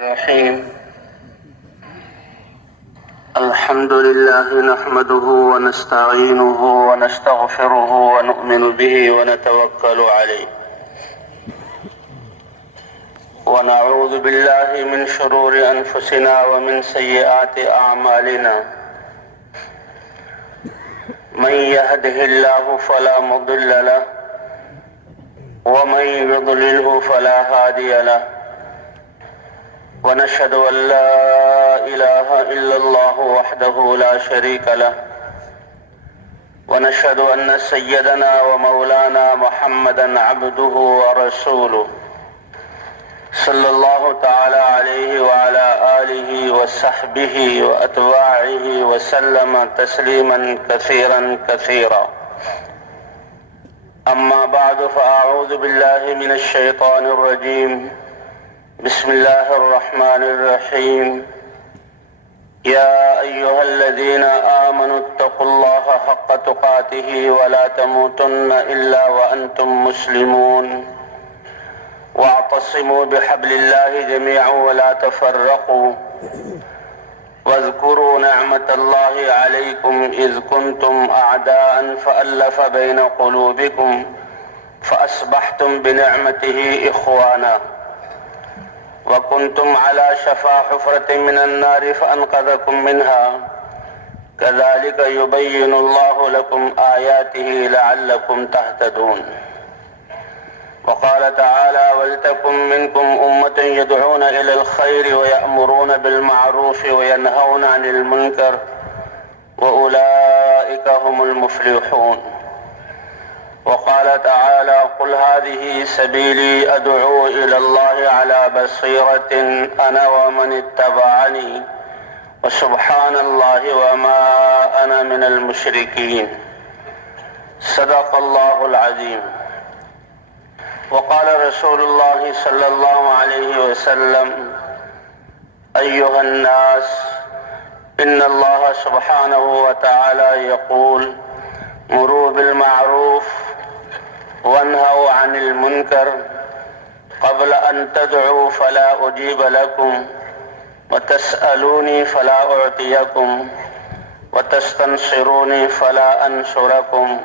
الرحيم. الحمد لله نحمده ونستعينه ونستغفره ونؤمن به ونتوكل عليه ونعوذ بالله من شرور أنفسنا ومن سيئات أعمالنا. من يهده الله فلا مضل له ومن يضلله فلا هادي له. ونشهد أن لا إله إلا الله وحده لا شريك له. ونشهد أن سيدنا ومولانا محمدا عبده ورسوله صلى الله تعالى عليه وعلى آله وصحبه وأتباعه وسلم تسليما كثيرا كثيرا. أما بعد فأعوذ بالله من الشيطان الرجيم. بسم الله الرحمن الرحيم. يا أيها الذين آمنوا اتقوا الله حق تقاته ولا تموتن إلا وأنتم مسلمون. واعتصموا بحبل الله جميعا ولا تفرقوا. واذكروا نعمة الله عليكم إذ كنتم أعداء فألف بين قلوبكم فأصبحتم بنعمته إخوانا. وكنتم على شفا حفرة من النار فأنقذكم منها. كذلك يبين الله لكم آياته لعلكم تهتدون. وقال تعالى: ولتكن منكم أمة يدعون إلى الخير ويأمرون بالمعروف وينهون عن المنكر وأولئك هم المفلحون. وقال تعالى: قل هذه سبيلي أدعو إلى الله على بصيرة أنا ومن اتبعني وسبحان الله وما أنا من المشركين. صدق الله العظيم. وقال رسول الله صلى الله عليه وسلم: أيها الناس إن الله سبحانه وتعالى يقول: مروا بالمعروف وانهوا عن المنكر قبل أن تدعوا فلا أجيب لكم وتسألوني فلا أعطيكم وتستنصروني فلا أنصركم.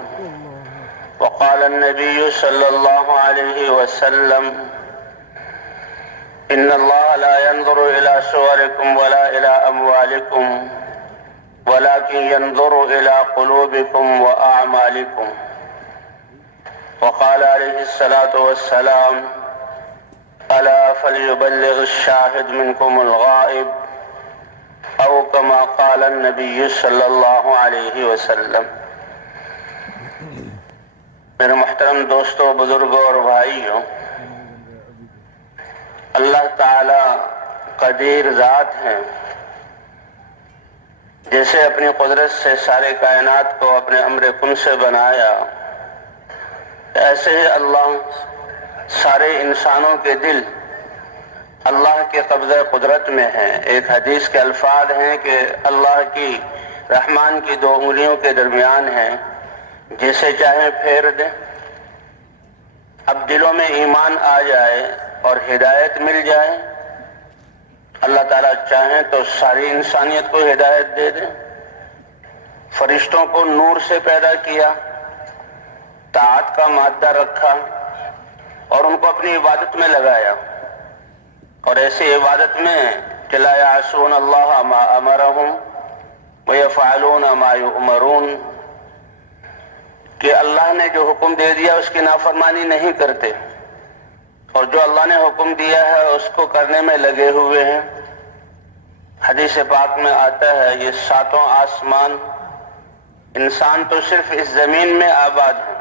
وقال النبي صلى الله عليه وسلم: إن الله لا ينظر إلى صوركم ولا إلى أموالكم ولكن ينظر إلى قلوبكم وأعمالكم. وقال عليه الصلاة والسلام: ألا فليبلغ الشاهد منكم الغائب، أو كما قال النبي صلى الله عليه وسلم. میرے محترم دوستوں، بزرگوں اور بھائیوں، اللہ تعالی قدیر ذات ہیں. جیسے اپنی قدرت سے سارے کائنات کو اپنے امر کن سے بنایا، ایسے ہی اللہ سارے انسانوں کے دل اللہ کے قبضہ قدرت میں ہیں. ایک حدیث کے الفاظ ہیں کہ اللہ کی رحمان کی دو انگلیوں کے درمیان ہیں، جسے چاہیں پھیر دیں. اب دلوں میں ایمان آ جائے اور ہدایت مل جائے، اللہ تعالیٰ چاہیں تو ساری انسانیت کو ہدایت دے دیں. فرشتوں کو نور سے پیدا کیا، طاعت کا مادہ رکھا اور ان کو اپنی عبادت میں لگایا، اور ایسی عبادت میں کہ لا یعصون اللہ ما امرہم ویفعلون ما یؤمرون، کہ اللہ نے جو حکم دے دیا اس کی نافرمانی نہیں کرتے، اور جو اللہ نے حکم دیا ہے اس کو کرنے میں لگے ہوئے ہیں. حدیث پاک میں آتا ہے یہ ساتوں آسمان، انسان تو صرف اس زمین میں آباد ہے،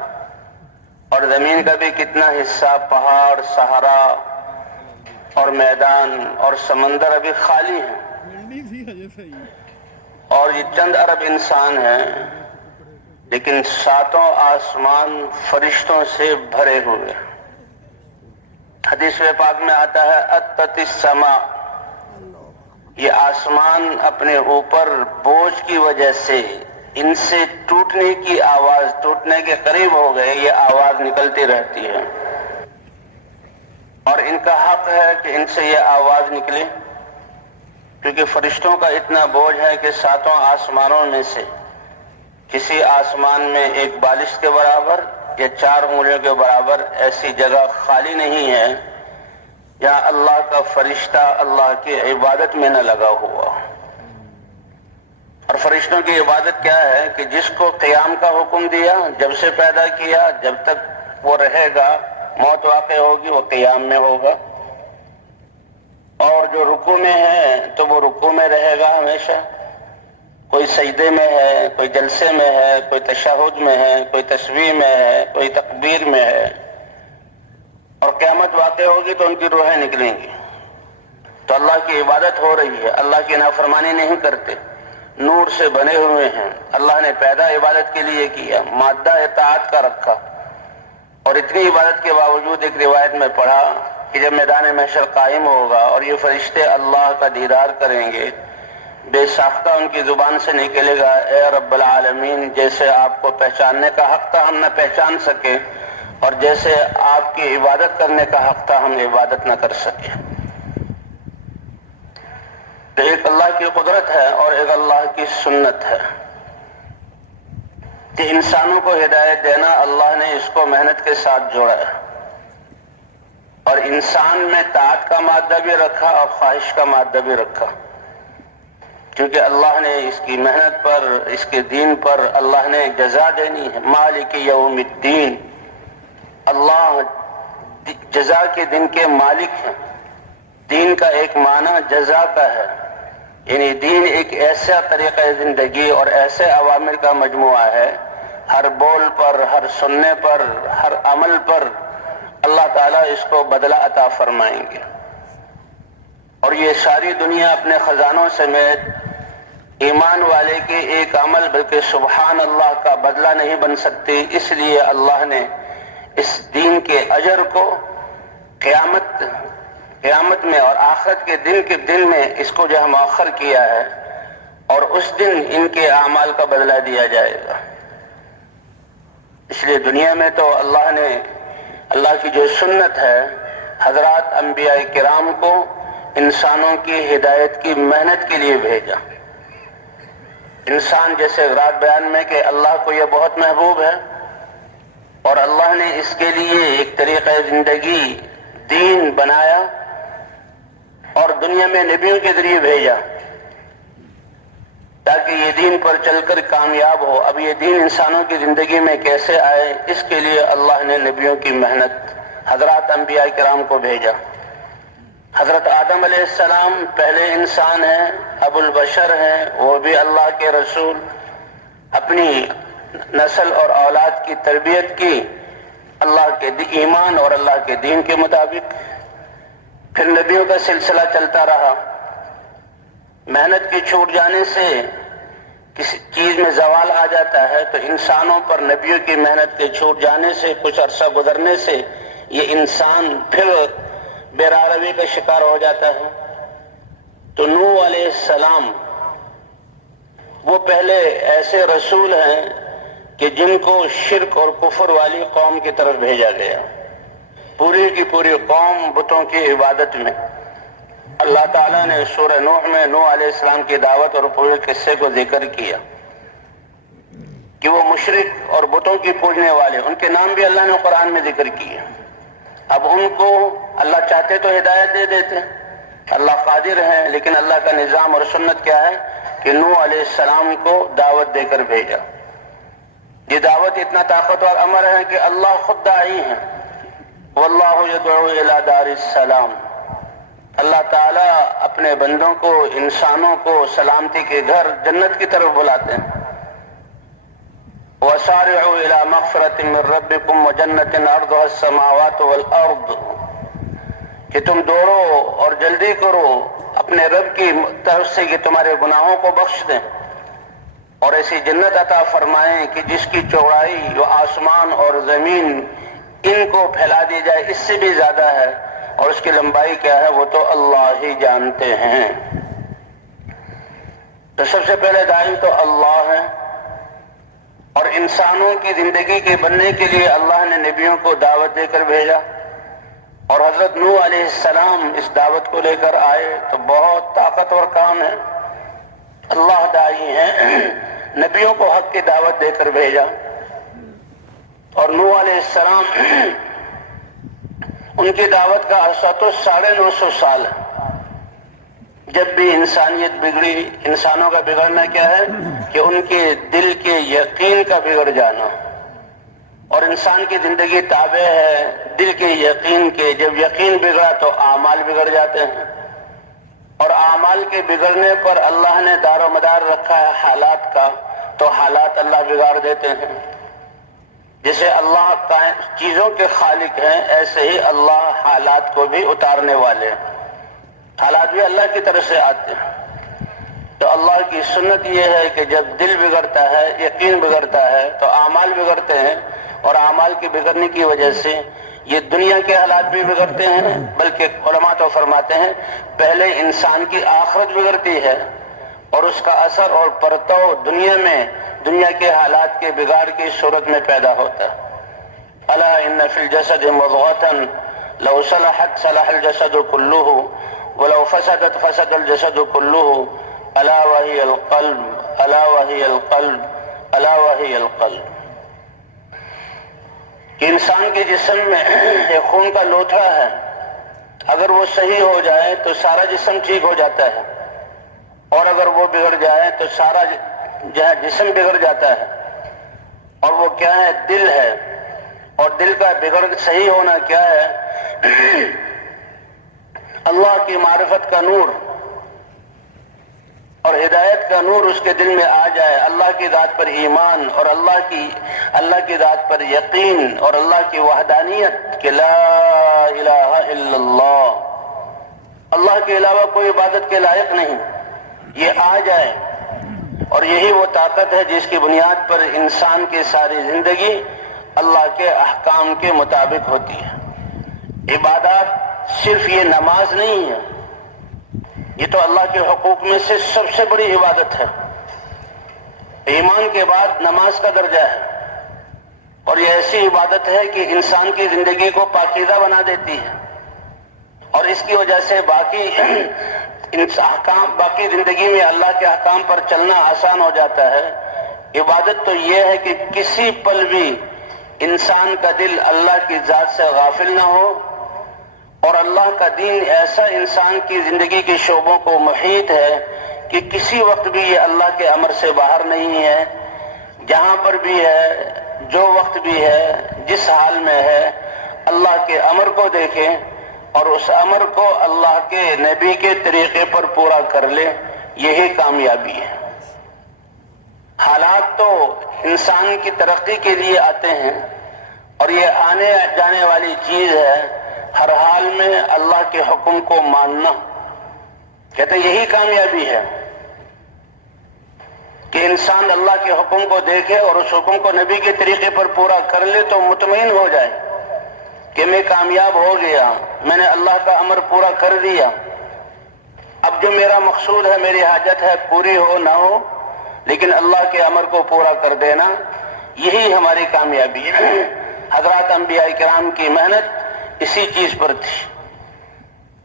اور زمین کا بھی کتنا حصہ پہاڑ، صحرا اور میدان اور سمندر ابھی خالی ہے، اور یہ چند ارب انسان ہیں، لیکن ساتوں آسمان فرشتوں سے بھرے ہوئے. حدیث پاک میں آتا ہے اتت السماء، یہ آسمان اپنے اوپر بوجھ کی وجہ سے ان سے ٹوٹنے کی آواز، ٹوٹنے کے قریب ہو گئے، یہ آواز نکلتی رہتی ہے، اور ان کا حق ہے کہ ان سے یہ آواز نکلے. کیونکہ فرشتوں کا اتنا بوجھ ہے کہ 7 آسمانوں میں سے کسی آسمان میں ایک بالش کے برابر یا 4 انگلیوں کے برابر ایسی جگہ خالی نہیں ہے جہاں اللہ کا فرشتہ اللہ کی عبادت میں نہ لگا ہوا۔ اور فرشتوں کی عبادت کیا ہے کہ جس کو قیام کا حکم دیا، جب سے پیدا کیا جب تک وہ رہے گا، موت واقع ہوگی وہ قیام میں ہوگا، اور جو رکوع میں ہے تو وہ رکوع میں رہے گا ہمیشہ، کوئی سجدے میں ہے، کوئی جلسے میں ہے، کوئی تشہد میں ہے، کوئی تسبیح میں ہے، کوئی تکبیر میں ہے، اور قیامت واقع ہوگی تو ان کی روحیں نکلیں گی۔ تو اللہ کی عبادت ہو رہی ہے، اللہ کی نافرمانی نہیں کرتے، نور سے بنے ہوئے ہیں، اللہ نے پیدا عبادت کے لیے کیا، مادہ اطاعت کا رکھا، اور اتنی عبادت کے باوجود ایک روایت میں پڑھا کہ جب میدان محشر قائم ہوگا اور یہ فرشتے اللہ کا دیدار کریں گے، بے ساختہ ان کی زبان سے نکلے گا، اے رب العالمین، جیسے آپ کو پہچاننے کا حق تھا ہم نہ پہچان سکے، اور جیسے آپ کی عبادت کرنے کا حق تھا ہم عبادت نہ کر سکے۔ تو ایک اللہ کی قدرت ہے اور ایک اللہ کی سنت ہے کہ انسانوں کو ہدایت دینا، اللہ نے اس کو محنت کے ساتھ جوڑا ہے، اور انسان میں طاعت کا مادہ بھی رکھا اور خواہش کا مادہ بھی رکھا، کیونکہ اللہ نے اس کی محنت پر، اس کے دین پر اللہ نے جزا دینی ہے۔ مالک یوم الدین، اللہ جزا کے دن کے مالک ہیں۔ دین کا ایک معنی جزا کا ہے، یعنی دین ایک ایسا طریقہ زندگی اور ایسے اوامر کا مجموعہ ہے، ہر بول پر، ہر سننے پر، ہر عمل پر اللہ تعالیٰ اس کو بدلہ عطا فرمائیں گے، اور یہ ساری دنیا اپنے خزانوں سمیت ایمان والے کے ایک عمل بلکہ سبحان اللہ کا بدلہ نہیں بن سکتی۔ اس لیے اللہ نے اس دین کے اجر کو قیامت میں اور آخرت کے دن میں اس کو جو ہے مؤخر کیا ہے، اور اس دن ان کے اعمال کا بدلہ دیا جائے گا۔ اس لیے دنیا میں تو اللہ کی جو سنت ہے، حضرات انبیاء کرام کو انسانوں کی ہدایت کی محنت کے لیے بھیجا۔ انسان جیسے رات بیان میں کہ اللہ کو یہ بہت محبوب ہے، اور اللہ نے اس کے لیے ایک طریقہ زندگی دین بنایا اور دنیا میں نبیوں کے ذریعے بھیجا تاکہ یہ دین پر چل کر کامیاب ہو۔ اب یہ دین انسانوں کی زندگی میں کیسے آئے، اس کے لیے اللہ نے نبیوں کی محنت، حضرات انبیاء کرام کو بھیجا۔ حضرت آدم علیہ السلام پہلے انسان ہیں، ابو البشر ہیں، وہ بھی اللہ کے رسول، اپنی نسل اور اولاد کی تربیت کی اللہ کے ایمان اور اللہ کے دین کے مطابق۔ پھر نبیوں کا سلسلہ چلتا رہا۔ محنت کی چھوٹ جانے سے کسی چیز میں زوال آ جاتا ہے، تو انسانوں پر نبیوں کی محنت کے چھوٹ جانے سے کچھ عرصہ گزرنے سے یہ انسان پھر بے-راروی کا شکار ہو جاتا ہے۔ تو نوح علیہ السلام وہ پہلے ایسے رسول ہیں کہ جن کو شرک اور کفر والی قوم کی طرف بھیجا گیا، پوری کی پوری قوم بتوں کی عبادت میں۔ اللہ تعالیٰ نے سورہ نوح میں نوح علیہ السلام کی دعوت اور پورے قصے کو ذکر کیا کہ وہ مشرک اور بتوں کی پوجنے والے، ان کے نام بھی اللہ نے قرآن میں ذکر کیے۔ اب ان کو اللہ چاہتے تو ہدایت دے دیتے، اللہ قادر ہے، لیکن اللہ کا نظام اور سنت کیا ہے کہ نوح علیہ السلام کو دعوت دے کر بھیجا۔ یہ دعوت اتنا طاقتور امر ہے کہ اللہ خود داعی ہے، واللہ یدعو الی دار السلام۔ اللہ تعالیٰ اپنے بندوں کو، انسانوں کو سلامتی کے گھر جنت کی طرف بلاتے ہیں۔ وَسَارِعُوا إِلَى مَغْفِرَةٍ مِّن رَّبِّكُمْ وَجَنَّةٍ عَرْضُهَا السَّمَاوَاتُ وَالْأَرْضُ، کہ تم دوڑو اور جلدی کرو اپنے رب کی طرف سے کہ تمہارے گناہوں کو بخش دیں، اور ایسی جنت عطا فرمائیں کہ جس کی چوڑائی جو آسمان اور زمین ان کو پھیلا دی جائے اس سے بھی زیادہ ہے، اور اس کی لمبائی کیا ہے وہ تو اللہ ہی جانتے ہیں۔ تو سب سے پہلے داعی تو اللہ ہے، اور انسانوں کی زندگی کے بننے کے لیے اللہ نے نبیوں کو دعوت دے کر بھیجا، اور حضرت نوح علیہ السلام اس دعوت کو لے کر آئے تو بہت طاقت طاقتور کام ہے. اللہ داعی ہیں، نبیوں کو حق کی دعوت دے کر بھیجا، اور نوح علیہ السلام ان کی دعوت کا عرصہ تو 950 سال ہے. جب بھی انسانیت بگڑی، انسانوں کا بگڑنا کیا ہے کہ ان کے دل کے یقین کا بگڑ جانا. اور انسان کی زندگی تابع ہے دل کے یقین کے. جب یقین بگڑا تو اعمال بگڑ جاتے ہیں، اور اعمال کے بگڑنے پر اللہ نے دار و مدار رکھا ہے حالات کا، تو حالات اللہ بگاڑ دیتے ہیں. جیسے اللہ چیزوں کے خالق ہیں، ایسے ہی اللہ حالات کو بھی اتارنے والے ہیں. حالات بھی اللہ کی طرف سے آتے ہیں. تو اللہ کی سنت یہ ہے کہ جب دل بگڑتا ہے، یقین بگڑتا ہے، تو اعمال بگڑتے ہیں، اور اعمال کے بگڑنے کی وجہ سے یہ دنیا کے حالات بھی بگڑتے ہیں. بلکہ علماء تو فرماتے ہیں پہلے انسان کی آخرت بگڑتی ہے، اور اس کا اثر اور پرتو دنیا میں، دنیا کے حالات کے بگاڑ کی صورت میں پیدا ہوتا ہے. الا ان فی الجسد مضغۃ لو صلحت صلح الجسد كله ولو فسدت فسد الجسد كله الا وهي القلب الا وهي القلب الا وهي القلب. کہ انسان کے جسم میں ایک خون کا لوتھڑا ہے، اگر وہ صحیح ہو جائے تو سارا جسم ٹھیک ہو جاتا ہے، اور اگر وہ بگڑ جائے تو سارا جسم بگڑ جاتا ہے. اور وہ کیا ہے؟ دل ہے. اور دل کا صحیح ہونا کیا ہے؟ اللہ کی معرفت کا نور اور ہدایت کا نور اس کے دل میں آ جائے، اللہ کی ذات پر ایمان، اور اللہ کی ذات پر یقین، اور اللہ کی وحدانیت کہ لا الہ الا اللہ، اللہ کے علاوہ کوئی عبادت کے لائق نہیں، یہ آ جائے. اور یہی وہ طاقت ہے جس کی بنیاد پر انسان کی ساری زندگی اللہ کے احکام کے مطابق ہوتی ہے. عبادات صرف یہ نماز نہیں ہے، یہ تو اللہ کے حقوق میں سے سب سے بڑی عبادت ہے. ایمان کے بعد نماز کا درجہ ہے، اور یہ ایسی عبادت ہے کہ انسان کی زندگی کو پاکیزہ بنا دیتی ہے، اور اس کی وجہ سے باقی زندگی میں اللہ کے احکام پر چلنا آسان ہو جاتا ہے. عبادت تو یہ ہے کہ کسی پل بھی انسان کا دل اللہ کی ذات سے غافل نہ ہو، اور اللہ کا دین ایسا انسان کی زندگی کے شعبوں کو محیط ہے کہ کسی وقت بھی یہ اللہ کے امر سے باہر نہیں ہے. جہاں پر بھی ہے، جو وقت بھی ہے، جس حال میں ہے، اللہ کے امر کو دیکھیں اور اس امر کو اللہ کے نبی کے طریقے پر پورا کر لے. یہی کامیابی ہے. حالات تو انسان کی ترقی کے لیے آتے ہیں، اور یہ آنے جانے والی چیز ہے. ہر حال میں اللہ کے حکم کو ماننا، کہتے ہیں یہی کامیابی ہے کہ انسان اللہ کے حکم کو دیکھے اور اس حکم کو نبی کے طریقے پر پورا کر لے تو مطمئن ہو جائے کہ میں کامیاب ہو گیا، میں نے اللہ کا امر پورا کر دیا. اب جو میرا مقصود ہے، میری حاجت ہے، پوری ہو نہ ہو، لیکن اللہ کے امر کو پورا کر دینا، یہی ہماری کامیابی ہے. حضرات انبیاء کرام کی محنت اسی چیز پر تھی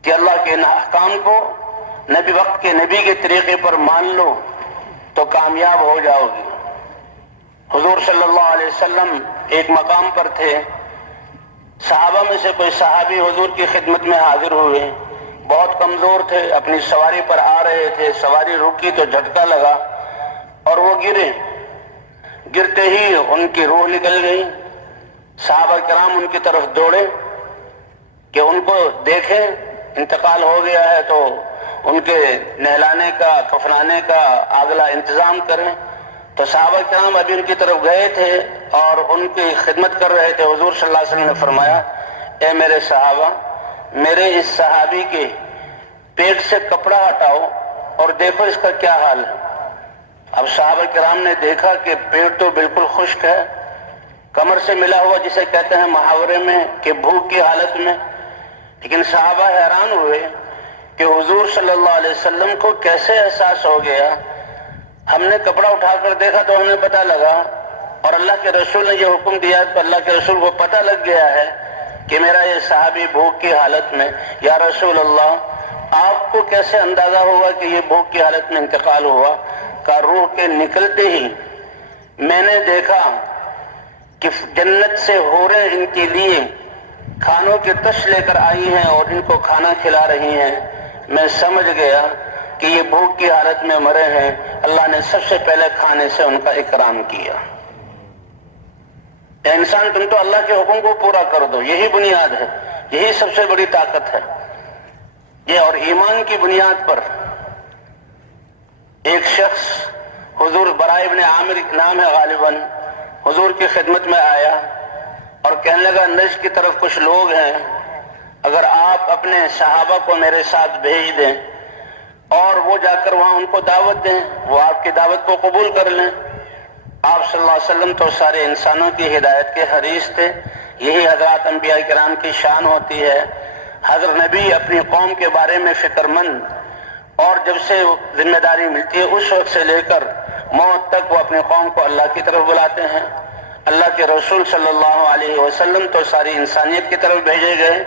کہ اللہ کے احکام کو وقت کے نبی کے طریقے پر مان لو تو کامیاب ہو جاؤ گی. حضور صلی اللہ علیہ وسلم ایک مقام پر تھے، صحابہ میں سے کوئی صحابی حضور کی خدمت میں حاضر ہوئے. بہت کمزور تھے، اپنی سواری پر آ رہے تھے، سواری رکی تو جھٹکا لگا اور وہ گرے. گرتے ہی ان کی روح نکل گئی. صحابہ کرام ان کی طرف دوڑے کہ ان کو دیکھیں، انتقال ہو گیا ہے تو ان کے نہلانے کا، کفنانے کا اگلا انتظام کریں. تو صحابہ کرام ابھی ان کی طرف گئے تھے اور ان کی خدمت کر رہے تھے. حضور صلی اللہ علیہ وسلم نے فرمایا، اے میرے صحابہ، میرے اس صحابی کے پیٹ سے کپڑا ہٹاؤ اور دیکھو اس کا کیا حال ہے. اب صحابہ کرام نے دیکھا کہ پیٹ تو بالکل خشک ہے، کمر سے ملا ہوا، جسے کہتے ہیں محاورے میں کہ بھوک کی حالت میں. لیکن صحابہ حیران ہوئے کہ حضور صلی اللہ علیہ وسلم کو کیسے احساس ہو گیا. ہم نے کپڑا اٹھا کر دیکھا تو ہمیں پتہ لگا، اور اللہ کے رسول نے یہ حکم دیا تو اللہ کے رسول کو پتہ لگ گیا ہے کہ میرا یہ صحابی بھوک کی حالت میں. یا رسول اللہ، آپ کو کیسے اندازہ ہوا کہ یہ بھوک کی حالت میں انتقال ہوا؟ کہ روح کے نکلتے ہی میں نے دیکھا کہ جنت سے حوریں ان کے لیے کھانوں کے تش لے کر آئی ہیں اور ان کو کھانا کھلا رہی ہیں۔ میں سمجھ گیا کہ یہ بھوک کی حالت میں مرے ہیں، اللہ نے سب سے پہلے کھانے سے ان کا اکرام کیا۔ اے انسان، تم تو اللہ کے حکم کو پورا کر دو، یہی بنیاد ہے، یہی سب سے بڑی طاقت ہے یہ۔ اور ایمان کی بنیاد پر ایک شخص حضور برائے ابن عامر نام ہے غالباً، حضور کی خدمت میں آیا اور کہنے لگا نجد کی طرف کچھ لوگ ہیں، اگر آپ اپنے صحابہ کو میرے ساتھ بھیج دیں اور وہ جا کر وہاں ان کو دعوت دیں، وہ آپ کی دعوت کو قبول کر لیں۔ آپ صلی اللہ علیہ وسلم تو سارے انسانوں کی ہدایت کے حریص تھے، یہی حضرات انبیاء کرام کی شان ہوتی ہے۔ حضرت نبی اپنی قوم کے بارے میں فکر مند، اور جب سے ذمہ داری ملتی ہے اس وقت سے لے کر موت تک وہ اپنی قوم کو اللہ کی طرف بلاتے ہیں۔ اللہ کے رسول صلی اللہ علیہ وسلم تو ساری انسانیت کی طرف بھیجے گئے،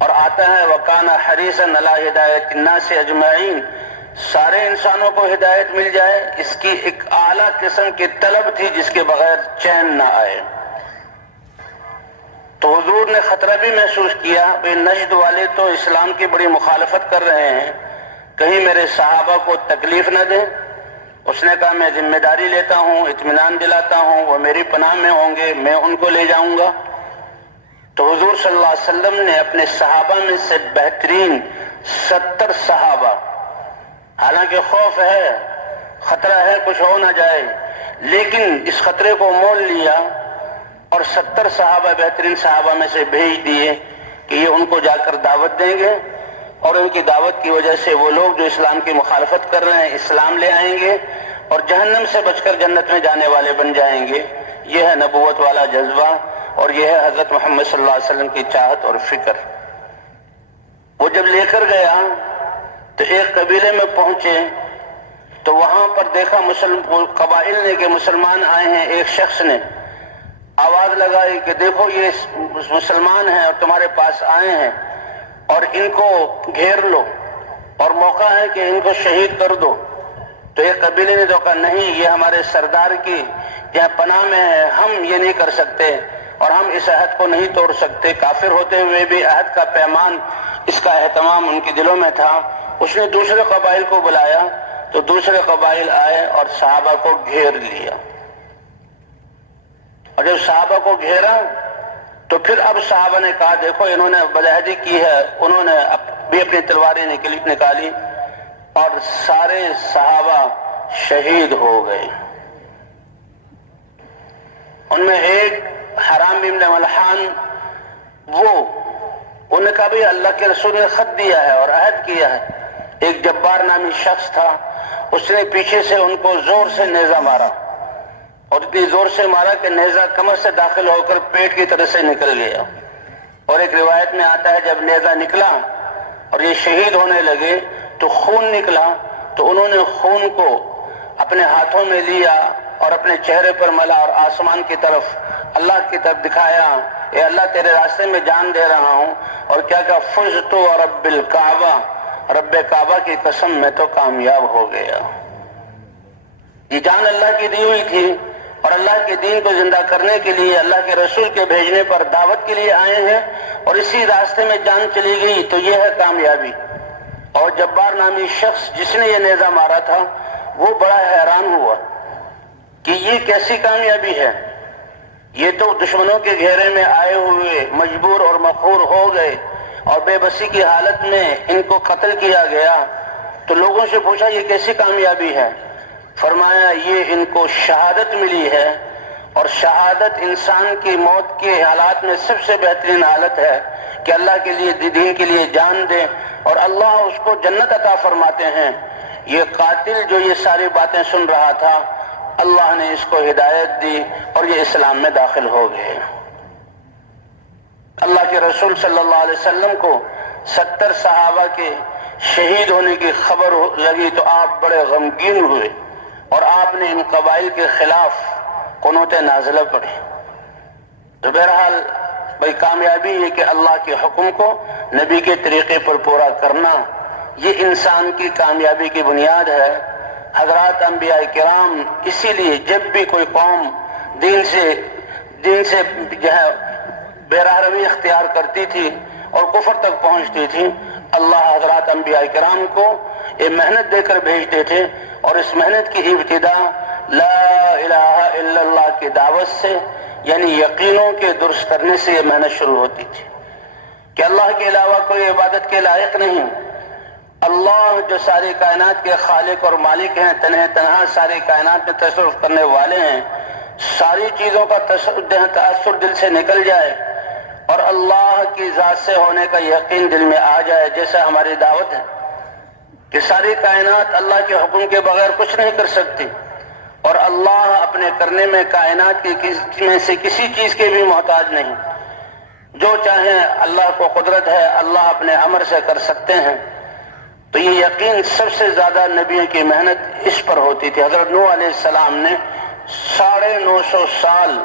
اور آتا ہے وَكَانَ حَرِيصًا عَلَىٰ هِدَایَةِ النَّاسِ أَجْمَعِينَ، سارے انسانوں کو ہدایت مل جائے، اس کی ایک اعلیٰ قسم کی طلب تھی جس کے بغیر چین نہ آئے۔ تو حضور نے خطرہ بھی محسوس کیا، بے نجد والے تو اسلام کی بڑی مخالفت کر رہے ہیں، کہیں میرے صحابہ کو تکلیف نہ دیں۔ اس نے کہا میں ذمہ داری لیتا ہوں، اطمینان دلاتا ہوں، وہ میری پناہ میں ہوں گے، میں ان کو لے جاؤں گا۔ تو حضور صلی اللہ علیہ وسلم نے اپنے صحابہ میں سے بہترین 70 صحابہ، حالانکہ خوف ہے، خطرہ ہے کچھ ہو نہ جائے، لیکن اس خطرے کو مول لیا اور 70 صحابہ بہترین صحابہ میں سے بھیج دیے کہ یہ ان کو جا کر دعوت دیں گے، اور ان کی دعوت کی وجہ سے وہ لوگ جو اسلام کی مخالفت کر رہے ہیں اسلام لے آئیں گے اور جہنم سے بچ کر جنت میں جانے والے بن جائیں گے۔ یہ ہے نبوت والا جذبہ، اور یہ ہے حضرت محمد صلی اللہ علیہ وسلم کی چاہت اور فکر۔ وہ جب لے کر گیا تو ایک قبیلے میں پہنچے تو وہاں پر دیکھا قبائل نے کہ مسلمان آئے ہیں۔ ایک شخص نے آواز لگائی کہ دیکھو یہ مسلمان ہیں اور تمہارے پاس آئے ہیں، اور ان کو گھیر لو اور موقع ہے کہ ان کو شہید کر دو۔ تو ایک قبیلے نے تو کہا نہیں، یہ ہمارے سردار کی یہاں پناہ میں ہے، ہم یہ نہیں کر سکتے اور ہم اس عہد کو نہیں توڑ سکتے۔ کافر ہوتے ہوئے بھی عہد کا پیمان، اس کا اہتمام ان کے دلوں میں تھا۔ اس نے دوسرے قبائل کو بلایا تو دوسرے قبائل آئے اور صحابہ کو گھیر لیا، اور جب صحابہ کو گھیرا تو پھر اب صحابہ نے کہا دیکھو انہوں نے بدعہدی کی ہے، انہوں نے بھی اپنی تلواریں نکالی اور سارے صحابہ شہید ہو گئے۔ ان میں ایک حرام بن ملحان، انہوں نے کہا بھئی اللہ کے رسول نے خط دیا ہے اور عہد کیا ہے۔ ایک جبار نامی شخص تھا، اس نے پیچھے سے ان کو زور سے نیزہ مارا، اور اتنی زور سے مارا کہ نیزہ کمر سے داخل ہو کر پیٹ کی طرف سے نکل گیا۔ اور ایک روایت میں آتا ہے جب نیزہ نکلا اور یہ شہید ہونے لگے تو خون نکلا، تو انہوں نے خون کو اپنے ہاتھوں میں لیا اور اپنے چہرے پر ملا اور آسمان کی طرف، اللہ کی طرف دکھایا، اے اللہ تیرے راستے میں جان دے رہا ہوں، اور کیا کہ فزت ورب الکعبہ، رب کعبہ کی قسم میں تو کامیاب ہو گیا۔ یہ جان اللہ کی دی ہوئی تھی، اور اللہ کے دین کو زندہ کرنے کے لیے اللہ کے رسول کے بھیجنے پر دعوت کے لیے آئے ہیں، اور اسی راستے میں جان چلی گئی تو یہ ہے کامیابی۔ اور جبار نامی شخص جس نے یہ نیزہ مارا تھا وہ بڑا حیران ہوا کہ یہ کیسی کامیابی ہے، یہ تو دشمنوں کے گھیرے میں آئے ہوئے مجبور اور مقہور ہو گئے اور بے بسی کی حالت میں ان کو قتل کیا گیا۔ تو لوگوں سے پوچھا یہ کیسی کامیابی ہے؟ فرمایا یہ ان کو شہادت ملی ہے، اور شہادت انسان کی موت کے حالات میں سب سے بہترین حالت ہے کہ اللہ کے لیے دین کے لیے جان دے، اور اللہ اس کو جنت عطا فرماتے ہیں۔ یہ قاتل جو یہ ساری باتیں سن رہا تھا، اللہ نے اس کو ہدایت دی اور یہ اسلام میں داخل ہو گئے۔ اللہ کے رسول صلی اللہ علیہ وسلم کو 70 صحابہ کے شہید ہونے کی خبر لگی تو آپ بڑے غمگین ہوئے، اور آپ نے ان قبائل کے خلاف قنوت نازلہ پڑھی۔ تو بہرحال بھئی کامیابی یہ کہ اللہ کے حکم کو نبی کے طریقے پر پورا کرنا یہ انسان کی کامیابی کی بنیاد ہے۔ حضرات انبیاء کرام اسی لیے جب بھی کوئی قوم دین سے جو ہے بے راہ روی اختیار کرتی تھی اور کفر تک پہنچتی تھی، اللہ حضرات انبیاء کرام کو یہ محنت دے کر بھیجتے تھے، اور اس محنت کی ابتدا لا الہ الا اللہ کی دعوت سے، یعنی یقینوں کے درست کرنے سے یہ محنت شروع ہوتی تھی کہ اللہ کے علاوہ کوئی عبادت کے لائق نہیں۔ اللہ جو ساری کائنات کے خالق اور مالک ہیں، تنہا ساری کائنات میں تصرف کرنے والے ہیں، ساری چیزوں کا تأثر دل سے نکل جائے اور اللہ کی ذات سے ہونے کا یقین دل میں آ جائے، جیسا ہماری دعوت ہے کہ ساری کائنات اللہ کے حکم کے بغیر کچھ نہیں کر سکتی، اور اللہ اپنے کرنے میں کائنات کی میں سے کسی چیز کے بھی محتاج نہیں۔ جو چاہیں اللہ کو قدرت ہے، اللہ اپنے امر سے کر سکتے ہیں۔ تو یہ یقین سب سے زیادہ نبیوں کی محنت اس پر ہوتی تھی۔ حضرت نوح علیہ السلام نے 950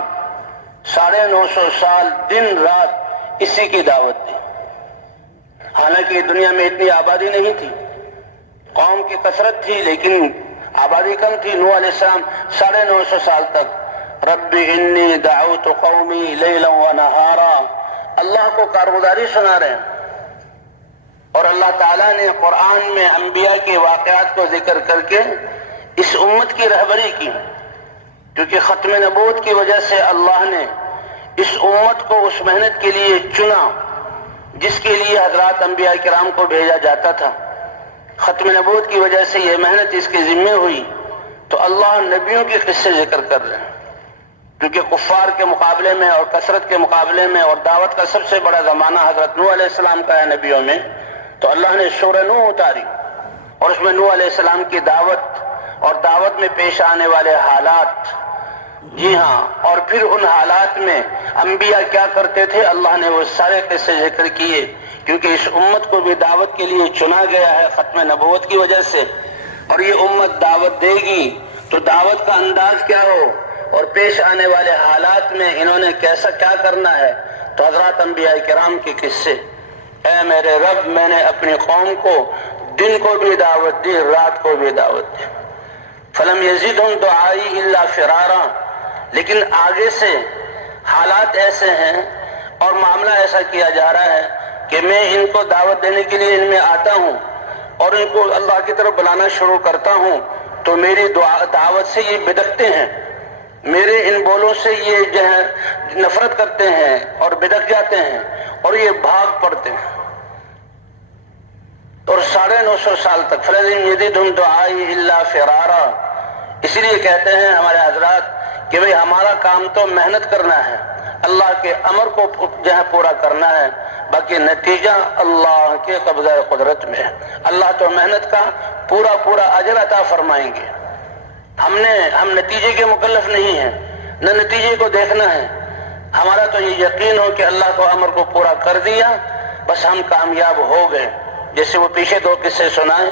سال دن رات اسی کی دعوت دی۔ حالانکہ دنیا میں اتنی آبادی نہیں تھی، قوم کی کثرت تھی لیکن آبادی کم تھی۔ نوح علیہ السلام 950 سال تک رب انی دعوت قومی لیلا و نہارا اللہ کو کارگزاری سنا رہے ہیں، اور اللہ تعالیٰ نے قرآن میں انبیاء کے واقعات کو ذکر کر کے اس امت کی رہبری کی، کیونکہ ختم نبوت کی وجہ سے اللہ نے اس امت کو اس محنت کے لیے چنا جس کے لیے حضرات انبیاء کرام کو بھیجا جاتا تھا۔ ختم نبوت کی وجہ سے یہ محنت اس کے ذمہ ہوئی، تو اللہ نبیوں کے قصے ذکر کر رہے ہیں، کیونکہ کفار کے مقابلے میں اور کثرت کے مقابلے میں اور دعوت کا سب سے بڑا زمانہ حضرت نوح علیہ السلام کا ہے نبیوں میں، تو اللہ نے سورہ نوح اتاری اور اس میں نوح علیہ السلام کی دعوت اور دعوت میں پیش آنے والے حالات، جی ہاں، اور پھر ان حالات میں انبیاء کیا کرتے تھے، اللہ نے وہ سارے قصے ذکر کیے، کیونکہ اس امت کو بھی دعوت کے لیے چنا گیا ہے ختم نبوت کی وجہ سے، اور یہ امت دعوت دے گی تو دعوت کا انداز کیا ہو اور پیش آنے والے حالات میں انہوں نے کیا کرنا ہے۔ تو حضرات انبیاء کرام کے قصے، اے میرے رب میں نے اپنی قوم کو دن کو بھی دعوت دی، رات کو بھی دعوت دی، فلم یزدہم دعائی الا فرارا، لیکن آگے سے حالات ایسے ہیں اور معاملہ ایسا کیا جا رہا ہے کہ میں ان کو دعوت دینے کے لیے ان میں آتا ہوں اور ان کو اللہ کی طرف بلانا شروع کرتا ہوں، تو میری دعوت سے یہ بدکتے ہیں، میرے ان بولوں سے یہ جو ہے نفرت کرتے ہیں اور بدک جاتے ہیں اور یہ بھاگ پڑتے ہیں۔ اور 950 سال تک فلم یزدہم دعائی الا فرارا، اسی لیے کہتے ہیں ہمارے حضرات کہ بھئی ہمارا کام تو محنت کرنا ہے، اللہ کے امر کو جو ہے پورا کرنا ہے، باقی نتیجہ اللہ کے قبضہ قدرت میں ہے۔ اللہ تو محنت کا پورا اجر عطا فرمائیں گے۔ ہم نتیجے کے مکلف نہیں ہیں، نہ نتیجے کو دیکھنا ہے، ہمارا تو یہ یقین ہو کہ اللہ کو امر کو پورا کر دیا، بس ہم کامیاب ہو گئے۔ جیسے وہ پیچھے 2 قصے سنائے،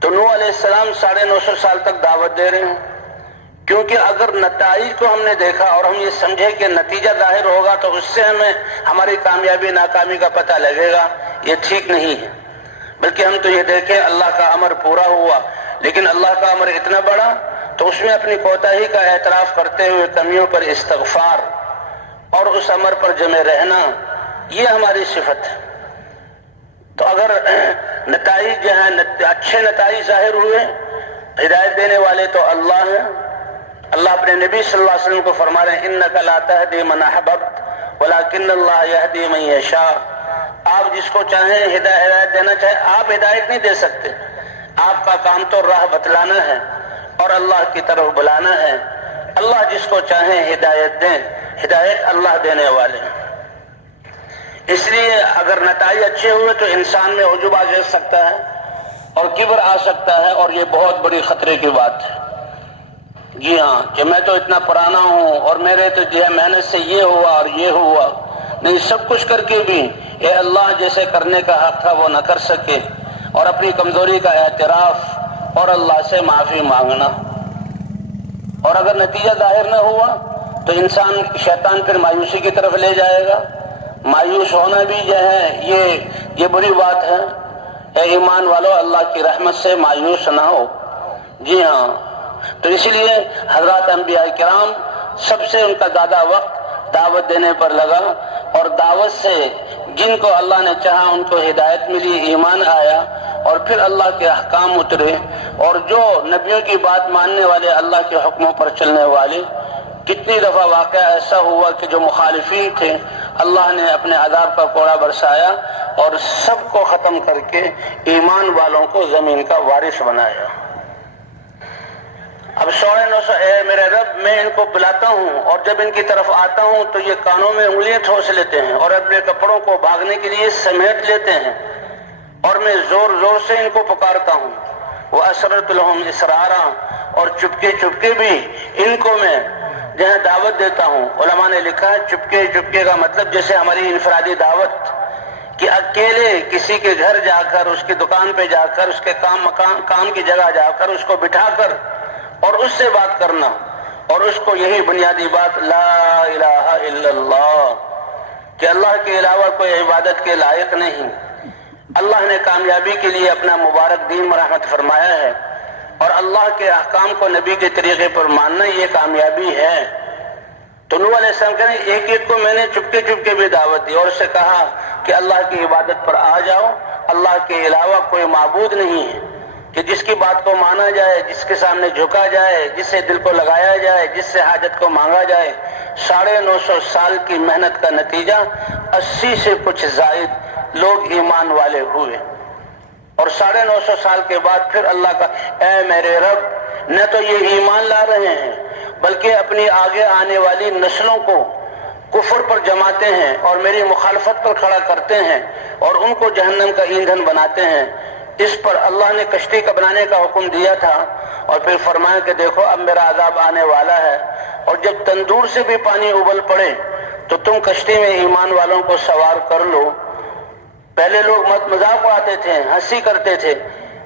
تو نوح علیہ السلام 950 سال تک دعوت دے رہے ہیں، کیونکہ اگر نتائج کو ہم نے دیکھا اور ہم یہ سمجھے کہ نتیجہ ظاہر ہوگا تو اس سے ہمیں ہماری کامیابی ناکامی کا پتہ لگے گا، یہ ٹھیک نہیں ہے۔ بلکہ ہم تو یہ دیکھیں اللہ کا امر پورا ہوا، لیکن اللہ کا امر اتنا بڑا تو اس میں اپنی کوتاہی کا اعتراف کرتے ہوئے کمیوں پر استغفار اور اس امر پر جمے رہنا، یہ ہماری صفت ہے۔ تو اگر نتائج جو ہیں اچھے نتائج ظاہر ہوئے، ہدایت دینے والے تو اللہ ہیں۔ اللہ اپنے نبی صلی اللہ علیہ وسلم کو فرما رہے ہیں انک لا تہدی من احببت ولکن اللہ یہدی من یشاء، آپ جس کو چاہیں ہدایت دینا چاہیں، آپ ہدایت نہیں دے سکتے، آپ کا کام تو راہ بتلانا ہے اور اللہ کی طرف بلانا ہے۔ اللہ جس کو چاہیں ہدایت دیں، ہدایت اللہ دینے والے ہیں۔ اس لیے اگر نتائج اچھے ہوئے تو انسان میں عجب آ سکتا ہے اور کبر آ سکتا ہے، اور یہ بہت بڑی خطرے کی بات ہے۔ جی ہاں، کہ میں تو اتنا پرانا ہوں اور میرے تو جو ہے محنت سے یہ ہوا اور یہ ہوا، نہیں، سب کچھ کر کے بھی اے اللہ جیسے کرنے کا حق تھا وہ نہ کر سکے، اور اپنی کمزوری کا اعتراف اور اللہ سے معافی مانگنا۔ اور اگر نتیجہ ظاہر نہ ہوا تو انسان شیطان پھر مایوسی کی طرف لے جائے گا۔ مایوس ہونا بھی جو ہے یہ بری بات ہے، اے ایمان والو اللہ کی رحمت سے مایوس نہ ہو۔ جی ہاں، تو اسی لیے حضرات انبیاء کرام سب سے ان کا زیادہ وقت دعوت دینے پر لگا، اور دعوت سے جن کو اللہ نے چاہا ان کو ہدایت ملی، ایمان آیا، اور پھر اللہ کے احکام اترے، اور جو نبیوں کی بات ماننے والے، اللہ کے حکموں پر چلنے والے، کتنی دفعہ واقعہ ایسا ہوا کہ جو مخالفین تھے اللہ نے اپنے عذاب کا کوڑا برسایا اور سب کو ختم کر کے ایمان والوں کو زمین کا وارث بنایا۔ اب 950 اے میرے رب، میں ان کو بلاتا ہوں اور جب ان کی طرف آتا ہوں تو یہ کانوں میں انگلیاں ٹھوس لیتے ہیں اور اپنے کپڑوں کو بھاگنے کے لیے سمیٹ لیتے ہیں، اور میں زور زور سے ان کو پکارتا ہوں۔ وَأَسْرَرْتُ لَهُمْ إِسْرَارًا، اور چپکے چپکے بھی ان کو میں جہاں دعوت دیتا ہوں۔ علماء نے لکھا ہے چپکے چپکے کا مطلب جیسے ہماری انفرادی دعوت کہ اکیلے کسی کے گھر جا کر، اس کی دکان پہ جا کر، اس کے کام کی جگہ جا کر اس کو بٹھا کر اور اس سے بات کرنا، اور اس کو یہی بنیادی بات لا الہ الا اللہ، کہ اللہ کے علاوہ کوئی عبادت کے لائق نہیں۔ اللہ نے کامیابی کے لیے اپنا مبارک دین مرحمت فرمایا ہے، اور اللہ کے احکام کو نبی کے طریقے پر ماننا یہ کامیابی ہے۔ تو نوح علیہ السلام کہتے ہیں ایک ایک کو میں نے چپکے چپکے بھی دعوت دی اور اس سے کہا کہ اللہ کی عبادت پر آ جاؤ، اللہ کے علاوہ کوئی معبود نہیں ہے کہ جس کی بات کو مانا جائے، جس کے سامنے جھکا جائے، جس سے دل کو لگایا جائے، جس سے حاجت کو مانگا جائے۔ 950 سال کی محنت کا نتیجہ 80 سے کچھ زائد لوگ ایمان والے ہوئے، اور 950 سال کے بعد پھر اللہ کا اے میرے رب، نہ تو یہ ایمان لا رہے ہیں بلکہ اپنی آگے آنے والی نسلوں کو کفر پر جماتے ہیں اور میری مخالفت پر کھڑا کرتے ہیں اور ان کو جہنم کا ایندھن بناتے ہیں۔ اس پر اللہ نے کشتی کا بنانے کا حکم دیا تھا، اور پھر فرمایا کہ دیکھو اب میرا عذاب آنے والا ہے، اور جب تندور سے بھی پانی ابل پڑے تو تم کشتی میں ایمان والوں کو سوار کر لو۔ پہلے لوگ مذاق اڑاتے تھے، ہنسی کرتے تھے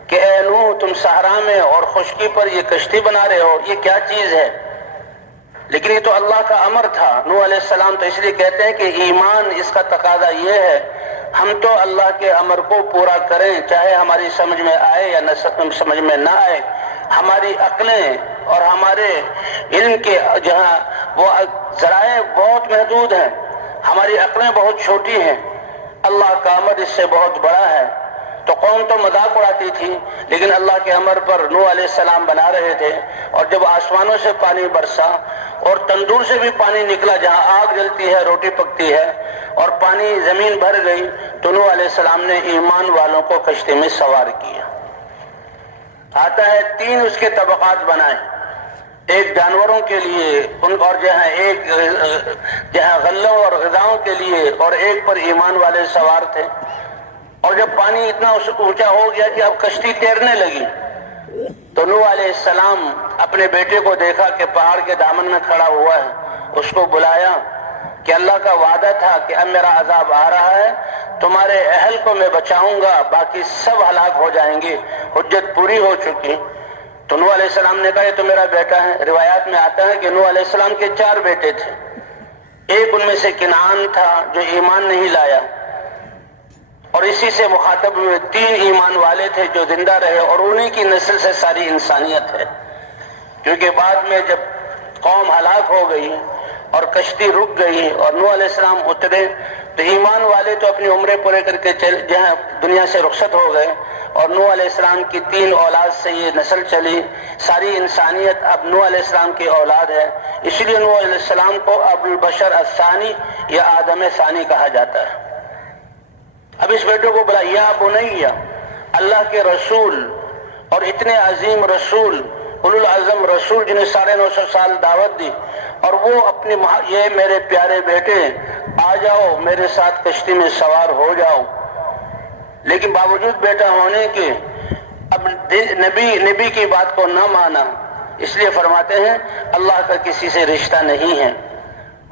کہ اے نوح، تم صحرا میں اور خشکی پر یہ کشتی بنا رہے ہو، یہ کیا چیز ہے؟ لیکن یہ تو اللہ کا امر تھا۔ نوح علیہ السلام تو اس لیے کہتے ہیں کہ ایمان اس کا تقاضا یہ ہے ہم تو اللہ کے امر کو پورا کریں، چاہے ہماری سمجھ میں آئے یا نہ سمجھ میں نہ آئے۔ ہماری عقلیں اور ہمارے علم کے جہاں وہ ذرائع بہت محدود ہیں، ہماری عقلیں بہت چھوٹی ہیں، اللہ کا امر اس سے بہت بڑا ہے۔ تو قوم تو مذاق اڑاتی تھی، لیکن اللہ کے امر پر نوح علیہ السلام بنا رہے تھے، اور جب آسمانوں سے پانی برسا اور تندور سے بھی پانی نکلا، جہاں آگ جلتی ہے روٹی پکتی ہے، اور پانی زمین بھر گئی، تو نوح علیہ السلام نے ایمان والوں کو کشتی میں سوار کیا۔ آتا ہے 3 اس کے طبقات بنائے، ایک جانوروں کے لیے اور جہاں غلوں اور غذاؤں کے لیے، اور ایک پر ایمان والے سوار تھے۔ اور جب پانی اتنا اونچا ہو گیا کہ اب کشتی تیرنے لگی، تو نوح علیہ السلام اپنے بیٹے کو دیکھا کہ پہاڑ کے دامن میں کھڑا ہوا ہے، اس کو بلایا کہ اللہ کا وعدہ تھا کہ اب میرا عذاب آ رہا ہے، تمہارے اہل کو میں بچاؤں گا، باقی سب ہلاک ہو جائیں گے، حجت پوری ہو چکی۔ تو نوح علیہ السلام نے کہا یہ تو میرا بیٹا ہے۔ روایات میں آتا ہے کہ نوح علیہ السلام کے 4 بیٹے تھے، ایک ان میں سے کنعان تھا جو ایمان نہیں لایا، اور اسی سے مخاطب ہوئے 3 ایمان والے تھے جو زندہ رہے، اور انہی کی نسل سے ساری انسانیت ہے، کیونکہ بعد میں جب قوم ہلاک ہو گئی اور کشتی رک گئی اور نوح علیہ السلام اترے، تو ایمان والے تو اپنی عمریں پورے کر کے جہاں دنیا سے رخصت ہو گئے، اور نوح علیہ السلام کی 3 اولاد سے یہ نسل چلی، ساری انسانیت اب نوح علیہ السلام کی اولاد ہے۔ اس لیے نوح علیہ السلام کو ابو البشر الثانی یا آدم ثانی کہا جاتا ہے۔ اب اس بیٹے کو بلا، یا بنیا، اللہ کے رسول اور اتنے عظیم رسول، اولو العزم رسول جنہیں 950 سال دعوت دی، اور وہ اپنی یہ میرے پیارے بیٹے آ جاؤ میرے ساتھ کشتی میں سوار ہو جاؤ۔ لیکن باوجود بیٹا ہونے کے اب نبی کی بات کو نہ مانا، اس لیے فرماتے ہیں اللہ کا کسی سے رشتہ نہیں ہے۔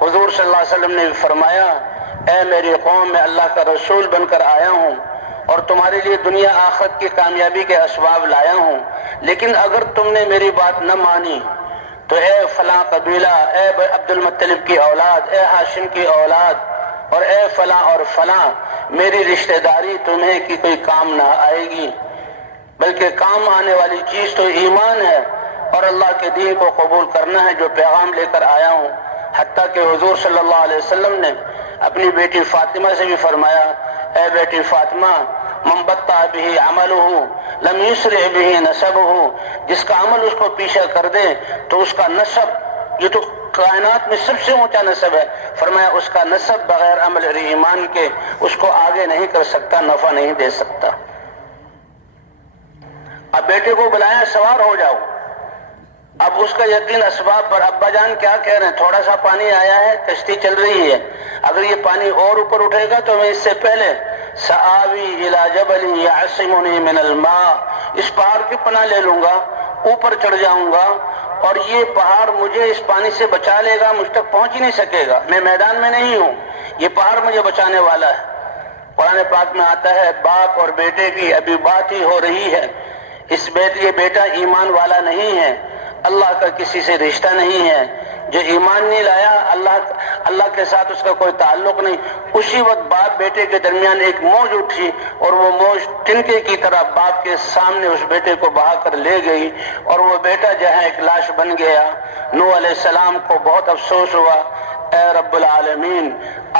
حضور صلی اللہ علیہ وسلم نے فرمایا اے میری قوم، میں اللہ کا رسول بن کر آیا ہوں اور تمہارے لیے دنیا آخرت کی کامیابی کے اسباب لایا ہوں، لیکن اگر تم نے میری بات نہ مانی تو اے فلاں قبیلہ، اے عبد المطلب کی اولاد، اے ہاشم کی اولاد، اور اے فلاں اور فلاں میری رشتہ داری تمہیں کی کوئی کام نہ آئے گی، بلکہ کام آنے والی چیز تو ایمان ہے اور اللہ کے دین کو قبول کرنا ہے جو پیغام لے کر آیا ہوں۔ حتیٰ کہ حضور صلی اللہ علیہ وسلم نے اپنی بیٹی فاطمہ سے بھی فرمایا، اے بیٹی فاطمہ من بطأ به عملہ لم یسرع به نسبہ، جس کا عمل اس کو پیچھے کر دے تو اس کا نسب، یہ تو کائنات میں سب سے اونچا نسب ہے، فرمایا اس کا نسب بغیر عمل اور ایمان کے اس کو آگے نہیں کر سکتا، نفع نہیں دے سکتا۔ اب بیٹے کو بلایا سوار ہو جاؤ، اب اس کا یقین اسباب پر، ابا جان کیا کہہ رہے ہیں، تھوڑا سا پانی آیا ہے، کشتی چل رہی ہے، اگر یہ پانی اور اوپر اٹھے گا تو میں اس سے پہلے سآوی الی جبل یعصمنی من الماء، اس پہاڑ کی پناہ لے لوں گا، اوپر چڑھ جاؤں گا اور یہ پہاڑ مجھے اس پانی سے بچا لے گا، مجھ تک پہنچ ہی نہیں سکے گا، میں میدان میں نہیں ہوں، یہ پہاڑ مجھے بچانے والا ہے۔ قرآن پاک میں آتا ہے باپ اور بیٹے کی ابھی بات ہی ہو رہی ہے، یہ بیٹا ایمان والا نہیں ہے، اللہ کا کسی سے رشتہ نہیں ہے، جو ایمان نہیں لایا اللہ کے ساتھ اس کا کوئی تعلق نہیں۔ اسی وقت باپ بیٹے کے درمیان ایک موج اٹھی اور وہ موج تنکے کی طرح باپ کے سامنے اس بیٹے کو بہا کر لے گئی اور وہ بیٹا جو ہے ایک لاش بن گیا۔ نوح علیہ السلام کو بہت افسوس ہوا، اے رب العالمین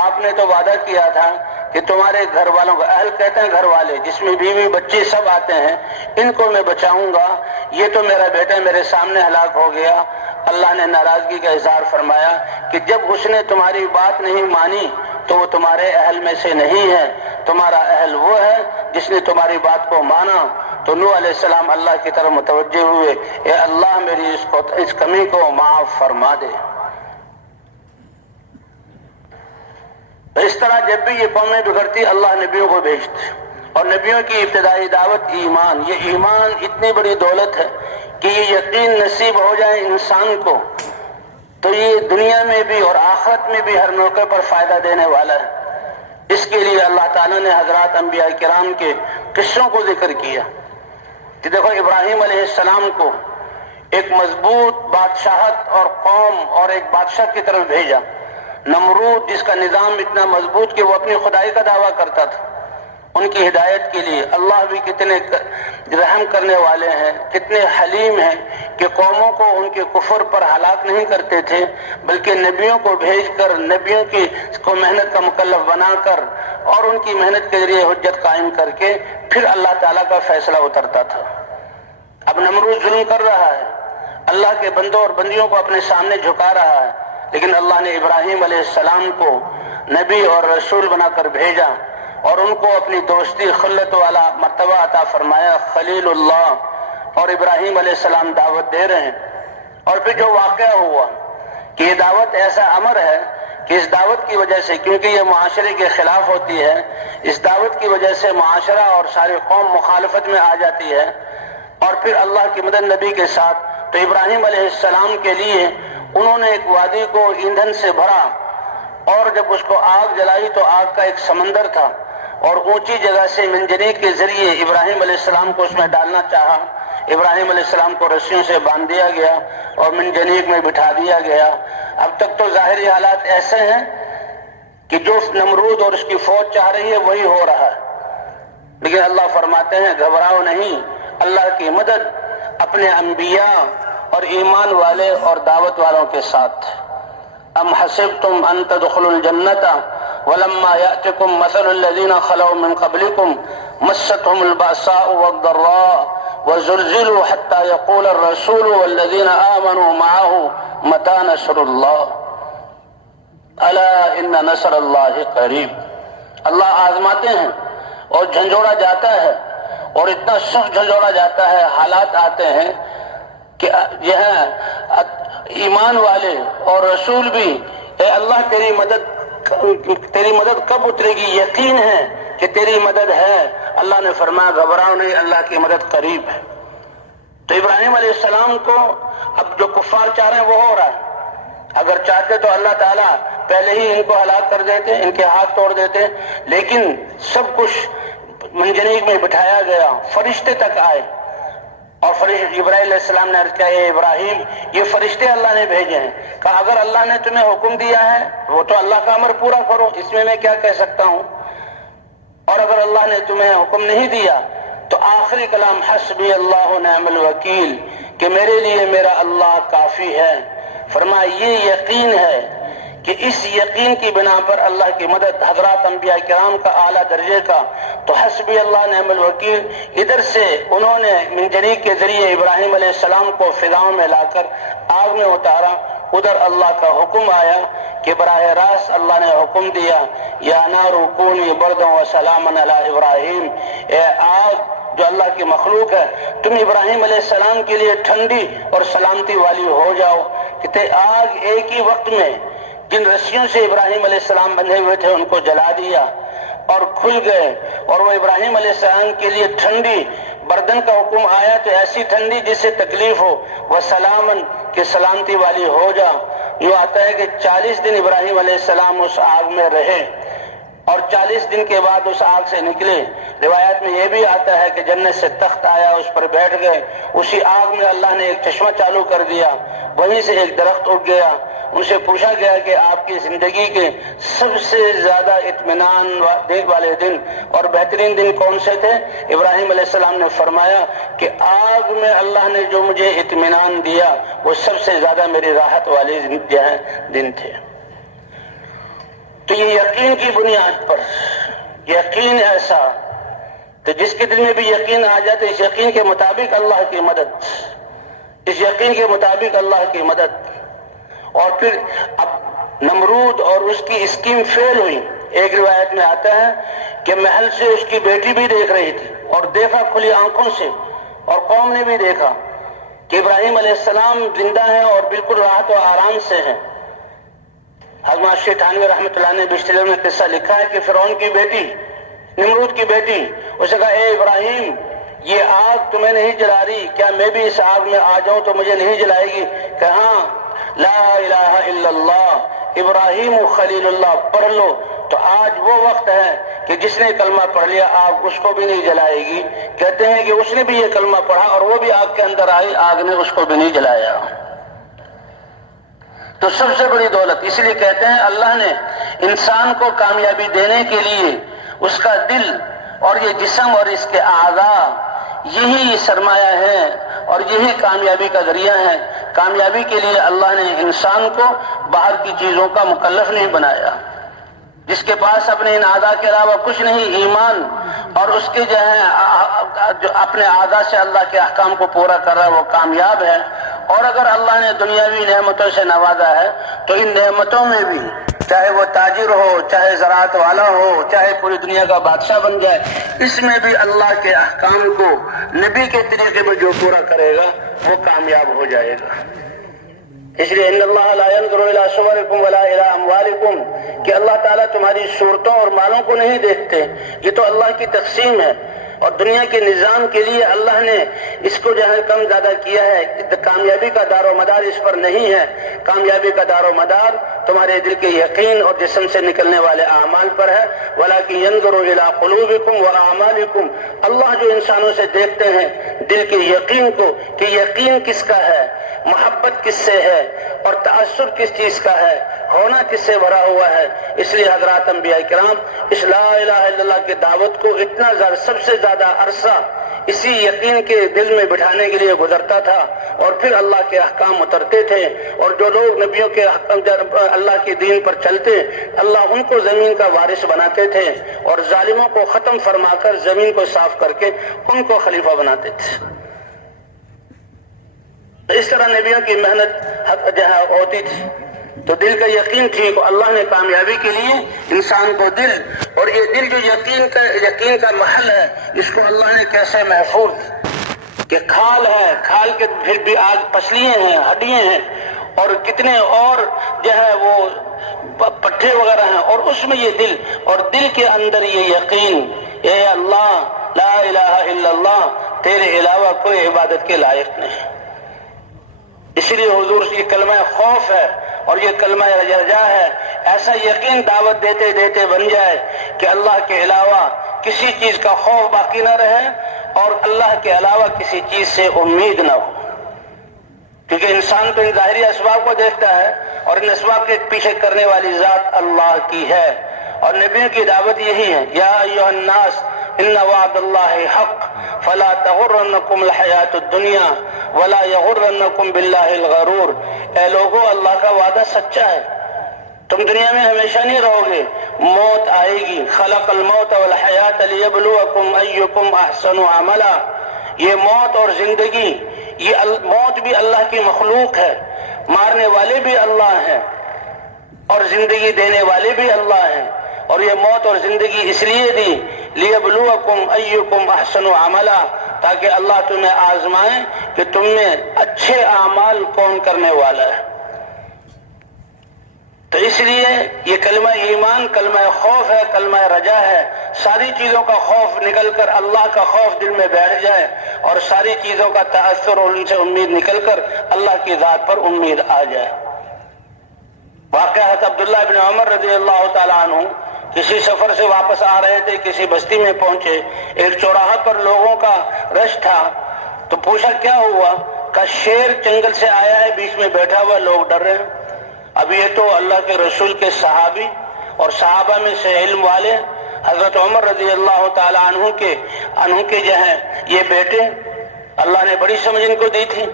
آپ نے تو وعدہ کیا تھا کہ تمہارے گھر والوں کو، اہل کہتے ہیں گھر والے جس میں بیوی بچے سب آتے ہیں، ان کو میں بچاؤں گا، یہ تو میرا بیٹا میرے سامنے ہلاک ہو گیا۔ اللہ نے ناراضگی کا اظہار فرمایا کہ جب اس نے تمہاری بات نہیں مانی تو وہ تمہارے اہل میں سے نہیں ہے، تمہارا اہل وہ ہے جس نے تمہاری بات کو مانا۔ تو نوح علیہ السلام اللہ کی طرف متوجہ ہوئے، اے اللہ میری اس کمی کو معاف فرما دے۔ اس طرح جب بھی یہ قومیں بگڑتی اللہ نبیوں کو بھیجتے، اور نبیوں کی ابتدائی دعوت ایمان، یہ ایمان اتنی بڑی دولت ہے کہ یہ یقین نصیب ہو جائے انسان کو تو یہ دنیا میں بھی اور آخرت میں بھی ہر موقع پر فائدہ دینے والا ہے۔ اس کے لیے اللہ تعالیٰ نے حضرات انبیاء کرام کے قصوں کو ذکر کیا کہ دیکھو ابراہیم علیہ السلام کو ایک مضبوط بادشاہت اور قوم اور ایک بادشاہ کی طرف بھیجا، نمرود جس کا نظام اتنا مضبوط کہ وہ اپنی خدائی کا دعویٰ کرتا تھا، ان کی ہدایت کے لیے اللہ بھی کتنے رحم کرنے والے ہیں، کتنے حلیم ہیں کہ قوموں کو ان کے کفر پر ہلاک نہیں کرتے تھے بلکہ نبیوں کو بھیج کر نبیوں کی کو محنت کا مکلف بنا کر اور ان کی محنت کے ذریعے حجت قائم کر کے پھر اللہ تعالیٰ کا فیصلہ اترتا تھا۔ اب نمرود ظلم کر رہا ہے، اللہ کے بندوں اور بندیوں کو اپنے سامنے جھکا رہا ہے، لیکن اللہ نے ابراہیم علیہ السلام کو نبی اور رسول بنا کر بھیجا اور ان کو اپنی دوستی خلت والا مرتبہ عطا فرمایا، خلیل اللہ، اور ابراہیم علیہ السلام دعوت دے رہے ہیں۔ اور پھر جو واقعہ ہوا کہ یہ دعوت ایسا امر ہے کہ اس دعوت کی وجہ سے، کیونکہ یہ معاشرے کے خلاف ہوتی ہے، اس دعوت کی وجہ سے معاشرہ اور ساری قوم مخالفت میں آ جاتی ہے، اور پھر اللہ کی مدد نبی کے ساتھ، تو ابراہیم علیہ السلام کے لیے انہوں نے ایک وادی کو ایندھن سے بھرا اور جب اس کو آگ جلائی تو آگ کا ایک سمندر تھا اور اونچی جگہ سے منجنیق کے ذریعے ابراہیم علیہ السلام کو اس میں ڈالنا چاہا۔ ابراہیم علیہ السلام کو رسیوں سے باندھ دیا گیا اور منجنیق میں بٹھا دیا گیا۔ اب تک تو ظاہری حالات ایسے ہیں کہ جو نمرود اور اس کی فوج چاہ رہی ہے وہی ہو رہا ہے، لیکن اللہ فرماتے ہیں گھبراؤ نہیں، اللہ کی مدد اپنے انبیاء اور ایمان والے اور دعوت والوں کے ساتھ۔ ام حسبتم ان تدخلوا الجنة ولما يأتكم مثل الذين خلوا من قبلكم مستهم البأساء والضراء وزلزلوا حتى يقول الرسول والذين آمنوا معه متى نصر الله ألا إن نصر الله قريب۔ اللہ آزماتے ہیں اور جھنجھوڑا جاتا ہے اور اتنا سخت جھنجھوڑا جاتا ہے، حالات آتے ہیں کہ یہ ایمان والے اور رسول بھی، اے اللہ تیری مدد کب اترے گی، یقین ہے کہ تیری مدد ہے۔ اللہ نے فرمایا گھبراؤ نہیں، اللہ کی مدد قریب ہے۔ تو ابراہیم علیہ السلام کو اب جو کفار چاہ رہے ہیں وہ ہو رہا ہے، اگر چاہتے تو اللہ تعالیٰ پہلے ہی ان کو ہلاک کر دیتے، ان کے ہاتھ توڑ دیتے، لیکن سب کچھ منجنیق میں بٹھایا گیا، فرشتے تک آئے اور ابراہیم علیہ السلام نے عرض کیا اے ابراہیم یہ فرشتے اللہ نے بھیجے ہیں. کہا اگر اللہ نے تمہیں حکم دیا ہے وہ تو اللہ کا امر پورا کرو، اس میں کیا کہہ سکتا ہوں، اور اگر اللہ نے تمہیں حکم نہیں دیا تو آخری کلام حسبی اللہ نعم الوکیل کہ میرے لیے میرا اللہ کافی ہے. فرمایا یہ یقین ہے کہ اس یقین کی بنا پر اللہ کی مدد حضرات انبیاء کرام کا اعلیٰ درجے کا، تو حسبی اللہ نعم الوکیل ادھر سے انہوں نے منجنیق کے ذریعے ابراہیم علیہ السلام کو فضاؤں میں لا کر آگ میں اتارا، ادھر اللہ کا حکم آیا کہ براہ راست اللہ نے حکم دیا یا نار کونی بردا و سلاما علی ابراہیم، اے آگ جو اللہ کی مخلوق ہے تم ابراہیم علیہ السلام کے لیے ٹھنڈی اور سلامتی والی ہو جاؤ. کہ آگ ایک ہی وقت میں جن رسیوں سے ابراہیم علیہ السلام بندھے ہوئے تھے ان کو جلا دیا اور کھل گئے، اور وہ ابراہیم علیہ السلام کے لیے ٹھنڈی بردن کا حکم آیا تو ایسی ٹھنڈی جس سے تکلیف ہو، وہ سلامن کہ سلامتی والی ہو جا. یوں آتا ہے کہ 40 دن ابراہیم علیہ السلام اس آگ میں رہے اور 40 دن کے بعد اس آگ سے نکلے. روایات میں یہ بھی آتا ہے کہ جنت سے تخت آیا، اس پر بیٹھ گئے، اسی آگ میں اللہ نے ایک چشمہ چالو کر دیا، وہیں سے ایک درخت اگ گیا. ان سے پوچھا گیا کہ آپ کی زندگی کے سب سے زیادہ اطمینان والے دن اور بہترین دن کون سے تھے؟ ابراہیم علیہ السلام نے فرمایا کہ آگ میں اللہ نے جو مجھے اطمینان دیا وہ سب سے زیادہ میری راحت والے دن تھے. تو یہ یقین کی بنیاد پر یقین ایسا تو جس کے دل میں بھی یقین آ جاتے اس یقین کے مطابق اللہ کی مدد، اس یقین کے مطابق اللہ کی مدد. اور پھر اب نمرود اور اس کی اسکیم فیل ہوئی. ایک روایت میں آتا ہے کہ محل سے اس کی بیٹی بھی دیکھ رہی تھی اور دیکھا کھلی آنکھوں سے، اور قوم نے بھی دیکھا کہ ابراہیم علیہ السلام زندہ ہیں اور بالکل راحت و آرام سے ہیں. حضرت شیخ تھانوی رحمۃ اللہ نے بشتیلوں میں قصہ لکھا ہے کہ فرعون کی بیٹی، نمرود کی بیٹی، اسے کہا اے ابراہیم یہ آگ تمہیں نہیں جلا رہی، کیا میں بھی اس آگ میں آ جاؤں تو مجھے نہیں جلائے گی؟ کہ ہاں لا الہ الا اللہ ابراہیم خلیل اللہ پڑھ لو. تو آج وہ وقت ہے کہ جس نے کلمہ پڑھ لیا آگ اس کو بھی نہیں جلائے گی. کہتے ہیں کہ اس نے بھی یہ کلمہ پڑھا اور وہ بھی آگ کے اندر آئی، آگ نے اس کو بھی نہیں جلایا. تو سب سے بڑی دولت، اس لیے کہتے ہیں اللہ نے انسان کو کامیابی دینے کے لیے اس کا دل اور یہ جسم اور اس کے اعضاء یہی سرمایہ ہے اور یہی کامیابی کا ذریعہ ہے. کامیابی کے لیے اللہ نے انسان کو باہر کی چیزوں کا مکلف نہیں بنایا. جس کے پاس اپنے ان اعضاء کے علاوہ کچھ نہیں، ایمان اور اس کے جو اپنے اعضاء سے اللہ کے احکام کو پورا کر رہا ہے وہ کامیاب ہے. اور اگر اللہ نے دنیاوی نعمتوں سے نوازا ہے تو ان نعمتوں میں بھی چاہے وہ تاجر ہو، چاہے زراعت والا ہو، چاہے پوری دنیا کا بادشاہ بن جائے، اس میں بھی اللہ کے احکام کو نبی کے طریقے میں جو پورا کرے گا وہ کامیاب ہو جائے گا. اس لیے ان اللہ لا ينظر الى صورکم ولا الى اموالکم کہ اللہ تعالیٰ تمہاری صورتوں اور مالوں کو نہیں دیکھتے، یہ تو اللہ کی تقسیم ہے. اور دنیا کے نظام کے لیے اللہ نے اس کو جو ہے کم زیادہ کیا ہے. کامیابی کا دار و مدار اس پر نہیں ہے. کامیابی کا دار و مدار تمہارے دل کے یقین اور جسم سے نکلنے والے اعمال پر ہے. وَلَكِنْ يَنْظُرُ إِلَىٰ قُلُوبِكُمْ وَأَعْمَالِكُمْ اللہ جو انسانوں سے دیکھتے ہیں دل کے یقین کو کہ یقین کس کا ہے، محبت کس سے ہے اور تأثر کس چیز کا ہے، ہونا کس سے بھرا ہوا ہے. اس لیے حضرات انبیاء کرام اس لا الہ الا اللہ کی دعوت کو اتنا زیادہ سب سے زیادہ عرصہ اسی یقین کے دل میں بٹھانے کے لیے گزرتا تھا اور پھر اللہ کے احکام اترتے تھے. اور جو لوگ نبیوں کے اللہ کے دین پر چلتے اللہ ان کو زمین کا وارث بناتے تھے اور ظالموں کو ختم فرما کر زمین کو صاف کر کے ان کو خلیفہ بناتے تھے. اس طرح نبیوں کی محنت جہاں ہوتی تھی تو دل کا یقین ٹھیک. اللہ نے کامیابی کے لیے انسان کو دل، اور یہ دل جو یقین کا محل ہے اس کو اللہ نے کیسے محفوظ کہ کھال ہے، کھال کے پھر بھی آج پسلیاں ہیں، ہڈیاں ہیں اور کتنے اور جو ہے وہ پٹھے وغیرہ ہیں، اور اس میں یہ دل اور دل کے اندر یہ یقین اے اللہ لا الہ الا اللہ تیرے علاوہ کوئی عبادت کے لائق نہیں. اس لیے حضور یہ کلمہ خوف ہے اور یہ کلمہ رجا ہے. ایسا یقین دعوت دیتے دیتے بن جائے کہ اللہ کے علاوہ کسی چیز کا خوف باقی نہ رہے اور اللہ کے علاوہ کسی چیز سے امید نہ ہو، کیونکہ انسان تو ان ظاہری اسباب کو دیکھتا ہے اور ان اسباب کے پیچھے کرنے والی ذات اللہ کی ہے۔ اور نبیوں کی دعوت یہی ہے، یا ایھا الناس ان وعد اللہ حق فلا تغرنکم الحیات الدنیا ولا یغرنکم باللہ الغرور۔ اے لوگو، اللہ کا وعدہ سچا ہے، تم دنیا میں ہمیشہ نہیں رہو گے، موت آئے گی۔ خلق الموت والحیات لیبلوکم ایکم احسن عملا۔ یہ موت اور زندگی، یہ موت بھی اللہ کی مخلوق ہے، مارنے والے بھی اللہ ہیں اور زندگی دینے والے بھی اللہ ہیں، اور یہ موت اور زندگی اس لیے دی لیبلوکم ایکم احسن عملا، تاکہ اللہ تمہیں آزمائے کہ تم میں اچھے اعمال کون کرنے والا ہے۔ تو اس لیے یہ کلمہ ایمان کلمہ خوف ہے، کلمہ رجا ہے۔ ساری چیزوں کا خوف نکل کر اللہ کا خوف دل میں بیٹھ جائے، اور ساری چیزوں کا تأثر اور ان سے امید نکل کر اللہ کی ذات پر امید آ جائے۔ واقعہ ہے عبداللہ بن عمر رضی اللہ تعالیٰ عنہ کسی سفر سے واپس آ رہے تھے، کسی بستی میں پہنچے، ایک چوراہا پر لوگوں کا رش تھا، تو پوچھا کیا ہوا؟ کہ شیر جنگل سے آیا ہے، بیچ میں بیٹھا ہوا، لوگ ڈر رہے ہیں۔ اب یہ تو اللہ کے رسول کے صحابی اور صحابہ میں سے علم والے حضرت عمر رضی اللہ تعالی عنہ کے جو ہیں یہ بیٹے، اللہ نے بڑی سمجھ ان کو دی تھی۔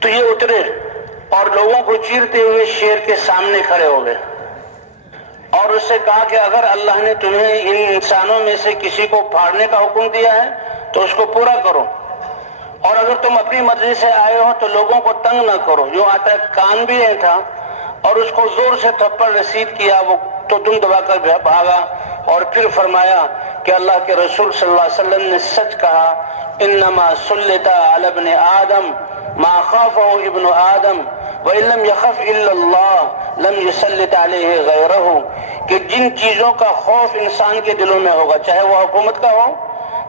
تو یہ اترے اور لوگوں کو چیرتے ہوئے شیر کے سامنے کھڑے ہو گئے اور اس سے کہا کہ اگر اللہ نے تمہیں ان انسانوں میں سے کسی کو پھاڑنے کا حکم دیا ہے تو اس کو پورا کرو، اور اگر تم اپنی مرضی سے آئے ہو تو لوگوں کو تنگ نہ کرو۔ جو آتا ہے کان بھی نہیں تھا اور اس کو زور سے تھپڑ رسید کیا، وہ تو دم دبا کر بھاگا، اور پھر فرمایا کہ اللہ کے رسول صلی اللہ علیہ وسلم نے سچ کہا، انما سلط علی ابن آدم ما خافہ ابن آدم وَإِن لَمْ يَخَفْ إِلَّا اللَّهُ لَمْ يُسَلِّطْ عَلَيْهِ غَيْرَهُ، کہ جن چیزوں کا خوف انسان کے دلوں میں ہوگا، چاہے وہ حکومت کا ہو،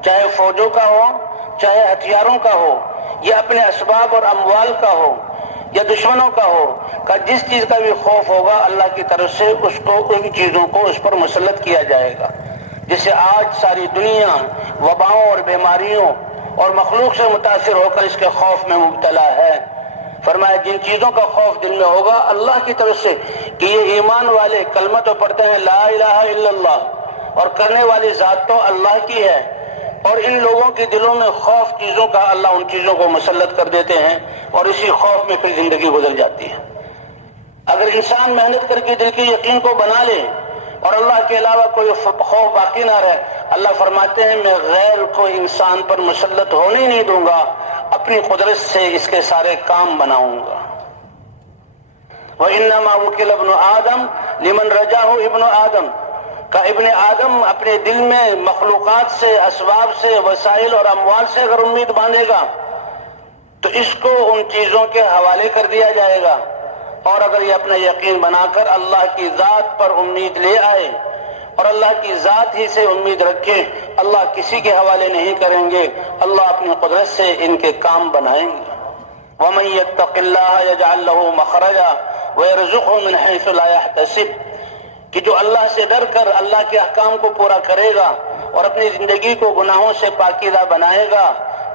چاہے فوجوں کا ہو، چاہے ہتھیاروں کا ہو، یا اپنے اسباب اور اموال کا ہو، یا دشمنوں کا ہو، کہ جس چیز کا بھی خوف ہوگا اللہ کی طرف سے اس کو ان چیزوں کو اس پر مسلط کیا جائے گا۔ جسے آج ساری دنیا وباؤں اور بیماریوں اور مخلوق سے متاثر ہو کر اس کے خوف میں مبتلا ہے۔ فرمایا جن چیزوں کا خوف دل میں ہوگا اللہ کی طرف سے، کہ یہ ایمان والے کلمہ تو پڑھتے ہیں لا الہ الا اللہ، اور کرنے والی ذات تو اللہ کی ہے، اور ان لوگوں کے دلوں میں خوف چیزوں کا اللہ ان چیزوں کو مسلط کر دیتے ہیں، اور اسی خوف میں پھر زندگی گزر جاتی ہے۔ اگر انسان محنت کر کے دل کے یقین کو بنا لے اور اللہ کے علاوہ کوئی خوف باقی نہ رہے، اللہ فرماتے ہیں میں غیر کو انسان پر مسلط ہونے ہی نہیں دوں گا، اپنی قدرت سے اس کے سارے کام بناؤں گا۔ وَإِنَّمَا وُكِلَ ابْنُ آدَمَ لِمَنْ رَجَاهُ ابن آدم، کہ ابن آدم اپنے دل میں مخلوقات سے، اسباب سے، وسائل اور اموال سے اگر امید باندھے گا تو اس کو ان چیزوں کے حوالے کر دیا جائے گا، اور اگر یہ اپنا یقین بنا کر اللہ کی ذات پر امید لے آئے اور اللہ کی ذات ہی سے امید رکھے، اللہ کسی کے حوالے نہیں کریں گے، اللہ اپنی قدرت سے ان کے کام بنائیں گے۔ وَمَن يَتَّقِ اللَّهَ يَجْعَل لَّهُ مَخْرَجًا وَيَرْزُقْهُ مِنْ حَيْثُ لَا يَحْتَسِبُ، کہ جو اللہ سے ڈر کر اللہ کے احکام کو پورا کرے گا اور اپنی زندگی کو گناہوں سے پاکیزہ بنائے گا،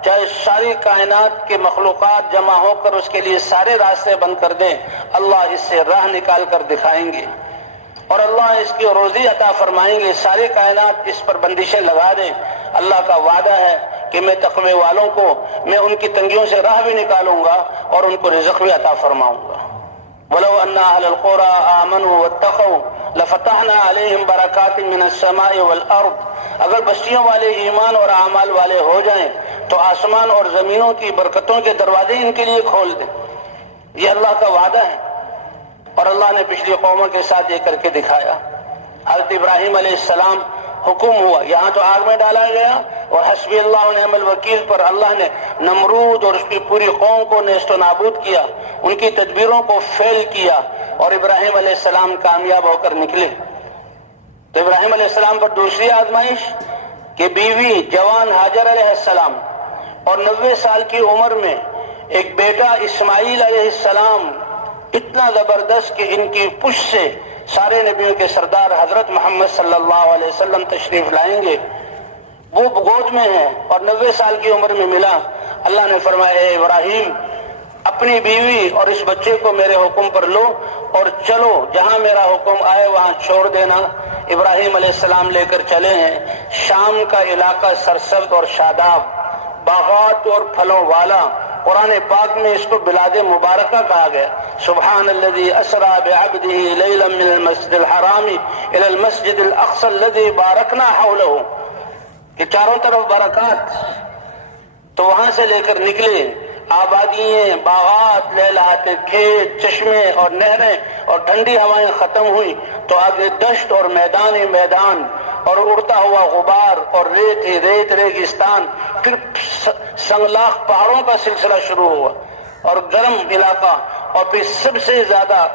چاہے ساری کائنات کے مخلوقات جمع ہو کر اس کے لیے سارے راستے بند کر دیں، اللہ اس سے راہ نکال کر دکھائیں گے، اور اللہ اس کی روزی عطا فرمائیں گے، ساری کائنات اس پر بندشیں لگا دیں۔ اللہ کا وعدہ ہے کہ میں تقوی والوں کو میں ان کی تنگیوں سے راہ بھی نکالوں گا اور ان کو رزق بھی عطا فرماؤں گا۔ وَلَوْ أَنَّ أَهْلَ الْقُرَىٰ آمَنُوا وَاتَّقَوْا لَفَتَحْنَا عَلَيْهِمْ بَرَكَاتٍ مِّنَ السَّمَاءِ وَالْأَرْضِ، اگر بستیوں والے ایمان اور اعمال والے ہو جائیں تو آسمان اور زمینوں کی برکتوں کے دروازے ان کے لیے کھول دیں۔ یہ اللہ کا وعدہ ہے، اور اللہ نے پچھلی قوموں کے ساتھ یہ کر کے دکھایا۔ حضرت ابراہیم علیہ السلام حکم ہوا، یہاں تو آگ میں ڈالا گیا، اور حسبی اللہ ونعم الوکیل پر اللہ نے نمرود اور اس کی پوری قوم کو نیست و نابود کیا، ان کی تدبیروں کو فیل کیا، اور ابراہیم علیہ السلام کامیاب ہو کر نکلے۔ تو ابراہیم علیہ السلام پر دوسری آزمائش کہ بیوی جوان ہاجر علیہ السلام اور 90 سال کی عمر میں ایک بیٹا اسماعیل علیہ السلام اتنا زبردست کہ ان کی پشت سے سارے نبیوں کے سردار حضرت محمد صلی اللہ علیہ وسلم تشریف لائیں گے. وہ گود میں ہیں اور 90 سال کی عمر میں ملا. اللہ نے فرمایا اے ابراہیم اپنی بیوی اور اس بچے کو میرے حکم پر لو اور چلو، جہاں میرا حکم آئے وہاں چھوڑ دینا. ابراہیم علیہ السلام لے کر چلے ہیں. شام کا علاقہ سرسبز اور شاداب، باغات اور پھلوں والا. قرآن پاک میں اس کو بلاد مبارکہ کہا گیا. سبحان الذی اسری بعبدہ لیلا من المسجد الحرام الی المسجد الاقصی الذی بارکنا حولہ، کہ چاروں طرف برکات. تو وہاں سے لے کر نکلے، آبادیاں، باغات، لہلہاتے کھیت، چشمے اور نہریں اور ٹھنڈی ہوائیں ختم ہوئی تو آگے دشت اور میدان ہی میدان اور اڑتا ہوا غبار اور ریت ہی ریت، ریگستان. پھر سنگلاخ پہاڑوں کا سلسلہ شروع ہوا اور گرم علاقہ، اور پھر سب سے زیادہ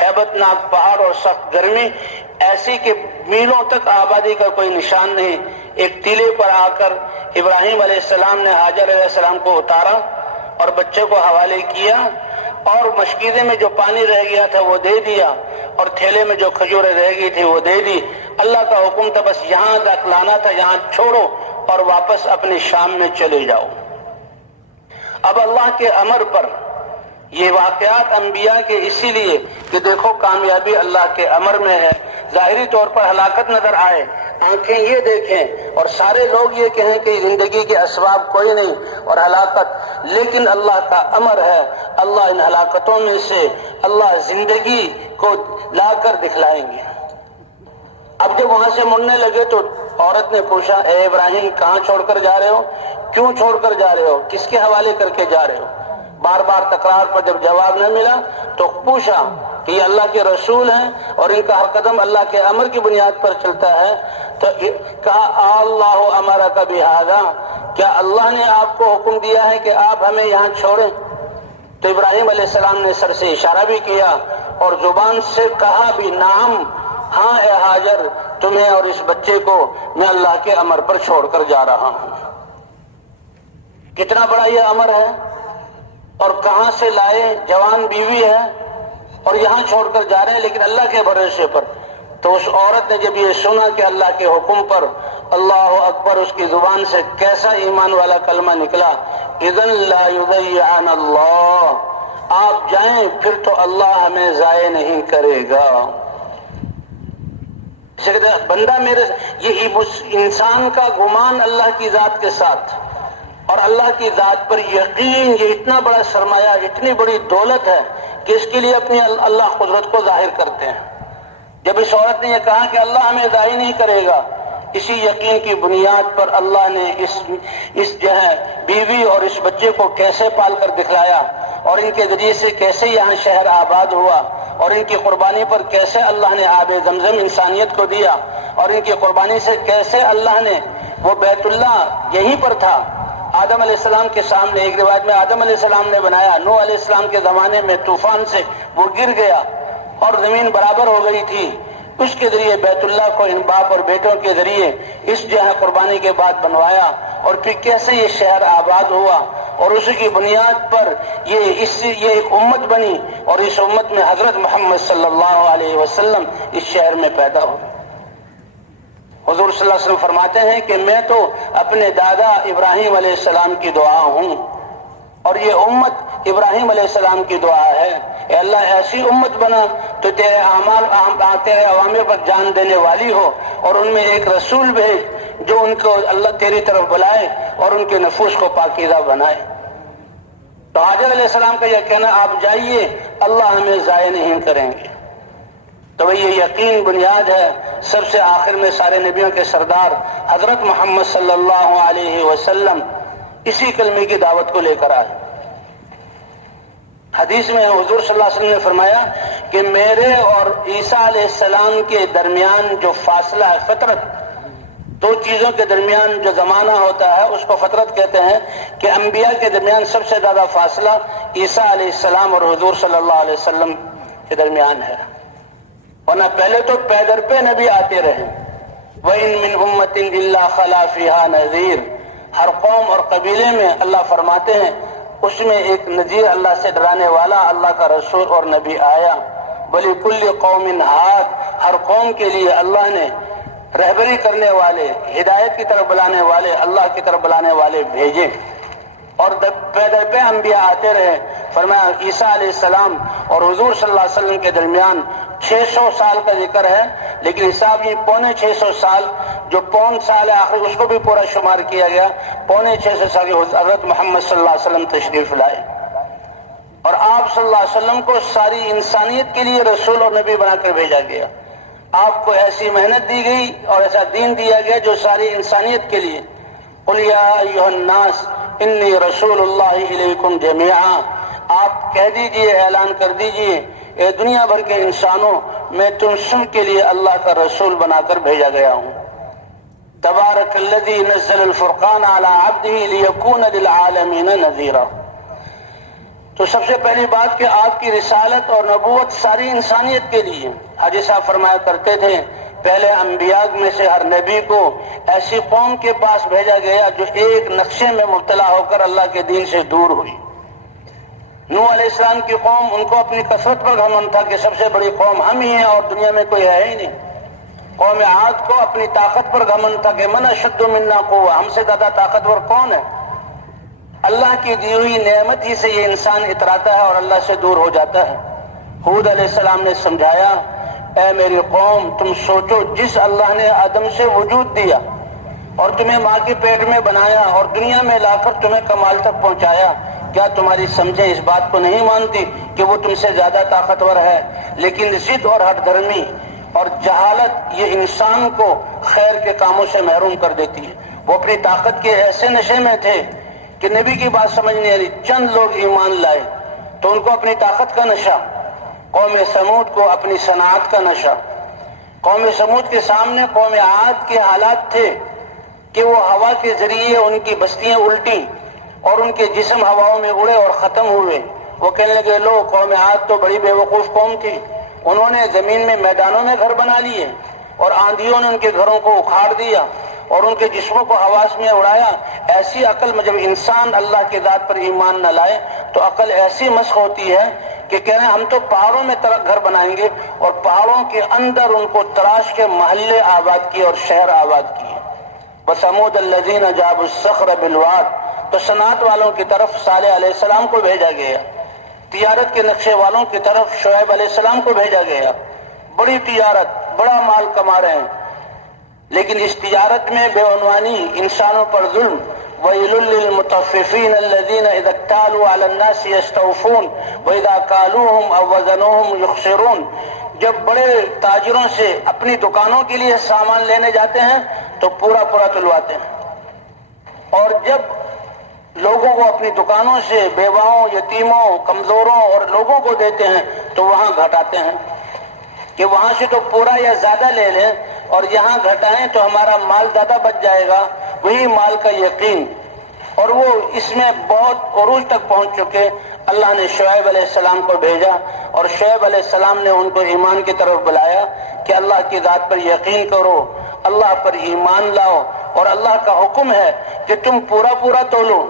ہیبت ناک پہاڑ اور سخت گرمی، ایسی کہ میلوں تک آبادی کا کوئی نشان نہیں. ایک ٹیلے پر آ کر ابراہیم علیہ السلام نے حاجر علیہ السلام کو اتارا اور بچے کو حوالے کیا، اور مشکیزے میں جو پانی رہ گیا تھا وہ دے دیا، اور تھیلے میں جو کھجوریں رہ گئی تھی وہ دے دی. اللہ کا حکم تھا بس یہاں تک لانا تھا، یہاں چھوڑو اور واپس اپنی شام میں چلے جاؤ. اب اللہ کے امر پر یہ واقعات انبیاء کے اسی لیے کہ دیکھو کامیابی اللہ کے امر میں ہے. ظاہری طور پر ہلاکت نظر آئے، آنکھیں یہ دیکھیں اور سارے لوگ یہ کہیں کہ زندگی کے اسباب کوئی نہیں اور ہلاکت، لیکن اللہ کا امر ہے. اللہ ان ہلاکتوں میں سے اللہ زندگی کو لا کر دکھلائیں گے. اب جب وہاں سے مڑنے لگے تو عورت نے پوچھا اے ابراہیم کہاں چھوڑ کر جا رہے ہو، کیوں چھوڑ کر جا رہے ہو، کس کے حوالے کر کے جا رہے ہو. بار بار تکرار پر جب جواب نہ ملا تو پوچھا کہ یہ اللہ کے رسول ہیں اور ان کا ہر قدم اللہ کے امر کی بنیاد پر چلتا ہے. تو کہا اللہ امرک بہذا، کیا اللہ نے آپ کو حکم دیا ہے کہ آپ ہمیں یہاں چھوڑیں. تو ابراہیم علیہ السلام نے سر سے اشارہ بھی کیا اور زبان سے کہا بھی نعم، ہاں اے حاجر، تمہیں اور اس بچے کو میں اللہ کے امر پر چھوڑ کر جا رہا ہوں. کتنا بڑا یہ امر ہے، اور کہاں سے لائے، جوان بیوی ہے اور یہاں چھوڑ کر جا رہے ہیں لیکن اللہ کے بھروسے پر. تو اس عورت نے جب یہ سنا کہ اللہ کے حکم پر اللہ اکبر، اس کی زبان سے کیسا ایمان والا کلمہ نکلا، اذن لا یضیعن اللہ، آپ جائیں پھر تو اللہ ہمیں ضائع نہیں کرے گا. بندہ میرے، یہ انسان کا گمان اللہ کی ذات کے ساتھ اور اللہ کی ذات پر یقین، یہ اتنا بڑا سرمایہ، اتنی بڑی دولت ہے کہ اس کے لیے اپنی اللہ قدرت کو ظاہر کرتے ہیں. جب اس عورت نے یہ کہا کہ اللہ ہمیں ضائع نہیں کرے گا، اسی یقین کی بنیاد پر اللہ نے اس جو ہے بیوی اور اس بچے کو کیسے پال کر دکھلایا، اور ان کے ذریعے سے کیسے یہاں شہر آباد ہوا، اور ان کی قربانی پر کیسے اللہ نے آب زمزم انسانیت کو دیا، اور ان کی قربانی سے کیسے اللہ نے وہ بیت اللہ یہیں پر تھا آدم علیہ السلام کے سامنے. ایک روایت میں آدم علیہ السلام نے بنایا، نوح علیہ السلام کے زمانے میں طوفان سے وہ گر گیا اور زمین برابر ہو گئی تھی. اس کے ذریعے بیت اللہ کو ان باپ اور بیٹوں کے ذریعے اس جو ہے قربانی کے بعد بنوایا، اور پھر کیسے یہ شہر آباد ہوا، اور اسی کی بنیاد پر یہ ایک امت بنی، اور اس امت میں حضرت محمد صلی اللہ علیہ وسلم اس شہر میں پیدا ہو. حضور صلی اللہ علیہ وسلم فرماتے ہیں کہ میں تو اپنے دادا ابراہیم علیہ السلام کی دعا ہوں، اور یہ امت ابراہیم علیہ السلام کی دعا ہے. اے اللہ ایسی امت بنا تو تیرے تیرے اوامر پر جان دینے والی ہو، اور ان میں ایک رسول بھیج جو ان کو اللہ تیری طرف بلائے اور ان کے نفوس کو پاکیزہ بنائے. تو حاجر علیہ السلام کا یہ کہنا آپ جائیے اللہ ہمیں ضائع نہیں کریں گے. تو یہ یقین بنیاد ہے. سب سے آخر میں سارے نبیوں کے سردار حضرت محمد صلی اللہ علیہ وسلم اسی کلمے کی دعوت کو لے کر آئے. حدیث میں حضور صلی اللہ علیہ وسلم نے فرمایا کہ میرے اور عیسیٰ علیہ السلام کے درمیان جو فاصلہ ہے، فطرت، دو چیزوں کے درمیان جو زمانہ ہوتا ہے اس کو فطرت کہتے ہیں، کہ انبیاء کے درمیان سب سے زیادہ فاصلہ عیسیٰ علیہ السلام اور حضور صلی اللہ علیہ وسلم کے درمیان ہے. ورنہ پہلے تو پیدر پہ نبی آتے رہے. وَإِن مِّنْ أُمَّةٍ إِلَّا خَلَا فِيهَا نَذِيرٌ، ہر قوم اور قبیلے میں اللہ فرماتے ہیں اس میں ایک نذیر، اللہ سے ڈرانے والا، اللہ کا رسول اور نبی آیا. وَلِكُلِّ قَوْمٍ هَادٍ، ہر قوم کے لیے اللہ نے رہبری کرنے والے، ہدایت کی طرف بلانے والے، اللہ کی طرف بلانے والے بھیجے، اور در پہ انبیاء آتے رہے۔ فرمایا عیسیٰ علیہ السلام اور حضور صلی اللہ علیہ وسلم کے درمیان 600 سال کا ذکر ہے، لیکن حساب یہ 650 سال، جو 5 سال آخر اس کو بھی پورا شمار کیا گیا، 650 سال حضرت محمد صلی اللہ علیہ وسلم تشریف لائے، اور آپ صلی اللہ علیہ وسلم کو ساری انسانیت کے لیے رسول اور نبی بنا کر بھیجا گیا۔ آپ کو ایسی محنت دی گئی اور ایسا دین دیا گیا جو ساری انسانیت کے لیے۔ قُلْ يَا أَيُّهَا النَّاسُ إِنِّي رَسُولُ اللَّهِ إِلَيْكُمْ جَمِيعًا، آپ کہہ دیجئے، اعلان کر دیجئے، اے دنیا بھر کے انسانوں، میں تم سب کے لیے اللہ کا رسول بنا کر بھیجا گیا ہوں۔ تبارک الذی نزل الفرقان علی عبدہ لیکون للعالمین نذیرا۔ تو سب سے پہلی بات کہ آپ کی رسالت اور نبوت ساری انسانیت کے لیے۔ حاجی صاحب فرمایا کرتے تھے پہلے انبیاء میں سے ہر نبی کو ایسی قوم کے پاس بھیجا گیا جو ایک نقشے میں مبتلا ہو کر اللہ کے دین سے دور ہوئی۔ نوح علیہ السلام کی قوم، ان کو اپنی کثرت پر گھمنڈ تھا کہ سب سے بڑی قوم ہم ہی ہیں اور دنیا میں کوئی ہے ہی نہیں۔ قوم عاد کو اپنی طاقت پر گھمنڈ تھا کہ من اشد منا قوہ، ہم سے زیادہ طاقتور کون ہے؟ اللہ کی دی ہوئی نعمت ہی سے یہ انسان اتراتا ہے اور اللہ سے دور ہو جاتا ہے۔ ہود علیہ السلام نے سمجھایا، اے میری قوم، تم سوچو، جس اللہ نے آدم سے وجود دیا اور تمہیں ماں کے پیٹ میں بنایا اور دنیا میں لا کر تمہیں کمال تک پہنچایا، کیا تمہاری سمجھیں اس بات کو نہیں مانتی کہ وہ تم سے زیادہ طاقتور ہے؟ لیکن ضد اور ہٹ دھرمی اور جہالت یہ انسان کو خیر کے کاموں سے محروم کر دیتی ہے۔ وہ اپنی طاقت کے ایسے نشے میں تھے کہ نبی کی بات سمجھ نہیں آئی، چند لوگ ایمان لائے تو ان کو اپنی طاقت کا نشہ، قوم سمود کو اپنی صنعت کا نشہ۔ قوم سمود کے سامنے قوم عاد کے حالات تھے کہ وہ ہوا کے ذریعے ان کی بستیاں الٹیں اور ان کے جسم ہواؤں میں اڑے اور ختم ہوئے۔ وہ کہنے لگے، لو، قوم عاد تو بڑی بے وقوف قوم تھی، انہوں نے زمین میں میدانوں میں گھر بنا لیے اور آندھیوں نے ان کے گھروں کو اکھاڑ دیا اور ان کے جسموں کو حواس میں اڑایا۔ ایسی عقل میں جب انسان اللہ کے ذات پر ایمان نہ لائے تو عقل ایسی مسخ ہوتی ہے کہ کہنا ہم تو پہاڑوں میں گھر بنائیں گے، اور پہاڑوں کے اندر ان کو تراش کے محلے آباد کیے اور شہر آباد کیے۔ وَثَمُودَ الَّذِينَ جَابُوا الصَّخْرَ بِالْوَادِ، تو صنعت والوں کی طرف صالح علیہ السلام کو بھیجا گیا، تجارت کے نقشے والوں کی طرف شعیب علیہ السلام کو بھیجا گیا۔ بڑی تجارت، بڑا مال کما رہے ہیں، لیکن اس تجارت میں بے عنوانی، انسانوں پر ظلم۔ وَيْلٌ لِّلْمُطَفِّفِينَ الَّذِينَ إِذَا اكْتَالُوا عَلَى النَّاسِ يَسْتَوْفُونَ وَإِذَا كَالُوهُمْ أَوْ وَزَنُوهُمْ يُخْسِرُونَ، جب بڑے تاجروں سے اپنی دکانوں کے لیے سامان لینے جاتے ہیں تو پورا تلواتے ہیں، اور جب لوگوں کو اپنی دکانوں سے بیواؤں، یتیموں، کمزوروں اور لوگوں کو دیتے ہیں تو وہاں گھٹاتے ہیں کہ وہاں سے تو پورا یا زیادہ لے لیں اور یہاں گھٹائیں تو ہمارا مال زیادہ بچ جائے گا۔ وہی مال کا یقین، اور وہ اس میں بہت عروج تک پہنچ چکے۔ اللہ نے شعیب علیہ السلام کو بھیجا اور شعیب علیہ السلام نے ان کو ایمان کی طرف بلایا کہ اللہ کی ذات پر یقین کرو، اللہ پر ایمان لاؤ، اور اللہ کا حکم ہے کہ تم پورا تولو۔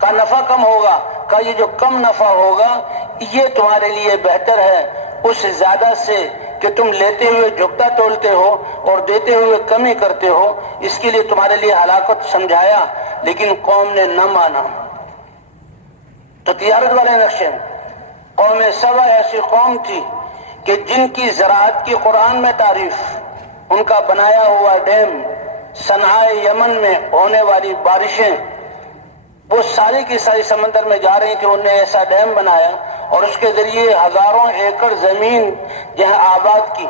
کا نفع کم ہوگا، کا یہ جو کم نفع ہوگا یہ تمہارے لیے بہتر ہے اس زیادہ سے کہ تم لیتے ہوئے جھکتا تولتے ہو اور دیتے ہوئے کمی کرتے ہو، اس کے لیے تمہارے لیے ہلاکت سمجھایا، لیکن قوم نے نہ مانا۔ تو تجارت والے نقشے، قوم سبا ایسی قوم تھی کہ جن کی زراعت کی قرآن میں تعریف، ان کا بنایا ہوا ڈیم، صنعاء یمن میں ہونے والی بارشیں، وہ ساری کی ساری سمندر میں جا رہی تھی، انہوں نے ایسا ڈیم بنایا اور اس کے ذریعے ہزاروں ایکڑ زمین جہاں آباد کی۔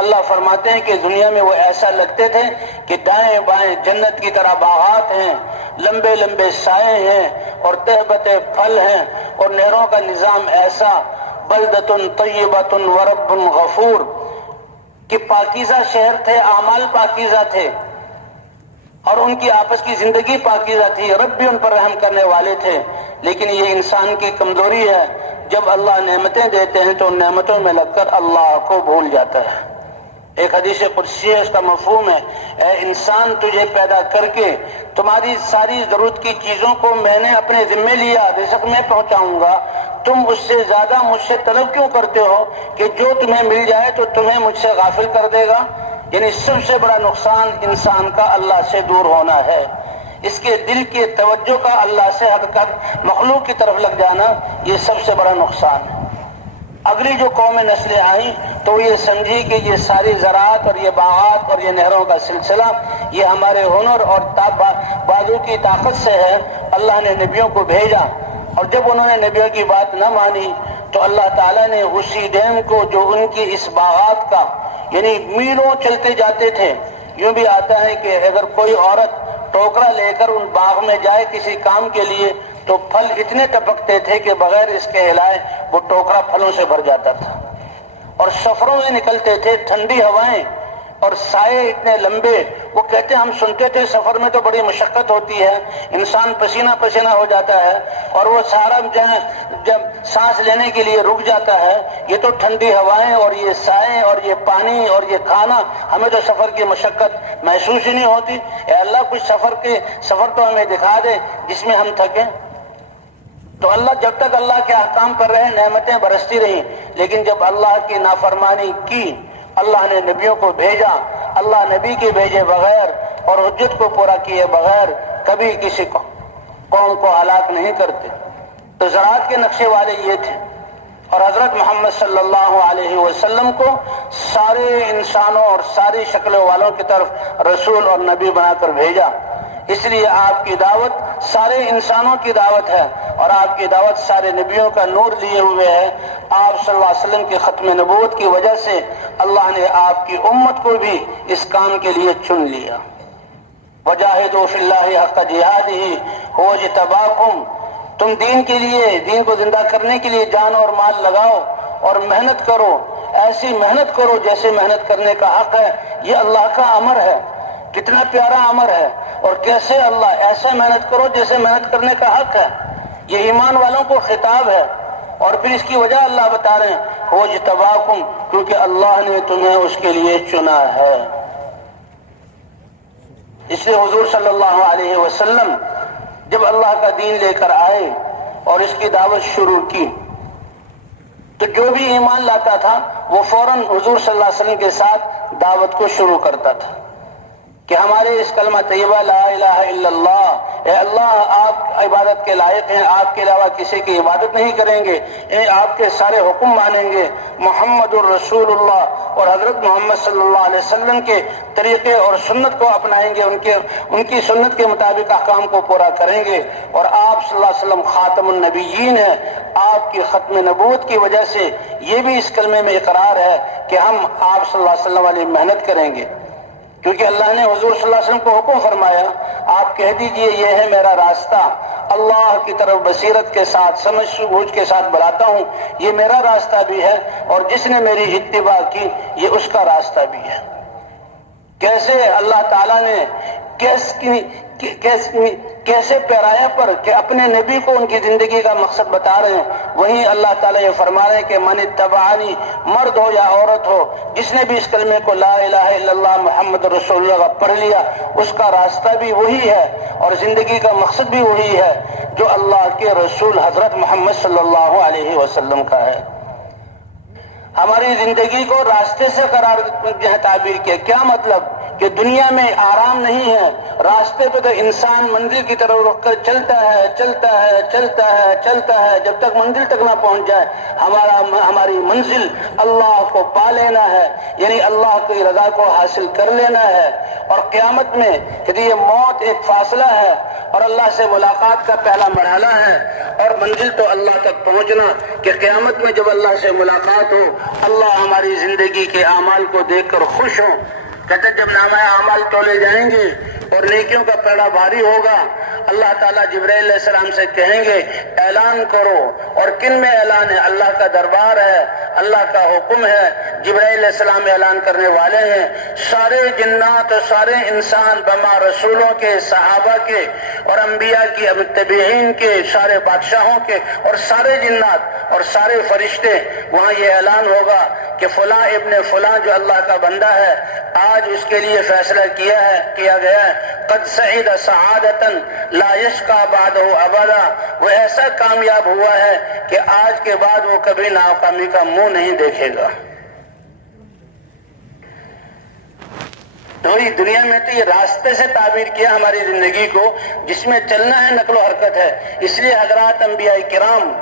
اللہ فرماتے ہیں کہ دنیا میں وہ ایسا لگتے تھے کہ دائیں بائیں جنت کی طرح باغات ہیں، لمبے لمبے سائے ہیں اور تہبت پھل ہیں، اور نہروں کا نظام ایسا، بلدۃ طیبۃ ورب غفور، کہ پاکیزہ شہر تھے، اعمال پاکیزہ تھے اور ان کی آپس کی زندگی پاکیزہ تھی، رب بھی ان پر رحم کرنے والے تھے۔ لیکن یہ انسان کی کمزوری ہے، جب اللہ نعمتیں دیتے ہیں تو ان نعمتوں میں لگ کر اللہ کو بھول جاتا ہے۔ ایک حدیث قدسی ہے، اس کا مفہوم ہے، اے انسان تجھے پیدا کر کے تمہاری ساری ضرورت کی چیزوں کو میں نے اپنے ذمے لیا، رزق میں پہنچاؤں گا، تم اس سے زیادہ مجھ سے طلب کیوں کرتے ہو کہ جو تمہیں مل جائے تو تمہیں مجھ سے غافل کر دے گا؟ یعنی سب سے بڑا نقصان انسان کا اللہ سے دور ہونا ہے، اس کے دل کی توجہ کا اللہ سے ہٹ کر مخلوق کی طرف لگ جانا، یہ سب سے بڑا نقصان ہے۔ اگلی جو قومیں نسلیں آئیں تو یہ سمجھی کہ یہ ساری زراعت اور یہ باغات اور یہ نہروں کا سلسلہ یہ ہمارے ہنر اور بازو کی طاقت سے ہے۔ اللہ نے نبیوں کو بھیجا، اور جب انہوں نے نبیوں کی بات نہ مانی تو اللہ تعالیٰ نے اسی ڈیم کو جو ان کی اس باغات کا یعنی میلوں چلتے جاتے تھے، یوں بھی آتا ہے کہ اگر کوئی عورت ٹوکرا لے کر ان باغ میں جائے کسی کام کے لیے تو پھل اتنے ٹپکتے تھے کہ بغیر اس کے ہلائے وہ ٹوکرا پھلوں سے بھر جاتا تھا، اور سفروں میں نکلتے تھے، ٹھنڈی ہوائیں اور سائے اتنے لمبے، وہ کہتے ہم سنتے تھے سفر میں تو بڑی مشقت ہوتی ہے، انسان پسینہ پسینہ ہو جاتا ہے اور وہ سارا جب سانس لینے کے لیے رک جاتا ہے، یہ تو ٹھنڈی ہوائیں اور یہ سائے اور یہ پانی اور یہ کھانا، ہمیں تو سفر کی مشقت محسوس ہی نہیں ہوتی۔ اے اللہ کچھ سفر تو ہمیں دکھا دے جس میں ہم تھکیں۔ تو اللہ جب تک اللہ کے احکام پر رہے نعمتیں برستی رہیں، لیکن جب اللہ کی نافرمانی کی، اللہ نے نبیوں کو بھیجا، اللہ نبی کے بھیجے بغیر اور حجت کو پورا کیے بغیر کبھی کسی قوم کو ہلاک نہیں کرتے۔ تو زراعت کے نقشے والے یہ تھے، اور حضرت محمد صلی اللہ علیہ وسلم کو سارے انسانوں اور ساری شکلوں والوں کی طرف رسول اور نبی بنا کر بھیجا، اس لیے آپ کی دعوت سارے انسانوں کی دعوت ہے، اور آپ کی دعوت سارے نبیوں کا نور لیے ہوئے ہے۔ آپ صلی اللہ علیہ وسلم کے ختم نبوت کی وجہ سے اللہ نے آپ کی امت کو بھی اس کام کے لیے چن لیا۔ وجاہدوا فی اللہ حق جہادہ هو اجتباکم، تم دین کے لیے، دین کو زندہ کرنے کے لیے جان اور مال لگاؤ اور محنت کرو، ایسی محنت کرو جیسے محنت کرنے کا حق ہے۔ یہ اللہ کا امر ہے، کتنا پیارا امر ہے، اور کیسے اللہ ایسے محنت کرو جیسے محنت کرنے کا حق ہے، یہ ایمان والوں کو خطاب ہے۔ اور پھر اس کی وجہ اللہ بتا رہے ہیں هو اجتباکم، کیونکہ اللہ نے تمہیں اس کے لیے چنا ہے۔ اس لیے حضور صلی اللہ علیہ وسلم جب اللہ کا دین لے کر آئے اور اس کی دعوت شروع کی تو جو بھی ایمان لاتا تھا وہ فوراً حضور صلی اللہ علیہ وسلم کے ساتھ دعوت کو شروع کرتا تھا کہ ہمارے اس کلمہ طیبہ لا الہ الا اللہ، اے اللہ آپ عبادت کے لائق ہیں، آپ کے علاوہ کسی کی عبادت نہیں کریں گے، آپ کے سارے حکم مانیں گے، محمد الرسول اللہ اور حضرت محمد صلی اللہ علیہ وسلم کے طریقے اور سنت کو اپنائیں گے، ان کی سنت کے مطابق احکام کو پورا کریں گے، اور آپ صلی اللہ علیہ وسلم خاتم النبیین ہیں۔ آپ کی ختم نبوت کی وجہ سے یہ بھی اس کلمے میں اقرار ہے کہ ہم آپ صلی اللہ علیہ وسلم والی محنت کریں گے، کیونکہ اللہ نے حضور صلی اللہ علیہ وسلم کو حکم فرمایا آپ کہہ دیجئے یہ ہے میرا راستہ، اللہ کی طرف بصیرت کے ساتھ سمجھ بوجھ کے ساتھ بلاتا ہوں، یہ میرا راستہ بھی ہے اور جس نے میری اتباع کی یہ اس کا راستہ بھی ہے۔ کیسے اللہ تعالیٰ نے کیسے پیرایا پر کہ اپنے نبی کو ان کی زندگی کا مقصد بتا رہے ہیں، وہیں اللہ تعالیٰ یہ فرما رہے ہیں کہ من اتبعنی، مرد ہو یا عورت ہو، جس نے بھی اس کلمے کو لا الہ الا اللہ محمد رسول اللہ کا پڑھ لیا اس کا راستہ بھی وہی ہے اور زندگی کا مقصد بھی وہی ہے جو اللہ کے رسول حضرت محمد صلی اللہ علیہ وسلم کا ہے۔ ہماری زندگی کو راستے سے قرار تعبیر کیا، کیا مطلب کہ دنیا میں آرام نہیں ہے، راستے پہ تو انسان منزل کی طرف رک کر چلتا ہے جب تک منزل تک نہ پہنچ جائے۔ ہماری منزل اللہ کو پا لینا ہے، یعنی اللہ کی رضا کو حاصل کر لینا ہے، اور قیامت میں کہ یہ موت ایک فاصلہ ہے اور اللہ سے ملاقات کا پہلا مرحلہ ہے، اور منزل تو اللہ تک پہنچنا کہ قیامت میں جب اللہ سے ملاقات ہو اللہ ہماری زندگی کے اعمال کو دیکھ کر خوش ہوں۔ کہتے جب نامہ اعمال تولے جائیں گے اور نیکیوں کا پیڑا بھاری ہوگا، اللہ تعالیٰ جبرائیل علیہ السلام سے کہیں گے اعلان کرو، اور کن میں اعلان ہے؟ اللہ کا دربار ہے، اللہ کا حکم ہے، جبرائیل علیہ السلام اعلان کرنے والے ہیں، سارے جنات اور سارے انسان بما رسولوں کے، صحابہ کے اور انبیاء کی، متبعین کے، سارے بادشاہوں کے اور سارے جنات اور سارے فرشتے، وہاں یہ اعلان ہوگا کہ فلاں ابن فلاں جو اللہ کا بندہ ہے، آج اس کے لیے فیصلہ کیا گیا ہے، قد سعید سعادتا لا یشقى بعدہ ابدا، وہ ایسا کامیاب ہوا ہے کہ آج کے بعد وہ کبھی ناکامی کا منہ نہیں دیکھے گا۔ تو یہ دنیا میں تو یہ راستے سے تعبیر کیا ہماری زندگی کو، جس میں چلنا ہے، نقل و حرکت ہے۔ اس لیے حضرات انبیاء کرام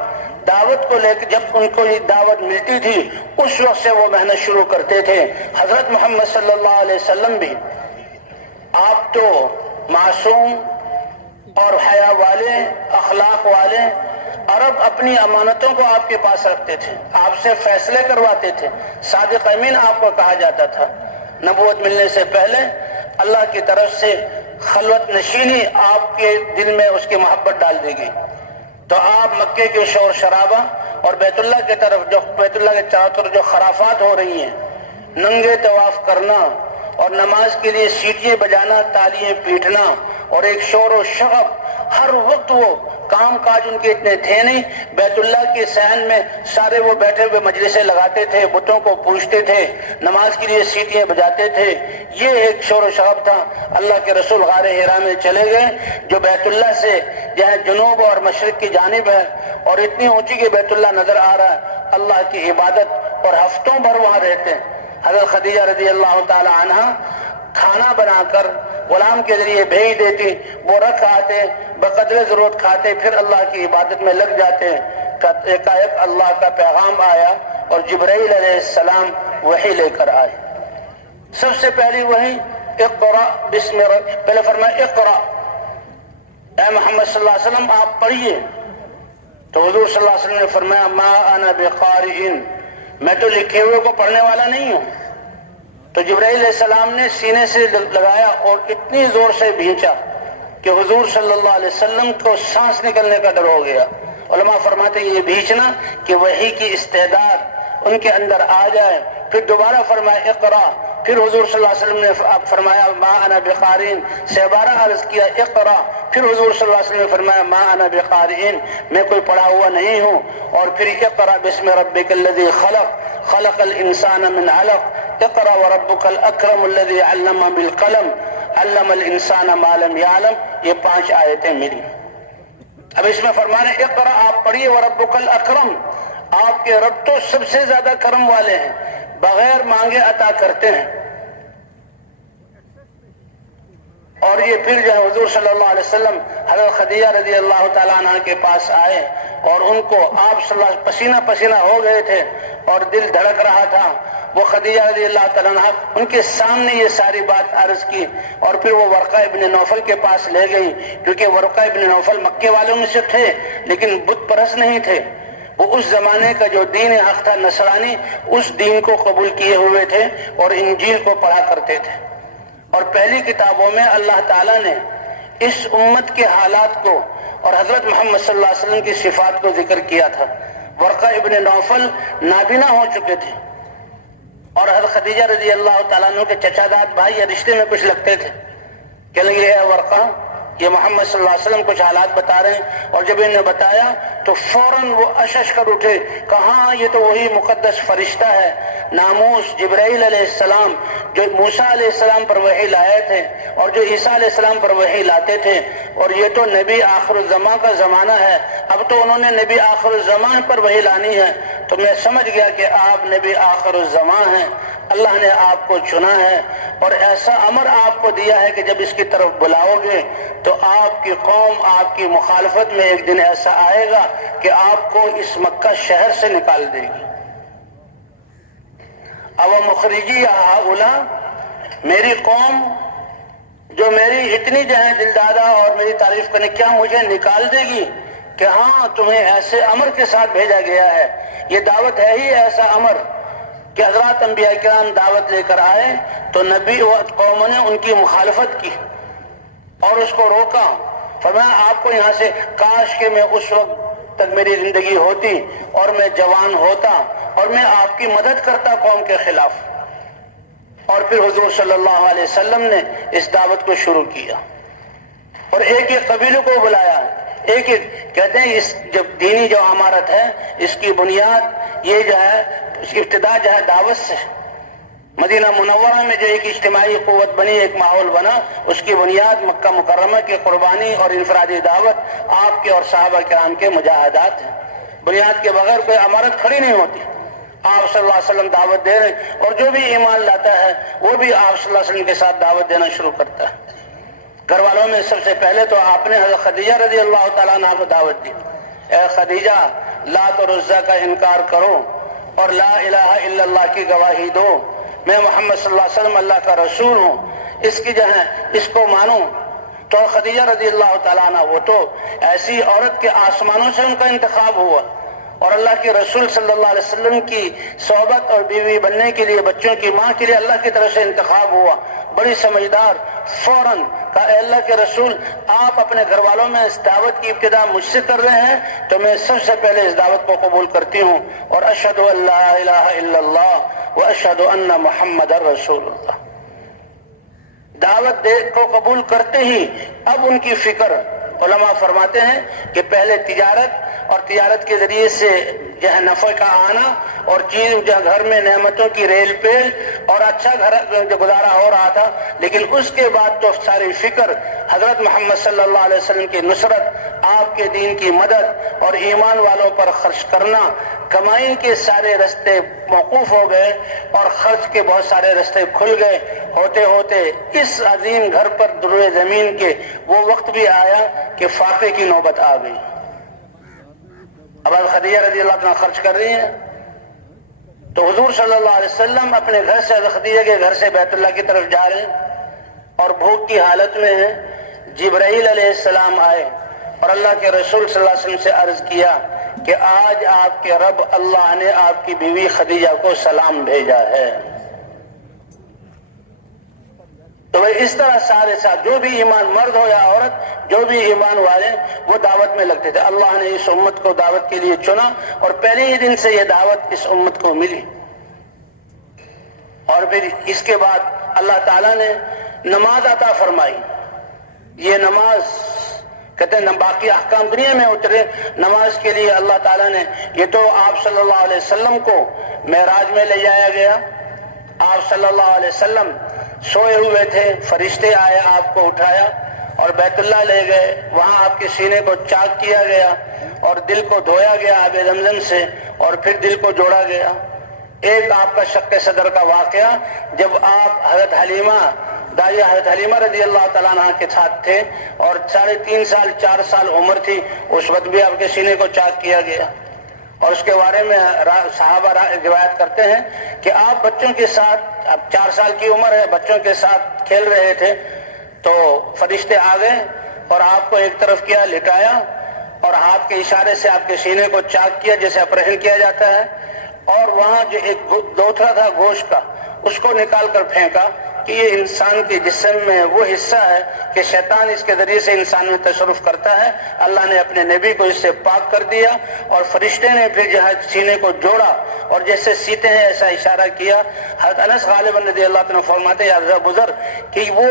دعوت کو لے کے، جب ان کو یہ دعوت ملتی تھی اس وقت سے وہ محنت شروع کرتے تھے۔ حضرت محمد صلی اللہ علیہ وسلم بھی، آپ تو معصوم اور حیا والے، اخلاق والے، عرب اپنی امانتوں کو آپ کے پاس رکھتے تھے، آپ سے فیصلے کرواتے تھے، صادق امین آپ کو کہا جاتا تھا۔ نبوت ملنے سے پہلے اللہ کی طرف سے خلوت نشینی آپ کے دل میں اس کی محبت ڈال دی گئی، تو آپ مکے کے شور شرابہ اور بیت اللہ کی طرف، جو بیت اللہ کے چاروں طرف جو خرافات ہو رہی ہیں، ننگے طواف کرنا اور نماز کے لیے سیٹیاں بجانا، تالیاں پیٹنا اور ایک شور و شغب، ہر وقت وہ کام کاج ان کے اتنے تھے نہیں۔ بیت اللہ کے صحن میں سارے وہ بیٹھے ہوئے مجلسیں لگاتے تھے، بتوں کو پوجتے تھے، نماز کے لیے سیٹیاں بجاتے تھے، یہ ایک شور و شغب تھا۔ اللہ کے رسول غار حرا میں چلے گئے، جو بیت اللہ سے جہاں جنوب اور مشرق کی جانب ہے اور اتنی اونچی کہ بیت اللہ نظر آ رہا ہے، اللہ کی عبادت اور ہفتوں بھر وہاں رہتے ہیں۔ حضرت خدیجہ رضی اللہ تعالی عنہ کھانا بنا کر غلام کے ذریعے بھیج دیتی، وہ رکھ آتے، بقدر ضرورت کھاتے، پھر اللہ کی عبادت میں لگ جاتے۔ ایک اللہ کا پیغام آیا اور جبرائیل علیہ السلام وحی لے کر آئے۔ سب سے پہلی وحی اقرأ بسم ربک، پہلے فرمایا اقرأ، اے محمد صلی اللہ علیہ وسلم آپ پڑھیے۔ تو حضور صلی اللہ علیہ وسلم نے فرمایا ما انا بقارئ، میں تو لکھے ہوئے کو پڑھنے والا نہیں ہوں۔ تو جبرائیل علیہ السلام نے سینے سے لگایا اور اتنی زور سے بھینچا کہ حضور صلی اللہ علیہ وسلم کو سانس نکلنے کا ڈر ہو گیا۔ علماء فرماتے ہیں یہ بھینچنا کہ وحی کی استعداد ان کے اندر آ جائے۔ پھر دوبارہ فرمایا اقرا، پھر حضور صلی اللہ علیہ وسلم نے فرمایا ما انا بقارئ، سہبارہ عرض کیا اقرا، پھر حضور صلی اللہ علیہ وسلم نے فرمایا ما انا بقارئ، میں کوئی پڑھا ہوا نہیں ہوں، اور پھر اقرا بسم ربک الذی خلق خلق الانسان من علق اقرا وربک الاکرم الذی علم بالقلم علم الانسان ما لم يعلم، یہ 5 آیتیں ملی۔ اب اس میں فرمانے اقرا آپ پڑھیے، وربک الاکرم، آپ کے رب تو سب سے زیادہ کرم والے ہیں، بغیر مانگے عطا کرتے ہیں۔ اور یہ پھر جو ہے حضور صلی اللہ علیہ وسلم حضرت خدیجہ رضی اللہ تعالیٰ عنہ کے پاس آئے اور ان کو آپ صلی اللہ علیہ وسلم پسینہ پسینہ ہو گئے تھے اور دل دھڑک رہا تھا۔ وہ خدیجہ رضی اللہ تعالیٰ عنہ ان کے سامنے یہ ساری بات عرض کی، اور پھر وہ ورقہ ابن نوفل کے پاس لے گئی، کیونکہ ورقہ ابن نوفل مکے والوں میں سے تھے لیکن بت پرست نہیں تھے۔ وہ اس زمانے کا جو دین حق تھا نصرانی، اس دین کو قبول کیے ہوئے تھے اور انجیل کو پڑھا کرتے تھے۔ اور پہلی کتابوں میں اللہ تعالیٰ نے اس امت کے حالات کو اور حضرت محمد صلی اللہ علیہ وسلم کی صفات کو ذکر کیا تھا۔ ورقہ ابن نوفل نابینا ہو چکے تھے اور حضرت خدیجہ رضی اللہ تعالیٰ عنہ کے چچا داد بھائی یا رشتے میں کچھ لگتے تھے، کہ لگے اے ورقہ یہ محمد صلی اللہ علیہ وسلم کچھ حالات بتا رہے ہیں، اور جب انہیں بتایا تو فوراً وہ اشش کر اٹھے، کہاں یہ تو وہی مقدس فرشتہ ہے، ناموس جبرائیل علیہ السلام جو موسیٰ علیہ السلام پر وحی لائے تھے اور جو عیسیٰ علیہ السلام پر وحی لاتے تھے، اور یہ تو نبی آخر الزمان کا زمانہ ہے، اب تو انہوں نے نبی آخر الزمان پر وحی لانی ہے۔ تو میں سمجھ گیا کہ آپ نبی آخر الزمان ہیں، اللہ نے آپ کو چنا ہے اور ایسا امر آپ کو دیا ہے کہ جب اس کی طرف بلاؤ گے تو آپ کی قوم آپ کی مخالفت میں ایک دن ایسا آئے گا کہ آپ کو اس مکہ شہر سے نکال دے گی۔ او مخرجی ہؤلاء، میری قوم جو میری اتنی جو ہے دلدادہ اور میری تعریف کرنے، کیا مجھے نکال دے گی؟ کہ ہاں تمہیں ایسے امر کے ساتھ بھیجا گیا ہے۔ یہ دعوت ہے ہی ایسا امر کہ حضرات انبیاء کرام دعوت لے کر آئے تو نبی و قوموں نے ان کی مخالفت کی اور اس کو روکا۔ فرمایا آپ کو یہاں سے، کاش کہ میں اس وقت تک میری زندگی ہوتی اور میں جوان ہوتا اور میں آپ کی مدد کرتا قوم کے خلاف. اور پھر حضور صلی اللہ علیہ وسلم نے اس دعوت کو شروع کیا اور ایک ایک قبیلے کو بلایا. ایک ایک کہتے ہیں اس جب دینی جو عمارت ہے اس کی بنیاد یہ جو ہے اس کی ابتدا جو ہے دعوت سے. مدینہ منورہ میں جو ایک اجتماعی قوت بنی، ایک ماحول بنا، اس کی بنیاد مکہ مکرمہ کی قربانی اور انفرادی دعوت آپ کے اور صحابہ کرام کے مجاہدات ہیں. بنیاد کے بغیر کوئی عمارت کھڑی نہیں ہوتی. آپ صلی اللہ علیہ وسلم دعوت دے رہے ہیں اور جو بھی ایمان لاتا ہے وہ بھی آپ صلی اللہ علیہ وسلم کے ساتھ دعوت دینا شروع کرتا ہے. گھر والوں میں سب سے پہلے تو آپ نے حضرت خدیجہ رضی اللہ تعالیٰ عنہ کو دعوت دی. اے خدیجہ، لات اور عزا کا انکار کرو اور لا الہ الا اللہ کی گواہی دو، میں محمد صلی اللہ علیہ وسلم اللہ کا رسول ہوں، اس کی جو ہے اس کو مانو. تو خدیجہ رضی اللہ تعالیٰ عنہ وہ تو ایسی عورت کے آسمانوں سے ان کا انتخاب ہوا اور اللہ کے رسول صلی اللہ علیہ وسلم کی صحبت اور بیوی بننے کے لیے، بچوں کی ماں کے لیے اللہ کی طرف سے انتخاب ہوا. بڑی سمجھدار، فوراً کہا اے اللہ کے رسول، آپ اپنے گھر والوں میں اس دعوت کی ابتدا مجھ سے کر رہے ہیں تو میں سب سے پہلے اس دعوت کو قبول کرتی ہوں اور اشہد ان لا الہ الا اللہ واشہد ان محمد رسول اللہ. دعوت کو قبول کرتے ہی اب ان کی فکر، علماء فرماتے ہیں کہ پہلے تجارت اور تجارت کے ذریعے سے جو ہے نفع کا آنا اور چیز جو گھر میں نعمتوں کی ریل پیل اور اچھا گھر جو گزارا ہو رہا تھا، لیکن اس کے بعد تو ساری فکر حضرت محمد صلی اللہ علیہ وسلم کی نصرت، آپ کے دین کی مدد اور ایمان والوں پر خرچ کرنا. کمائی کے سارے رستے موقوف ہو گئے اور خرچ کے بہت سارے رستے کھل گئے. ہوتے ہوتے اس عظیم گھر پر دروئے زمین کے وہ وقت بھی آیا کہ فاقے کی نوبت آ گئی. اب خدیجہ رضی اللہ عنہ خرچ کر رہی ہیں تو حضور صلی اللہ علیہ وسلم اپنے گھر سے خدیجہ کے گھر سے بیت اللہ کی طرف جا رہے ہیں اور بھوک کی حالت میں ہیں. جبرائیل علیہ السلام آئے اور اللہ کے رسول صلی اللہ علیہ وسلم سے عرض کیا کہ آج آپ کے رب اللہ نے آپ کی بیوی خدیجہ کو سلام بھیجا ہے. تو وہ اس طرح سارے ساتھ جو بھی ایمان، مرد ہو یا عورت، جو بھی ایمان والے وہ دعوت میں لگتے تھے. اللہ نے اس امت کو دعوت کے لیے چنا اور پہلے ہی دن سے یہ دعوت اس امت کو ملی. اور پھر اس کے بعد اللہ تعالیٰ نے نماز عطا فرمائی. یہ نماز کہتے ہیں باقی احکام دنیا میں اترے، نماز کے لیے اللہ تعالیٰ نے یہ تو آپ صلی اللہ علیہ وسلم کو معراج میں لے جایا گیا. آپ صلی اللہ علیہ وسلم سوئے ہوئے تھے، فرشتے آئے، آپ کو اٹھایا اور بیت اللہ لے گئے. وہاں آپ کے سینے کو چاک کیا گیا اور دل کو دھویا گیا آب زمزم سے اور پھر دل کو جوڑا گیا. ایک آپ کا شق صدر کا واقعہ جب آپ حضرت حلیمہ دائی حضرت حلیمہ رضی اللہ تعالیٰ عنہ کے ساتھ تھے اور 3.5 سال 4 سال عمر تھی، اس وقت بھی آپ کے سینے کو چاک کیا گیا. اور اس کے بارے میں صحابہ روایت کرتے ہیں کہ آپ بچوں کے ساتھ، اب 4 سال کی عمر ہے، بچوں کے ساتھ کھیل رہے تھے تو فرشتے آ گئے اور آپ کو ایک طرف کیا، لٹایا اور ہاتھ کے اشارے سے آپ کے سینے کو چاک کیا جیسے اپریشن کیا جاتا ہے. اور وہاں جو ایک دوتھا تھا گوشت کا، اس کو نکال کر پھینکا کہ یہ انسان کے جسم میں وہ حصہ ہے کہ شیطان اس کے ذریعے سے انسان میں تصرف کرتا ہے. اللہ نے اپنے نبی کو اس سے پاک کر دیا اور فرشتے نے پھر جہاں سینے کو جوڑا اور جیسے سیتے ہیں ایسا اشارہ کیا. حضرت انس غالباً رضی اللہ عنہ فرماتے یا بزرگ کہ وہ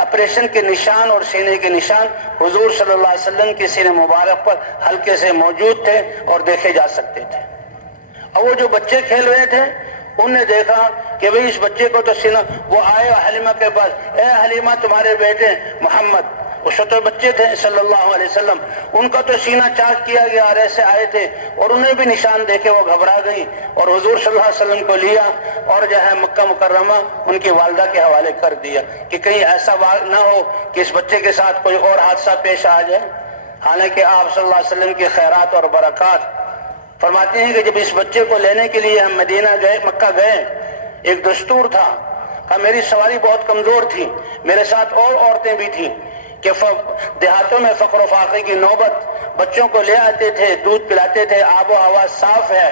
آپریشن کے نشان اور سینے کے نشان حضور صلی اللہ علیہ وسلم کے سینے مبارک پر ہلکے سے موجود تھے اور دیکھے جا سکتے تھے. اور وہ جو بچے کھیل رہے تھے انہوں نے دیکھا کہ بھئی اس بچے کو تو سینہ، وہ آئے حلیمہ کے پاس، اے حلیمہ تمہارے بیٹے محمد، اس وقت تو بچے تھے صلی اللہ علیہ وسلم، ان کا تو سینہ چاک کیا گیا اور ایسے آئے تھے اور انہیں بھی نشان دیکھے وہ گھبرا گئی اور حضور صلی اللہ علیہ وسلم کو لیا اور جو ہے مکہ مکرمہ ان کی والدہ کے حوالے کر دیا کہ کہیں ایسا نہ ہو کہ اس بچے کے ساتھ کوئی اور حادثہ پیش آ جائے. حالانکہ آپ صلی اللہ علیہ وسلم کی خیرات اور برکات فرماتے ہیں کہ جب اس بچے کو لینے کے لیے ہم مدینہ گئے، مکہ گئے، ایک دستور تھا کہ میری سواری بہت کمزور تھی، میرے ساتھ اور عورتیں بھی تھیں کہ دیہاتوں میں فقر و فاقے کی نوبت، بچوں کو لے آتے تھے، دودھ پلاتے تھے، آب و ہوا صاف ہے،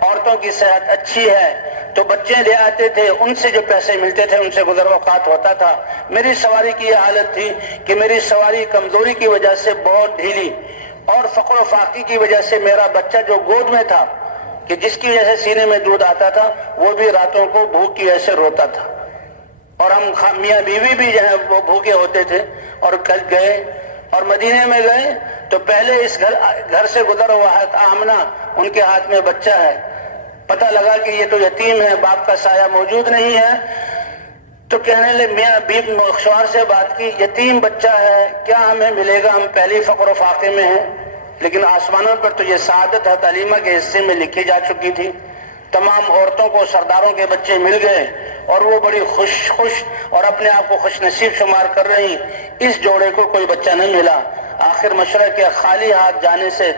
عورتوں کی صحت اچھی ہے تو بچے لے آتے تھے، ان سے جو پیسے ملتے تھے ان سے گزر اوقات ہوتا تھا. میری سواری کی یہ حالت تھی کہ میری سواری کمزوری کی وجہ سے بہت ڈھیلی، اور فقر و فاقے کی وجہ سے میرا بچہ جو گود میں تھا کہ جس کی وجہ سے سینے میں دودھ آتا تھا وہ بھی راتوں کو بھوک کی وجہ سے روتا تھا، اور ہم میاں بیوی بھی جو ہے وہ بھوکے ہوتے تھے۔ اور کل گئے اور مدینے میں گئے تو پہلے اس گھر سے گزر ہوا ہے آمنہ، ان کے ہاتھ میں بچہ ہے، پتہ لگا کہ یہ تو یتیم ہے، باپ کا سایہ موجود نہیں ہے، تو کہنے لے میاں بیوی شوہر سے بات کی، یتیم بچہ ہے کیا ہمیں ملے گا، ہم پہلے فقر و فاقے میں ہیں، لیکن آسمانوں پر تو یہ سعادت حضرت حلیمہ کے حصے میں لکھی جا چکی تھی۔ تمام عورتوں کو سرداروں کے بچے مل گئے اور وہ بڑی خوش اور اپنے آپ کو خوش نصیب شمار کر رہی، اس جوڑے کو کوئی بچہ نہیں ملا۔ آخر مشورہ کیا خالی ہاتھ جانے سے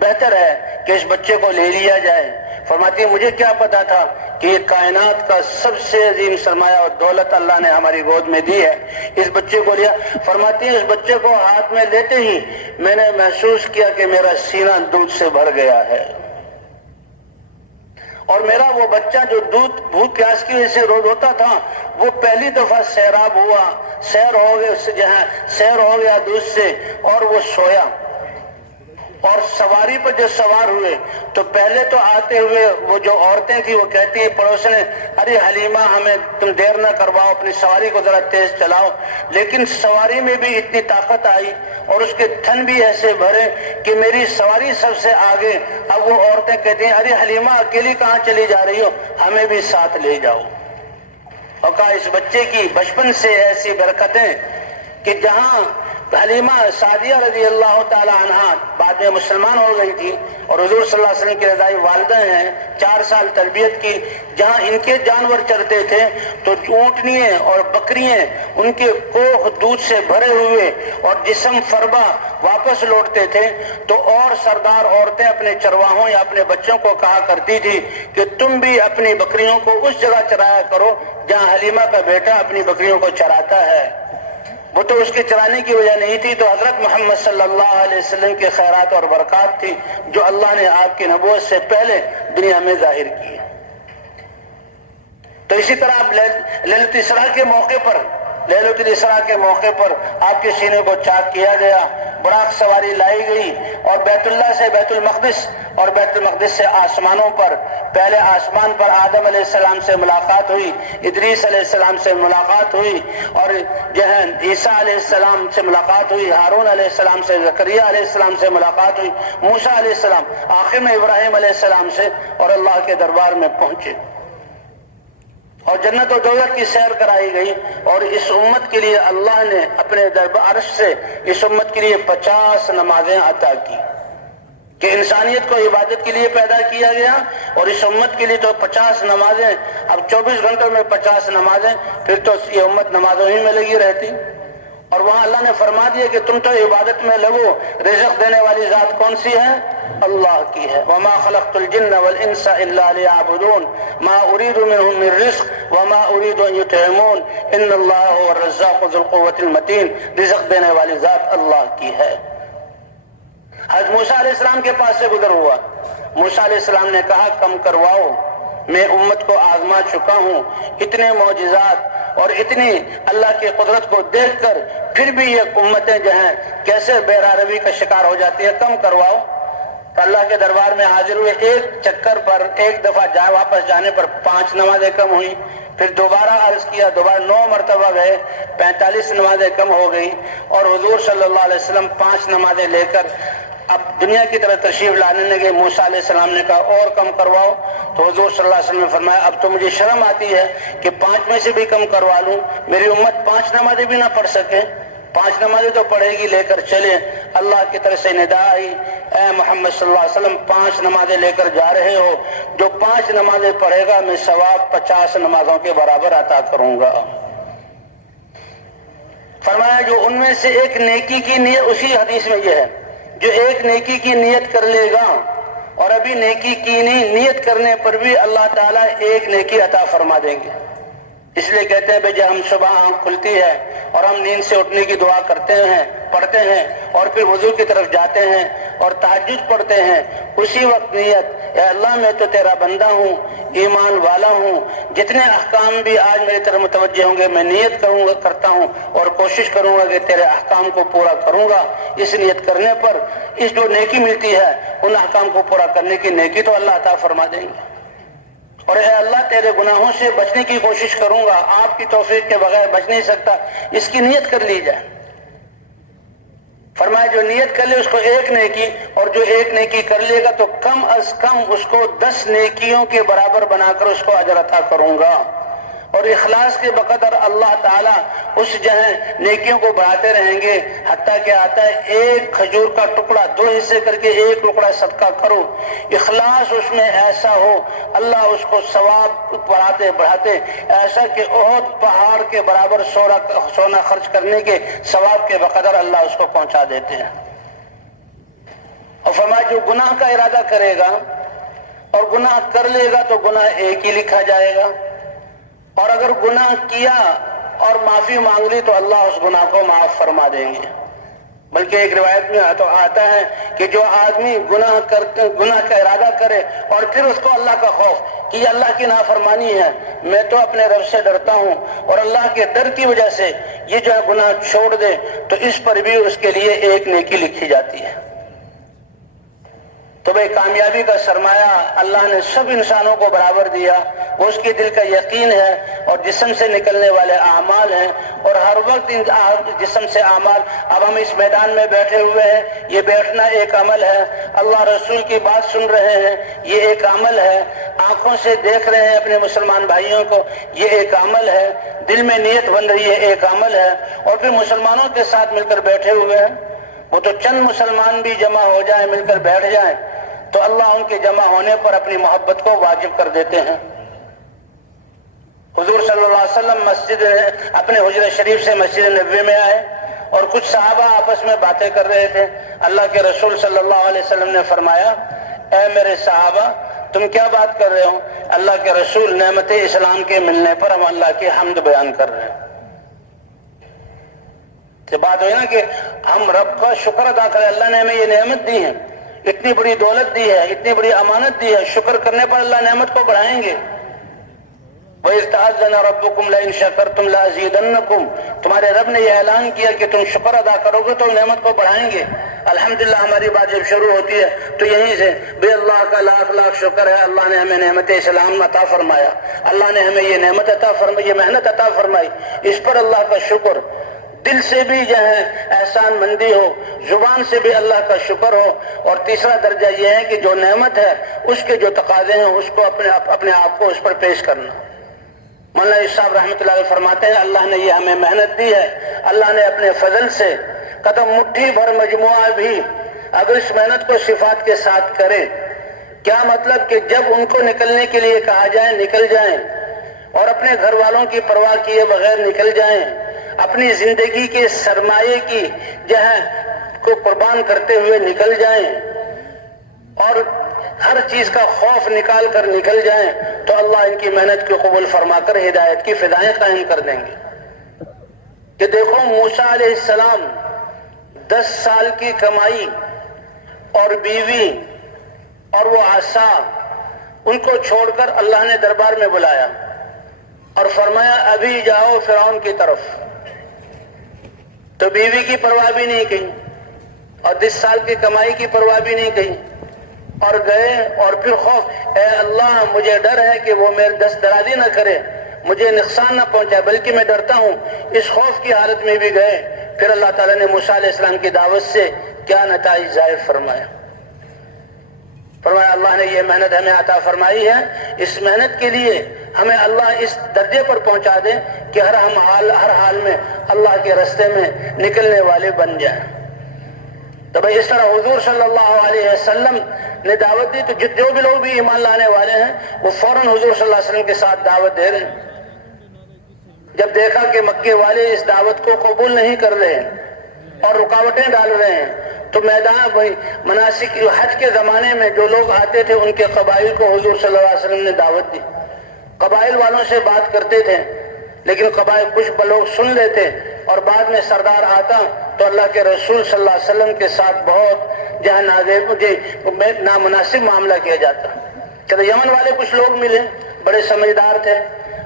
بہتر ہے کہ اس بچے کو لے لیا جائے۔ فرماتی ہے مجھے کیا پتا تھا کہ یہ کائنات کا سب سے عظیم سرمایہ اور دولت اللہ نے ہماری گود میں دی ہے، اس بچے کو لیا۔ فرماتی ہے اس بچے کو ہاتھ میں لیتے ہی میں نے محسوس کیا کہ میرا سینہ دودھ سے بھر گیا ہے، اور میرا وہ بچہ جو دودھ بھوک پیاس کی وجہ سے روتا تھا وہ پہلی دفعہ سیراب ہوا، سیر ہو گیا، اس سے جہاں سیر ہو گیا دودھ سے، اور وہ سویا۔ اور سواری پر جو سوار ہوئے تو پہلے تو آتے ہوئے وہ جو عورتیں تھیں وہ کہتی ہیں پڑوسنے، ارے حلیمہ ہمیں تم دیر نہ کرواؤ، اپنی سواری کو ذرا تیز چلاؤ، لیکن سواری میں بھی اتنی طاقت آئی اور اس کے تھن بھی ایسے بھرے کہ میری سواری سب سے آگے۔ اب وہ عورتیں کہتی ہیں ارے حلیمہ اکیلی کہاں چلی جا رہی ہو، ہمیں بھی ساتھ لے جاؤ۔ اور کہا اس بچے کی بچپن سے ایسی برکتیں کہ جہاں حلیمہ سعدیہ رضی اللہ تعالی عنہ بعد میں مسلمان ہو گئی تھی اور حضور صلی اللہ علیہ وسلم کی رضائی والدہ ہیں، 4 سال تربیت کی، جہاں ان کے جانور چرتے تھے تو اونٹنیاں اور بکریاں ان کے کوہ دودھ سے بھرے ہوئے اور جسم فربا واپس لوٹتے تھے، تو اور سردار عورتیں اپنے چرواہوں یا اپنے بچوں کو کہا کرتی تھی کہ تم بھی اپنی بکریوں کو اس جگہ چرایا کرو جہاں حلیمہ کا بیٹا اپنی بکریوں کو چراتا ہے۔ وہ تو اس کے چرانے کی وجہ نہیں تھی، تو حضرت محمد صلی اللہ علیہ وسلم کے خیرات اور برکات تھی جو اللہ نے آپ کی نبوت سے پہلے دنیا میں ظاہر کی۔ تو اسی طرح اب لیلۃ الاسراء کے موقع پر آپ کے سینے کو چاک کیا گیا، براق سواری لائی گئی اور بیت اللہ سے بیت المقدس اور بیت المقدس سے آسمانوں پر، پہلے آسمان پر آدم علیہ السلام سے ملاقات ہوئی، ادریس علیہ السلام سے ملاقات ہوئی، اور عیسیٰ علیہ السلام سے ملاقات ہوئی، ہارون علیہ السلام سے، زکریا علیہ السلام سے ملاقات ہوئی، موسیٰ علیہ السلام، آخر میں ابراہیم علیہ السلام سے، اور اللہ کے دربار میں پہنچے اور جنت و دوزخ کی سیر کرائی گئی۔ اور اس امت کے لیے اللہ نے اپنے دربار سے اس امت کے لیے 50 نمازیں عطا کی کہ انسانیت کو عبادت کے لیے پیدا کیا گیا، اور اس امت کے لیے تو 50 نمازیں، اب 24 گھنٹوں میں 50 نمازیں، پھر تو یہ امت نمازوں ہی میں لگی رہتی۔ اور وہاں اللہ نے فرما دیا کہ تم تو عبادت میں لگو، رزق دینے والی ذات کون سی ہے؟ اللہ کی ہے۔ وما خلقت الجن والانس الا ليعبدون ما اريد منهم من رزق وما اريد ان يطعمون ان اللہ هو الرزاق ذو القوة المتین، رزق دینے والی ذات اللہ کی ہے۔ حضرت موسیٰ علیہ السلام کے پاس سے گزر ہوا، موسیٰ علیہ السلام نے کہا کم کرواؤ، میں امت کو آزما چکا ہوں، اتنے معجزات اور اتنی اللہ کی قدرت کو دیکھ کر پھر بھی یہ امتیں جو ہیں کیسے بے روی کا شکار ہو جاتی ہیں، کم کرواؤ۔ تو اللہ کے دربار میں حاضر ہوئے، ایک چکر پر، ایک دفعہ واپس جانے پر 5 نمازیں کم ہوئی، پھر دوبارہ عرض کیا، دوبارہ 9 مرتبہ گئے، 45 نمازیں کم ہو گئی، اور حضور صلی اللہ علیہ وسلم 5 نمازیں لے کر اب دنیا کی طرف تشریف لانے لگے۔ موسیٰ علیہ السلام نے کہا اور کم کرواؤ، تو حضور صلی اللہ علیہ وسلم نے فرمایا اب تو مجھے شرم آتی ہے کہ 5 میں سے بھی کم کروا لوں، میری امت 5 نمازیں بھی نہ پڑھ سکے، 5 نمازیں تو پڑھے گی، لے کر چلے۔ اللہ کی طرف سے ندا آئی، اے محمد صلی اللہ علیہ وسلم 5 نمازیں لے کر جا رہے ہو، جو 5 نمازیں پڑھے گا میں ثواب 50 نمازوں کے برابر عطا کروں گا۔ فرمایا جو ان میں سے ایک نیکی کی نیت، اسی حدیث میں یہ ہے، جو ایک نیکی کی نیت کر لے گا اور ابھی نیکی کی نہیں، نیت کرنے پر بھی اللہ تعالیٰ ایک نیکی عطا فرما دیں گے۔ اس لیے کہتے ہیں جب ہم صبح آنکھ کھلتی ہے اور ہم نیند سے اٹھنے کی دعا کرتے ہیں، پڑھتے ہیں اور پھر وضو کی طرف جاتے ہیں اور تہجد پڑھتے ہیں، اسی وقت نیت، اے اللہ میں تو تیرا بندہ ہوں، ایمان والا ہوں، جتنے احکام بھی آج میری طرف متوجہ ہوں گے میں نیت کرتا ہوں اور کوشش کروں گا کہ تیرے احکام کو پورا کروں گا۔ اس نیت کرنے پر اس جو نیکی ملتی ہے ان احکام کو پورا کرنے کی نیکی تو اللہ عطا فرما دیں گے۔ اور اے اللہ تیرے گناہوں سے بچنے کی کوشش کروں گا، آپ کی توفیق کے بغیر بچ نہیں سکتا، اس کی نیت کر لی جائے۔ فرمایا جو نیت کر لے اس کو ایک نیکی، اور جو ایک نیکی کر لے گا تو کم از کم اس کو 10 نیکیوں کے برابر بنا کر اس کو اجر عطا کروں گا۔ اور اخلاص کے بقدر اللہ تعالیٰ اس جہاں نیکیوں کو بڑھاتے رہیں گے، حتیٰ کہ آتا ہے ایک کھجور کا ٹکڑا 2 حصے کر کے ایک ٹکڑا صدقہ کرو، اخلاص اس میں ایسا ہو اللہ اس کو ثواب بڑھاتے ایسا کہ احد پہاڑ کے برابر سونا خرچ کرنے کے ثواب کے بقدر اللہ اس کو پہنچا دیتے ہیں۔ اور فرمایا جو گناہ کا ارادہ کرے گا اور گناہ کر لے گا تو گناہ ایک ہی لکھا جائے گا، اور اگر گناہ کیا اور معافی مانگ لی تو اللہ اس گناہ کو معاف فرما دیں گے۔ بلکہ ایک روایت میں تو آتا ہے کہ جو آدمی گناہ کا ارادہ کرے اور پھر اس کو اللہ کا خوف کہ یہ اللہ کی نافرمانی ہے، میں تو اپنے رب سے ڈرتا ہوں، اور اللہ کے ڈر کی وجہ سے یہ جو ہے گناہ چھوڑ دے تو اس پر بھی اس کے لیے ایک نیکی لکھی جاتی ہے۔ تو بھئی کامیابی کا سرمایہ اللہ نے سب انسانوں کو برابر دیا، وہ اس کے دل کا یقین ہے اور جسم سے نکلنے والے اعمال ہیں، اور ہر وقت جسم سے اعمال۔ اب ہم اس میدان میں بیٹھے ہوئے ہیں، یہ بیٹھنا ایک عمل ہے، اللہ رسول کی بات سن رہے ہیں یہ ایک عمل ہے، آنکھوں سے دیکھ رہے ہیں اپنے مسلمان بھائیوں کو یہ ایک عمل ہے، دل میں نیت بن رہی ہے ایک عمل ہے، اور پھر مسلمانوں کے ساتھ مل کر بیٹھے ہوئے ہیں۔ وہ تو چند مسلمان بھی جمع ہو جائیں، مل کر بیٹھ جائیں تو اللہ ان کے جمع ہونے پر اپنی محبت کو واجب کر دیتے ہیں۔ حضور صلی اللہ علیہ وسلم اپنے حجرہ شریف سے مسجد نبوی میں آئے اور کچھ صحابہ آپس میں باتیں کر رہے تھے۔ اللہ کے رسول صلی اللہ علیہ وسلم نے فرمایا اے میرے صحابہ تم کیا بات کر رہے ہو؟ اللہ کے رسول نعمت اسلام کے ملنے پر ہم اللہ کی حمد بیان کر رہے ہیں۔ یہ بات ہوئی نا کہ ہم رب کا شکر ادا کریں، اللہ نے ہمیں یہ نعمت دی ہے، اتنی بڑی دولت دی ہے، اتنی بڑی امانت دی ہے، شکر کرنے پر اللہ نعمت کو بڑھائیں گے۔ وَإِذْ تَأَذَّنَ رَبُّكُمْ لَئِن شَكَرْتُمْ لَأَزِيدَنَّكُمْ، تمہارے رب نے یہ اعلان کیا کہ تم شکر ادا کرو گے تو نعمت کو بڑھائیں گے۔ الحمدللہ ہماری بات جب شروع ہوتی ہے تو یہیں سے بے اللہ کا لاکھ لاکھ شکر ہے، اللہ نے ہمیں نعمت اسلام عطا فرمایا، اللہ نے ہمیں یہ نعمت عطا فرمائی، یہ محنت عطا فرمائی، اس پر اللہ کا شکر، دل سے بھی جو ہے احسان مندی ہو، زبان سے بھی اللہ کا شکر ہو، اور تیسرا درجہ یہ ہے کہ جو نعمت ہے اس کے جو تقاضے ہیں اس کو اپنے آپ کو اس پر پیش کرنا۔ مولانا صاحب رحمۃ اللہ علیہ فرماتے ہیں اللہ نے یہ ہمیں محنت دی ہے، اللہ نے اپنے فضل سے قدم مٹھی بھر مجموعہ بھی اگر اس محنت کو صفات کے ساتھ کرے، کیا مطلب کہ جب ان کو نکلنے کے لیے کہا جائے نکل جائیں، اور اپنے گھر والوں کی پرواہ کیے بغیر نکل جائیں، اپنی زندگی کے سرمایے کی جہاں کو قربان کرتے ہوئے نکل جائیں، اور ہر چیز کا خوف نکال کر نکل جائیں، تو اللہ ان کی محنت کو قبول فرما کر ہدایت کی فضائیں قائم کر دیں گے۔ کہ دیکھو موسیٰ علیہ السلام 10 سال کی کمائی اور بیوی اور وہ عصا ان کو چھوڑ کر اللہ نے دربار میں بلایا اور فرمایا ابھی جاؤ فرعون کی طرف، تو بیوی کی پرواہ بھی نہیں کی اور 10 سال کی کمائی کی پرواہ بھی نہیں کی، اور گئے، اور پھر خوف، اے اللہ مجھے ڈر ہے کہ وہ میرے دست درازی نہ کرے، مجھے نقصان نہ پہنچائے، بلکہ میں ڈرتا ہوں، اس خوف کی حالت میں بھی گئے۔ پھر اللہ تعالیٰ نے موسیٰ علیہ السلام کی دعوت سے کیا نتائج ظاہر فرمایا اللہ نے یہ محنت ہمیں عطا فرمائی ہے، اس محنت کے لیے ہمیں اللہ اس درجے پر پہنچا دے کہ ہر حال میں اللہ کے راستے میں نکلنے والے بن جائیں۔ تو بھئی اس طرح حضور صلی اللہ علیہ وسلم نے دعوت دی، تو جو بھی لوگ بھی ایمان لانے والے ہیں وہ فوراً حضور صلی اللہ علیہ وسلم کے ساتھ دعوت دے رہے ہیں۔ جب دیکھا کہ مکے والے اس دعوت کو قبول نہیں کر رہے اور رکاوٹیں ڈال رہے ہیں، تو میدان مناسک حج کے زمانے میں جو لوگ آتے تھے ان کے قبائل کو حضور صلی اللہ علیہ وسلم نے دعوت دی، قبائل والوں سے بات کرتے تھے لیکن قبائل کچھ لوگ سن لیتے اور بعد میں سردار آتا تو اللہ کے رسول صلی اللہ علیہ وسلم کے ساتھ بہت جہاں نامناسب معاملہ کیا جاتا. کہ یمن والے کچھ لوگ ملے، بڑے سمجھدار تھے،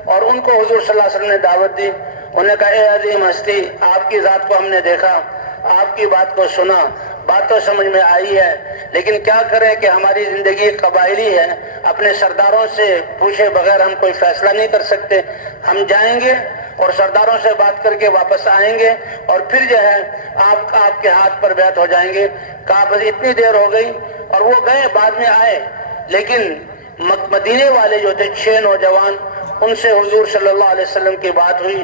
اور ان کو حضور صلی اللہ علیہ وسلم نے دعوت دی. انہوں نے کہا اے عظیم ہستی، آپ کی ذات کو ہم نے دیکھا، آپ کی بات کو سنا، بات تو سمجھ میں آئی ہے، لیکن کیا کریں کہ ہماری زندگی قبائلی ہے، اپنے سرداروں سے پوچھے بغیر ہم کوئی فیصلہ نہیں کر سکتے. ہم جائیں گے اور سرداروں سے بات کر کے واپس آئیں گے اور پھر جو ہے آپ کے ہاتھ پر بیعت ہو جائیں گے. کہا بس اتنی دیر ہو گئی، اور وہ گئے، بعد میں آئے. لیکن مدینے والے جو تھے 6 نوجوان، ان سے حضور صلی اللہ علیہ وسلم کی بات ہوئی.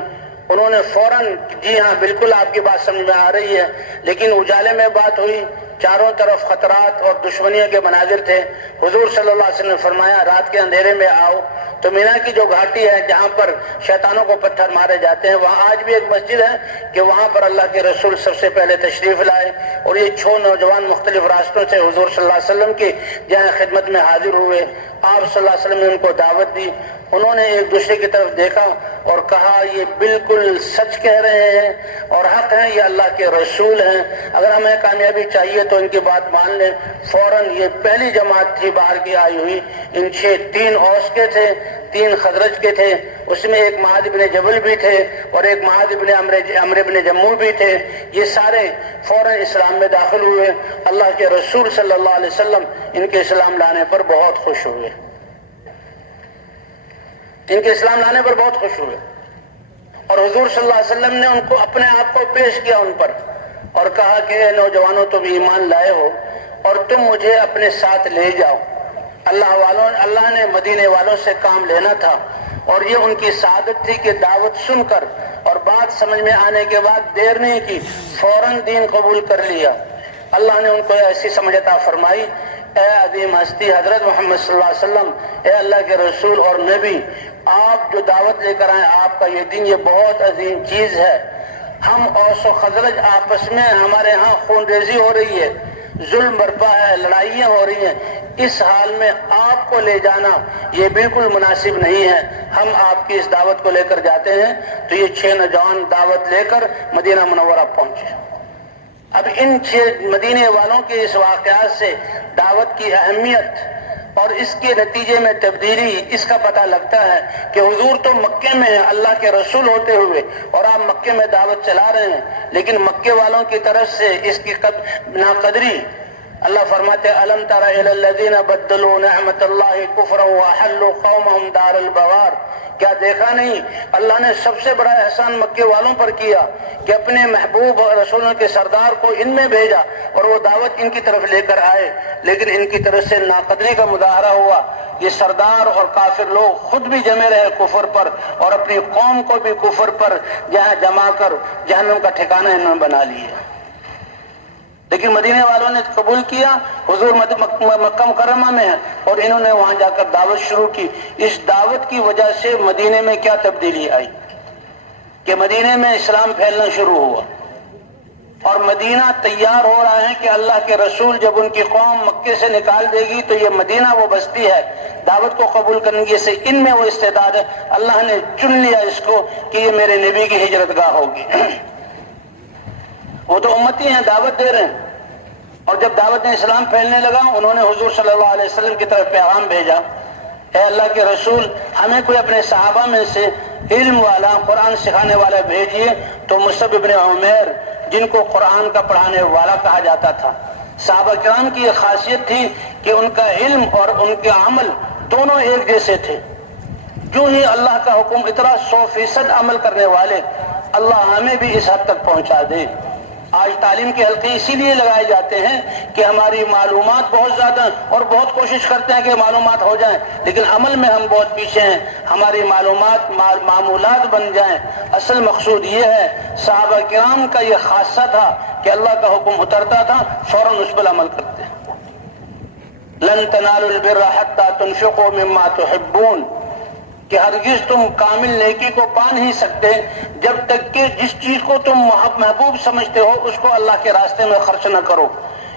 انہوں نے فوراً جی ہاں بالکل آپ کی بات سمجھ میں آ رہی ہے، لیکن اجالے میں بات ہوئی، چاروں طرف خطرات اور دشمنیوں کے مناظر تھے. حضور صلی اللہ علیہ وسلم نے فرمایا رات کے اندھیرے میں آؤ. تو مینا کی جو گھاٹی ہے جہاں پر شیطانوں کو پتھر مارے جاتے ہیں، وہاں آج بھی ایک مسجد ہے کہ وہاں پر اللہ کے رسول سب سے پہلے تشریف لائے، اور یہ 6 نوجوان مختلف راستوں سے حضور صلی اللہ علیہ وسلم کی جہاں خدمت میں حاضر ہوئے. آپ صلی اللہ علیہ وسلم نے ان کو دعوت دی. انہوں نے ایک دوسرے کی طرف دیکھا اور کہا یہ بالکل سچ کہہ رہے ہیں اور حق ہیں، یہ اللہ کے رسول ہیں، اگر ہمیں کامیابی چاہیے تو ان کی بات مان لیں. فوراً یہ پہلی جماعت تھی باہر کی آئی ہوئی. ان 3 اوس کے تھے، 3 خزرج کے تھے، اس میں ایک معاذ بن جبل بھی تھے اور ایک معاذ بن عمرو بن جموع بھی تھے. یہ سارے فوراً اسلام میں داخل ہوئے. اللہ کے رسول صلی اللہ علیہ وسلم ان کے اسلام لانے پر بہت خوش ہوئے، ان کے اسلام لانے پر بہت خوش ہوئے. اور حضور صلی اللہ علیہ وسلم نے ان کو اپنے آپ کو پیش کیا ان پر اور کہا کہ اے نوجوانوں، تم ایمان لائے ہو اور تم مجھے اپنے ساتھ لے جاؤ. اللہ نے مدینے والوں سے کام لینا تھا، اور یہ ان کی سعادت تھی کہ دعوت سن کر اور بات سمجھ میں آنے کے بعد دیر نہیں کی، فوراً دین قبول کر لیا. اللہ نے ان کو ایسی سمجھ عطا فرمائی. اے عظیم ہستی حضرت محمد صلی اللہ علیہ وسلم، اے اللہ کے رسول اور نبی، آپ جو دعوت لے کر آئے، آپ کا یہ دین یہ بہت عظیم چیز ہے. ہم اوس و خزرج آپس میں ہمارے ہاں خون ریزی ہو رہی ہے، ظلم برپا ہے، لڑائیاں ہو رہی ہیں. اس حال میں آپ کو لے جانا یہ بالکل مناسب نہیں ہے. ہم آپ کی اس دعوت کو لے کر جاتے ہیں. تو یہ 6 نوجوان دعوت لے کر مدینہ منورہ پہنچے. اب ان 6 مدینے والوں کے اس واقعات سے دعوت کی اہمیت اور اس کے نتیجے میں تبدیلی اس کا پتہ لگتا ہے کہ حضور تو مکے میں ہیں اللہ کے رسول ہوتے ہوئے، اور آپ مکے میں دعوت چلا رہے ہیں، لیکن مکے والوں کی طرف سے اس کی ناقدری. اللہ فرماتے الم تر الی الذین بدلوا نعمت اللہ کفرا واحلوا قومهم دار البوار. کیا دیکھا نہیں اللہ نے سب سے بڑا احسان مکے والوں پر کیا کہ اپنے محبوب اور رسولوں کے سردار کو ان میں بھیجا اور وہ دعوت ان کی طرف لے کر آئے، لیکن ان کی طرف سے ناقدری کا مظاہرہ ہوا. یہ سردار اور کافر لوگ خود بھی جمے رہے کفر پر اور اپنی قوم کو بھی کفر پر جہاں جما کر جہنم کا ٹھکانہ انہوں نے بنا لیا. لیکن مدینے والوں نے قبول کیا. حضور مکہ مکرمہ میں ہے اور انہوں نے وہاں جا کر دعوت شروع کی. اس دعوت کی وجہ سے مدینے میں کیا تبدیلی آئی کہ مدینے میں اسلام پھیلنا شروع ہوا اور مدینہ تیار ہو رہا ہے کہ اللہ کے رسول جب ان کی قوم مکے سے نکال دے گی تو یہ مدینہ وہ بستی ہے دعوت کو قبول کرنے سے ان میں وہ استعداد ہے. اللہ نے چن لیا اس کو کہ یہ میرے نبی کی ہجرت گاہ ہوگی. وہ تو امتی ہیں، دعوت دے رہے ہیں. اور جب دعوت اسلام پھیلنے لگا انہوں نے حضور صلی اللہ علیہ وسلم کی طرف پیغام بھیجا، اے اللہ کے رسول ہمیں کوئی اپنے صحابہ میں سے علم والا قرآن سکھانے والا بھیجیے. تو مصعب بن عمیر جن کو قرآن کا پڑھانے والا کہا جاتا تھا، صحابہ کرام کی یہ خاصیت تھی کہ ان کا علم اور ان کے عمل دونوں ایک جیسے تھے. جو ہی اللہ کا حکم اتنا 100% عمل کرنے والے، اللہ ہمیں بھی اس حد تک پہنچا دے. آج تعلیم کے حلقے اسی لیے لگائے جاتے ہیں کہ ہماری معلومات بہت زیادہ اور بہت کوشش کرتے ہیں کہ معلومات ہو جائیں، لیکن عمل میں ہم بہت پیچھے ہیں. ہماری معلومات معمولات بن جائیں. اصل مقصود یہ ہے، صحابہ کرام کا یہ خاصہ تھا کہ اللہ کا حکم اترتا تھا فوراً اس پر عمل کرتے ہیں. لن تنالوا البر حتى تنفقوا مما تحبون، کہ ہرگز تم کامل نیکی کو پا نہیں سکتے جب تک کہ جس چیز کو تم محبوب سمجھتے ہو اس کو اللہ کے راستے میں خرچ نہ کرو.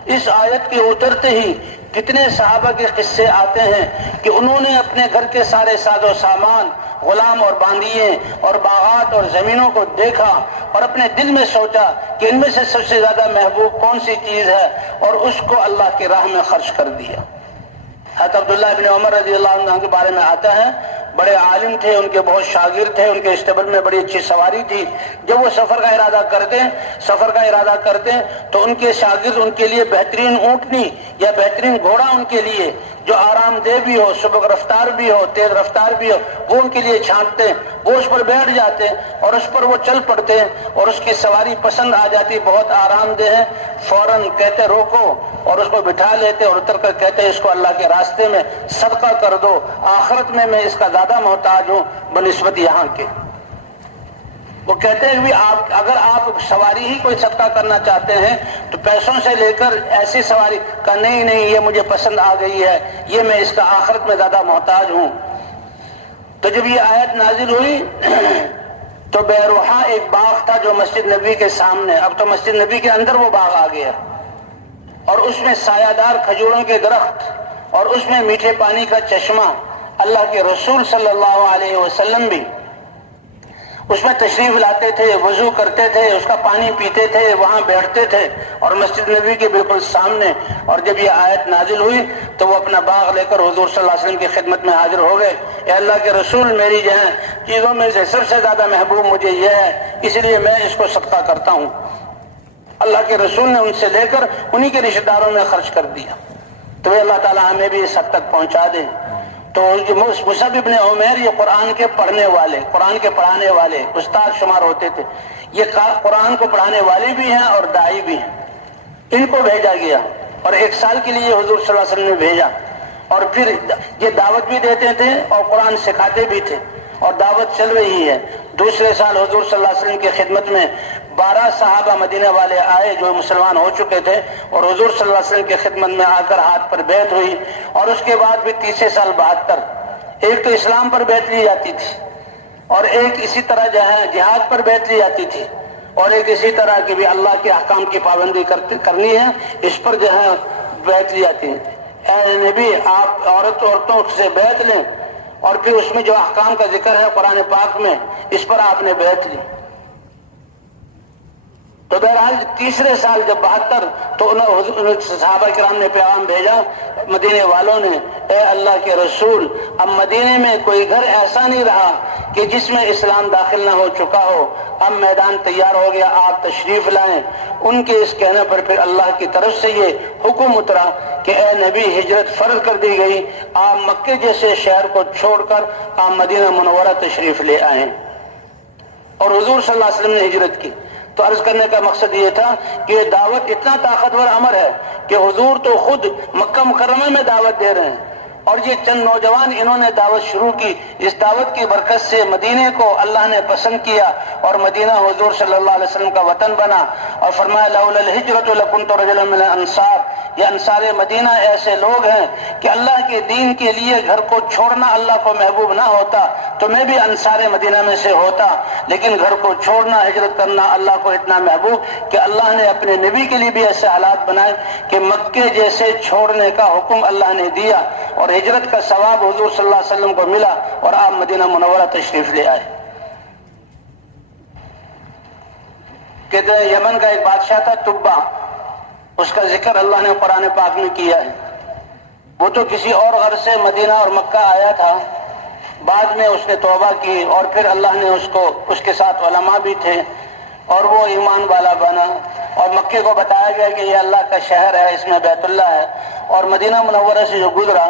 اس آیت کے اترتے ہی کتنے صحابہ کے قصے آتے ہیں کہ انہوں نے اپنے گھر کے سارے ساز و سامان غلام اور باندیے اور باغات اور زمینوں کو دیکھا اور اپنے دل میں سوچا کہ ان میں سے سب سے زیادہ محبوب کون سی چیز ہے، اور اس کو اللہ کی راہ میں خرچ کر دیا۔ حضرت عبداللہ ابن عمر رضی اللہ عنہ کے بارے میں آتا ہے، بڑے عالم تھے، ان کے بہت شاگرد تھے، ان کے اسٹیبل میں بڑی اچھی سواری تھی۔ جب وہ سفر کا ارادہ کرتے تو ان کے شاگرد ان کے لیے بہترین اونٹنی یا بہترین گھوڑا ان کے لیے جو آرام دہ بھی ہو، سبک رفتار بھی ہو، تیز رفتار بھی ہو، وہ ان کے لیے چھانٹتے، وہ اس پر بیٹھ جاتے اور اس پر وہ چل پڑتے اور اس کی سواری پسند آ جاتی، بہت آرام دہ ہے، فوراً کہتے روکو اور اس کو بٹھا لیتے اور اتر کر کہتے اس کو اللہ کے راستے میں صدقہ کر دو، آخرت میں میں اس کا زیادہ محتاج ہوں بنسبت یہاں کے۔ وہ کہتے ہیں کہ اگر آپ سواری ہی کوئی صدقہ کرنا چاہتے ہیں تو پیسوں سے لے کر ایسی سواری کا نہیں یہ مجھے پسند آ گئی ہے، یہ میں اس کا آخرت میں زیادہ محتاج ہوں۔ تو جب یہ آیت نازل ہوئی تو بیروحا ایک باغ تھا جو مسجد نبی کے سامنے، اب تو مسجد نبی کے اندر وہ باغ آ گیا، اور اس میں سایہ دار کھجوروں کے درخت اور اس میں میٹھے پانی کا چشمہ، اللہ کے رسول صلی اللہ علیہ وسلم بھی اس میں تشریف لاتے تھے، وضو کرتے تھے، اس کا پانی پیتے تھے، وہاں بیٹھتے تھے اور مسجد نبی کے بالکل سامنے۔ اور جب یہ آیت نازل ہوئی تو وہ اپنا باغ لے کر حضور صلی اللہ علیہ وسلم کی خدمت میں حاضر ہو گئے۔ اے اللہ کے رسول، میری جو ہے چیزوں میں سے سب سے زیادہ محبوب مجھے یہ ہے، اس لیے میں اس کو صدقہ کرتا ہوں۔ اللہ کے رسول نے ان سے لے کر انہی کے رشتہ داروں میں خرچ کر دیا۔ تو اللہ تعالیٰ ہمیں بھی اس حد تک پہنچا دے۔ تو مصعب ابن عمیر یہ قرآن کے پڑھنے والے، قرآن کے پڑھانے والے استاد شمار ہوتے تھے، یہ قرآن کو پڑھانے والے بھی ہیں اور داعی بھی ہیں۔ ان کو بھیجا گیا اور 1 سال کے لیے حضور صلی اللہ علیہ وسلم نے بھیجا، اور پھر یہ دعوت بھی دیتے تھے اور قرآن سکھاتے بھی تھے، اور دعوت چل رہی ہے۔ دوسرے سال حضور صلی اللہ علیہ وسلم کی خدمت میں 12 صحابہ مدینہ والے آئے جو مسلمان ہو چکے تھے، اور حضور صلی اللہ علیہ وسلم کی خدمت میں آ کر ہاتھ پر بیعت ہوئی۔ اور اس کے بعد بھی تیسرے سال 72، ایک تو اسلام پر بیعت لی جاتی تھی، اور ایک اسی طرح جو ہے جہاد پر بیعت لی جاتی تھی، اور ایک اسی طرح کی بھی اللہ کے احکام کی پابندی کرنی ہے، اس پر جو ہے بیعت لی جاتی ہے۔ اے نبی، آپ عورتوں سے بیعت لیں، اور پھر اس میں جو احکام کا ذکر ہے قرآن پاک میں، اس پر آپ نے بیعت لی۔ تو بہرحال تیسرے سال جب 72 تو صحابہ کرام نے پیغام بھیجا مدینے والوں نے، اے اللہ کے رسول، اب مدینے میں کوئی گھر ایسا نہیں رہا کہ جس میں اسلام داخل نہ ہو چکا ہو، اب میدان تیار ہو گیا، آپ تشریف لائیں۔ ان کے اس کہنے پر پھر اللہ کی طرف سے یہ حکم اترا کہ اے نبی، ہجرت فرض کر دی گئی، آپ مکے جیسے شہر کو چھوڑ کر آپ مدینہ منورہ تشریف لے آئیں۔ اور حضور صلی اللہ علیہ وسلم نے ہجرت کی۔ تو عرض کرنے کا مقصد یہ تھا کہ یہ دعوت اتنا طاقتور امر ہے کہ حضور تو خود مکہ مکرمہ میں دعوت دے رہے ہیں، اور یہ چند نوجوان انہوں نے دعوت شروع کی۔ اس دعوت کی برکت سے مدینے کو اللہ نے پسند کیا، اور مدینہ حضور صلی اللہ علیہ وسلم کا وطن بنا، اور فرمایا لولا الہجرۃ لکنت رجلا من الانصار، یہ انصار مدینہ ایسے لوگ ہیں کہ اللہ کے دین کے لیے گھر کو چھوڑنا اللہ کو محبوب نہ ہوتا تو میں بھی انصار مدینہ میں سے ہوتا، لیکن گھر کو چھوڑنا، ہجرت کرنا اللہ کو اتنا محبوب کہ اللہ نے اپنے نبی کے لیے بھی ایسے حالات بنائے کہ مکے جیسے چھوڑنے کا حکم اللہ نے دیا، اور ہجرت کا ثواب حضور صلی اللہ علیہ وسلم کو ملا، اور آپ مدینہ منورہ تشریف لے آئے۔ کہتے ہیں یمن کا ایک بادشاہ تھا تبا، اس کا ذکر اللہ نے قرآن پاک میں کیا ہے۔ وہ تو کسی اور غرض سے مدینہ اور مکہ آیا تھا، بعد میں اس نے توبہ کی، اور پھر اللہ نے اس کے ساتھ علماء بھی تھے، اور وہ ایمان والا بنا، اور مکے کو بتایا گیا کہ یہ اللہ کا شہر ہے، اس میں بیت اللہ ہے، اور مدینہ منورہ سے جو گزرا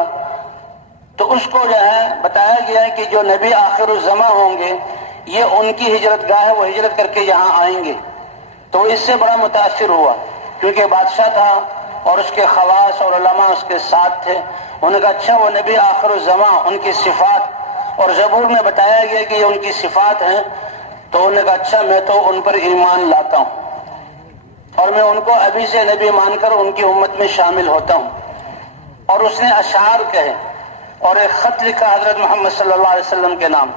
تو اس کو جو ہے بتایا گیا ہے کہ جو نبی آخر الزماں ہوں گے یہ ان کی ہجرت گاہ ہے، وہ ہجرت کر کے یہاں آئیں گے۔ تو اس سے بڑا متاثر ہوا، کیونکہ بادشاہ تھا اور اس کے خواص اور علماء اس کے ساتھ تھے۔ انہوں نے کہا اچھا وہ نبی آخر الزماں، ان کی صفات، اور زبور میں بتایا گیا کہ یہ ان کی صفات ہیں، تو انہوں نے کہا اچھا میں تو ان پر ایمان لاتا ہوں، اور میں ان کو ابھی سے نبی مان کر ان کی امت میں شامل ہوتا ہوں۔ اور اس نے اشعار کہے اور ایک خط لکھا حضرت محمد صلی اللہ علیہ وسلم کے نام،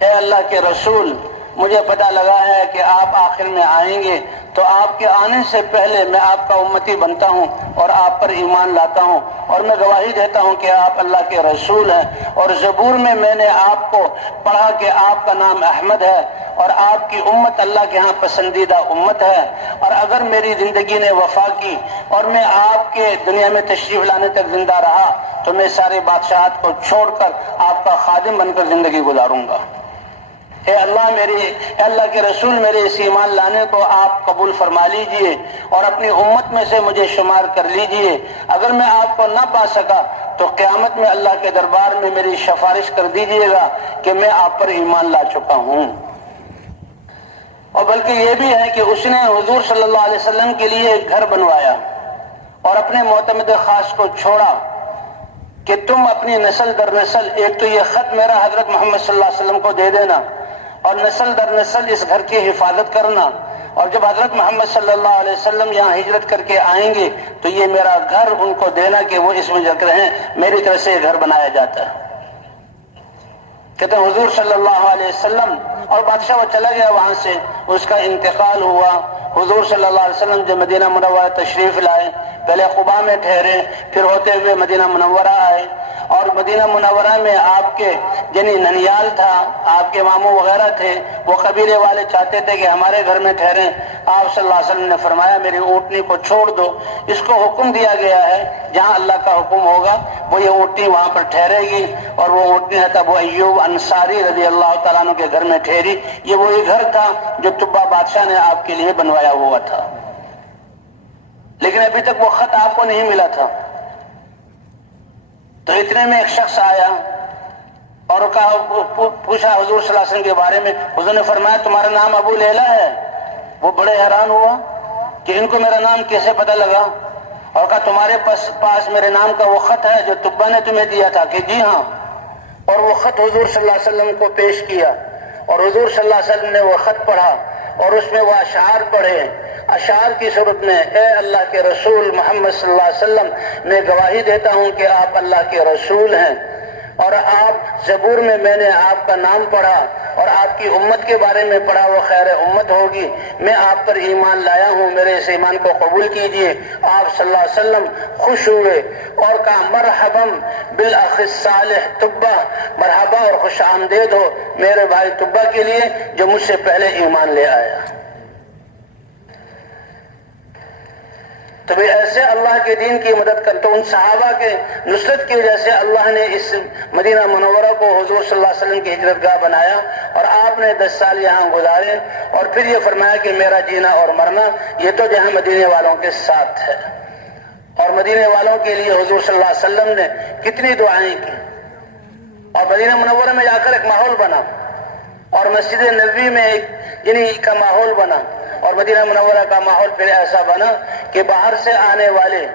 اے اللہ کے رسول، مجھے پتہ لگا ہے کہ آپ آخر میں آئیں گے، تو آپ کے آنے سے پہلے میں آپ کا امتی بنتا ہوں اور آپ پر ایمان لاتا ہوں اور میں گواہی دیتا ہوں کہ آپ اللہ کے رسول ہیں۔ اور زبور میں نے آپ کو پڑھا کہ آپ کا نام احمد ہے اور آپ کی امت اللہ کے ہاں پسندیدہ امت ہے۔ اور اگر میری زندگی نے وفا کی اور میں آپ کے دنیا میں تشریف لانے تک زندہ رہا تو میں سارے بادشاہت کو چھوڑ کر آپ کا خادم بن کر زندگی گزاروں گا۔ اے اللہ کے رسول، میرے اس ایمان لانے کو آپ قبول فرما لیجئے اور اپنی امت میں سے مجھے شمار کر لیجئے۔ اگر میں آپ کو نہ پا سکا تو قیامت میں اللہ کے دربار میں میری سفارش کر دیجئے گا کہ میں آپ پر ایمان لا چکا ہوں۔ اور بلکہ یہ بھی ہے کہ اس نے حضور صلی اللہ علیہ وسلم کے لیے ایک گھر بنوایا اور اپنے معتمد خاص کو چھوڑا کہ تم اپنی نسل در نسل، ایک تو یہ خط میرا حضرت محمد صلی اللہ علیہ وسلم کو دے دینا اور نسل در نسل اس گھر کی حفاظت کرنا، اور جب حضرت محمد صلی اللہ علیہ وسلم یہاں ہجرت کر کے آئیں گے تو یہ میرا گھر ان کو دینا کہ وہ اس میں جگ رہیں، میری طرف سے یہ گھر بنایا جاتا ہے۔ کہتے ہیں حضور صلی اللہ علیہ وسلم، اور بادشاہ وہ چلا گیا وہاں سے، اس کا انتقال ہوا۔ حضور صلی اللہ علیہ وسلم جب مدینہ منورہ تشریف لائے، پہلے قباء میں ٹھہرے، پھر ہوتے ہوئے مدینہ منورہ آئے، اور مدینہ منورہ میں آپ کے یعنی ننیال تھا، آپ کے ماموں وغیرہ تھے، وہ قبیلے والے چاہتے تھے کہ ہمارے گھر میں ٹھہریں۔ آپ صلی اللہ علیہ وسلم نے فرمایا میری اونٹنی کو چھوڑ دو، اس کو حکم دیا گیا ہے جہاں اللہ کا حکم ہوگا وہ یہ اونٹنی وہاں پر ٹھہرے گی۔ اور وہ اونٹنی ہے ابو ایوب انصاری رضی اللہ تعالیٰ عنہ کے گھر میں ٹھہری۔ یہ وہی گھر تھا جو تبا بادشاہ نے آپ کے لیے بنوایا ہوا تھا، لیکن ابھی تک وہ خط آپ کو نہیں ملا تھا۔ تو اتنے میں ایک شخص آیا اور پوچھا حضور صلی اللہ علیہ وسلم کے بارے میں۔ حضور نے فرمایا تمہارا نام ابو لیلہ ہے؟ وہ بڑے حیران ہوا کہ ان کو میرا نام کیسے پتہ لگا، اور کہا تمہارے پاس میرے نام کا وہ خط ہے جو تبا نے تمہیں دیا تھا؟ کہ جی ہاں۔ اور وہ خط حضور صلی اللہ علیہ وسلم کو پیش کیا، اور حضور صلی اللہ علیہ وسلم نے وہ خط پڑھا اور اس میں وہ اشعار پڑھے۔ اشعار کی صورت میں اے اللہ کے رسول محمد صلی اللہ علیہ وسلم، میں گواہی دیتا ہوں کہ آپ اللہ کے رسول ہیں، اور آپ زبور میں نے آپ کا نام پڑھا اور آپ کی امت کے بارے میں پڑھا، وہ خیر امت ہوگی۔ میں آپ پر ایمان لایا ہوں، میرے اس ایمان کو قبول کیجئے۔ آپ صلی اللہ علیہ وسلم خوش ہوئے اور کہا مرحبا بالاخ الصالح تبا، مرحبا اور خوش آمدید ہو میرے بھائی تبا کے لیے جو مجھ سے پہلے ایمان لے آیا۔ تو بھی ایسے اللہ کے دین کی مدد کر، تو ان صحابہ کے نصرت کی وجہ سے اللہ نے اس مدینہ منورہ کو حضور صلی اللہ علیہ وسلم کی ہجرت گاہ بنایا، اور آپ نے 10 سال یہاں گزارے، اور پھر یہ فرمایا کہ میرا جینا اور مرنا یہ تو جہاں مدینے والوں کے ساتھ ہے۔ اور مدینے والوں کے لیے حضور صلی اللہ علیہ وسلم نے کتنی دعائیں کی، اور مدینہ منورہ میں جا کر ایک ماحول بنا، اور مسجد نبوی میں ایک یعنی کا ماحول بنا، اور مدینہ منورہ کا ماحول پھر ایسا بنا کہ باہر سے آنے والے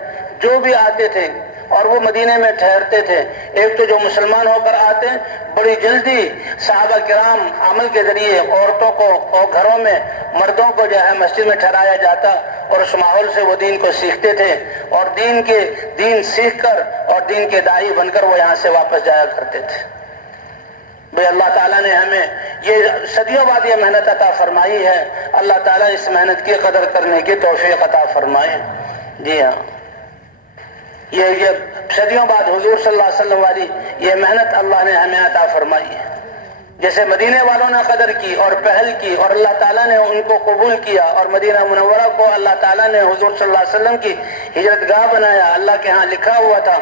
جو بھی آتے تھے اور وہ مدینے میں ٹھہرتے تھے، ایک تو جو مسلمان ہو کر آتے بڑی جلدی صحابہ کرام عمل کے ذریعے عورتوں کو اور گھروں میں مردوں کو جو ہے مسجد میں ٹھہرایا جاتا، اور اس ماحول سے وہ دین کو سیکھتے تھے، اور دین سیکھ کر اور دین کے داعی بن کر وہ یہاں سے واپس جایا کرتے تھے۔ بھئی اللہ تعالیٰ نے ہمیں یہ صدیوں بعد یہ محنت عطا فرمائی ہے، اللہ تعالیٰ اس محنت کی قدر کرنے کی توفیق عطا فرمائے۔ جی ہاں، یہ صدیوں بعد حضور صلی اللہ علیہ وسلم والی یہ محنت اللہ نے ہمیں عطا فرمائی ہے۔ جیسے مدینے والوں نے قدر کی اور پہل کی اور اللہ تعالیٰ نے ان کو قبول کیا، اور مدینہ منورہ کو اللہ تعالیٰ نے حضور صلی اللہ علیہ وسلم کی ہجرت گاہ بنایا، اللہ کے ہاں لکھا ہوا تھا۔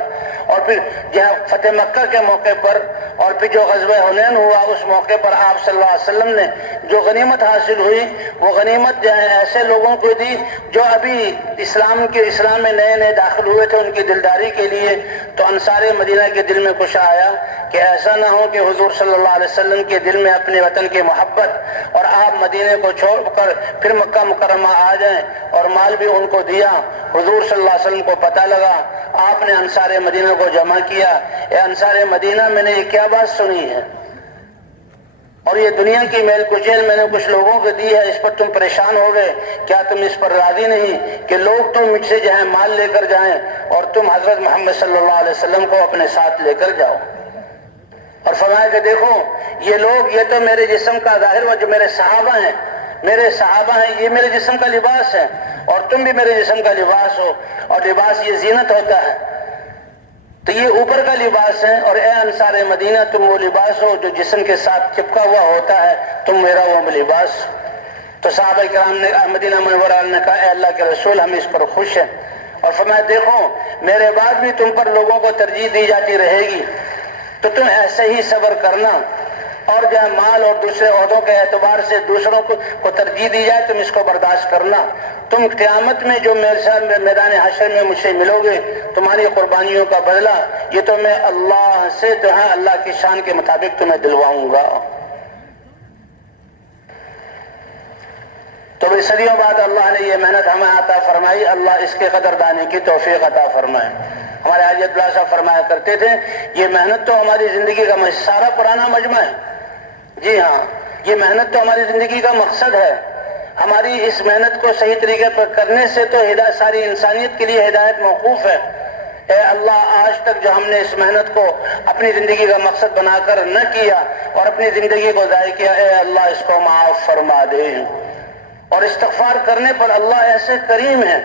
اور پھر جہاں فتح مکہ کے موقع پر اور پھر جو غزوہ حنین ہوا اس موقع پر آپ صلی اللہ علیہ وسلم نے جو غنیمت حاصل ہوئی وہ غنیمت جو ہے ایسے لوگوں کو دی جو ابھی اسلام میں نئے داخل ہوئے تھے، ان کی دلداری کے لیے۔ تو انصار مدینہ کے دل میں کچھ آیا کہ ایسا نہ ہو کہ حضور صلی اللہ علیہ وسلم کے دل میں اپنے وطن کی محبت اور آپ مدینے کو چھوڑ کر پھر مکہ مکرمہ آ جائیں، اور مال بھی ان کو دیا۔ حضور صلی اللہ علیہ وسلم کو پتہ لگا، آپ نے انصار مدینہ کو جمع کیا، اے انصار مدینہ میں نے یہ کیا بات سنی ہے، اور یہ دنیا کی میل کچیل میں نے کچھ لوگوں کو دی ہے، اس پر تم پریشان ہو گئے، کیا تم اس پر راضی نہیں کہ لوگ تو مجھ سے جو ہے مال لے کر جائیں اور تم حضرت محمد صلی اللہ علیہ وسلم کو اپنے ساتھ لے کر جاؤ؟ اور فرمایا کہ دیکھو یہ لوگ، یہ تو میرے جسم کا ظاہر و جو میرے صحابہ ہیں، میرے صحابہ ہیں، یہ میرے جسم کا لباس ہے اور تم بھی میرے جسم کا لباس ہو، اور لباس یہ زینت ہوتا ہے، تو یہ اوپر کا لباس ہے، اور اے انصار مدینہ تم وہ لباس ہو جو جسم کے ساتھ چپکا ہوا ہوتا ہے، تم میرا وہ لباس۔ تو صحابہ کرام نے مدینہ منورہ نے کہا اے اللہ کے رسول ہم اس پر خوش ہیں، اور فرمایا دیکھو میرے بعد بھی تم پر لوگوں کو ترجیح دی جاتی رہے گی، تو تم ایسے ہی صبر کرنا، اور جہاں مال اور دوسرے عہدوں کے اعتبار سے دوسروں کو ترجیح دی جائے تم اس کو برداشت کرنا، تم قیامت میں جو میرے ساتھ میدان حشر میں مجھ سے ملو گے تمہاری قربانیوں کا بدلہ یہ تو میں اللہ سے جو ہے اللہ کی شان کے مطابق تمہیں دلواؤں گا۔ تو بھی صدیوں بعد اللہ نے یہ محنت ہمیں عطا فرمائی، اللہ اس کے قدردانی کی توفیق عطا فرمائے۔ ہمارے حاجی عبداللہ صاحب فرمایا کرتے تھے یہ محنت تو ہماری زندگی کا سارا پرانا مجمع ہے، جی ہاں یہ محنت تو ہماری زندگی کا مقصد ہے، ہماری اس محنت کو صحیح طریقے پر کرنے سے تو ساری انسانیت کے لیے ہدایت موقوف ہے۔ اے اللہ آج تک جو ہم نے اس محنت کو اپنی زندگی کا مقصد بنا کر نہ کیا اور اپنی زندگی کو ضائع کیا، اے اللہ اس کو معاف فرما دے۔ اور استغفار کرنے پر اللہ ایسے کریم ہے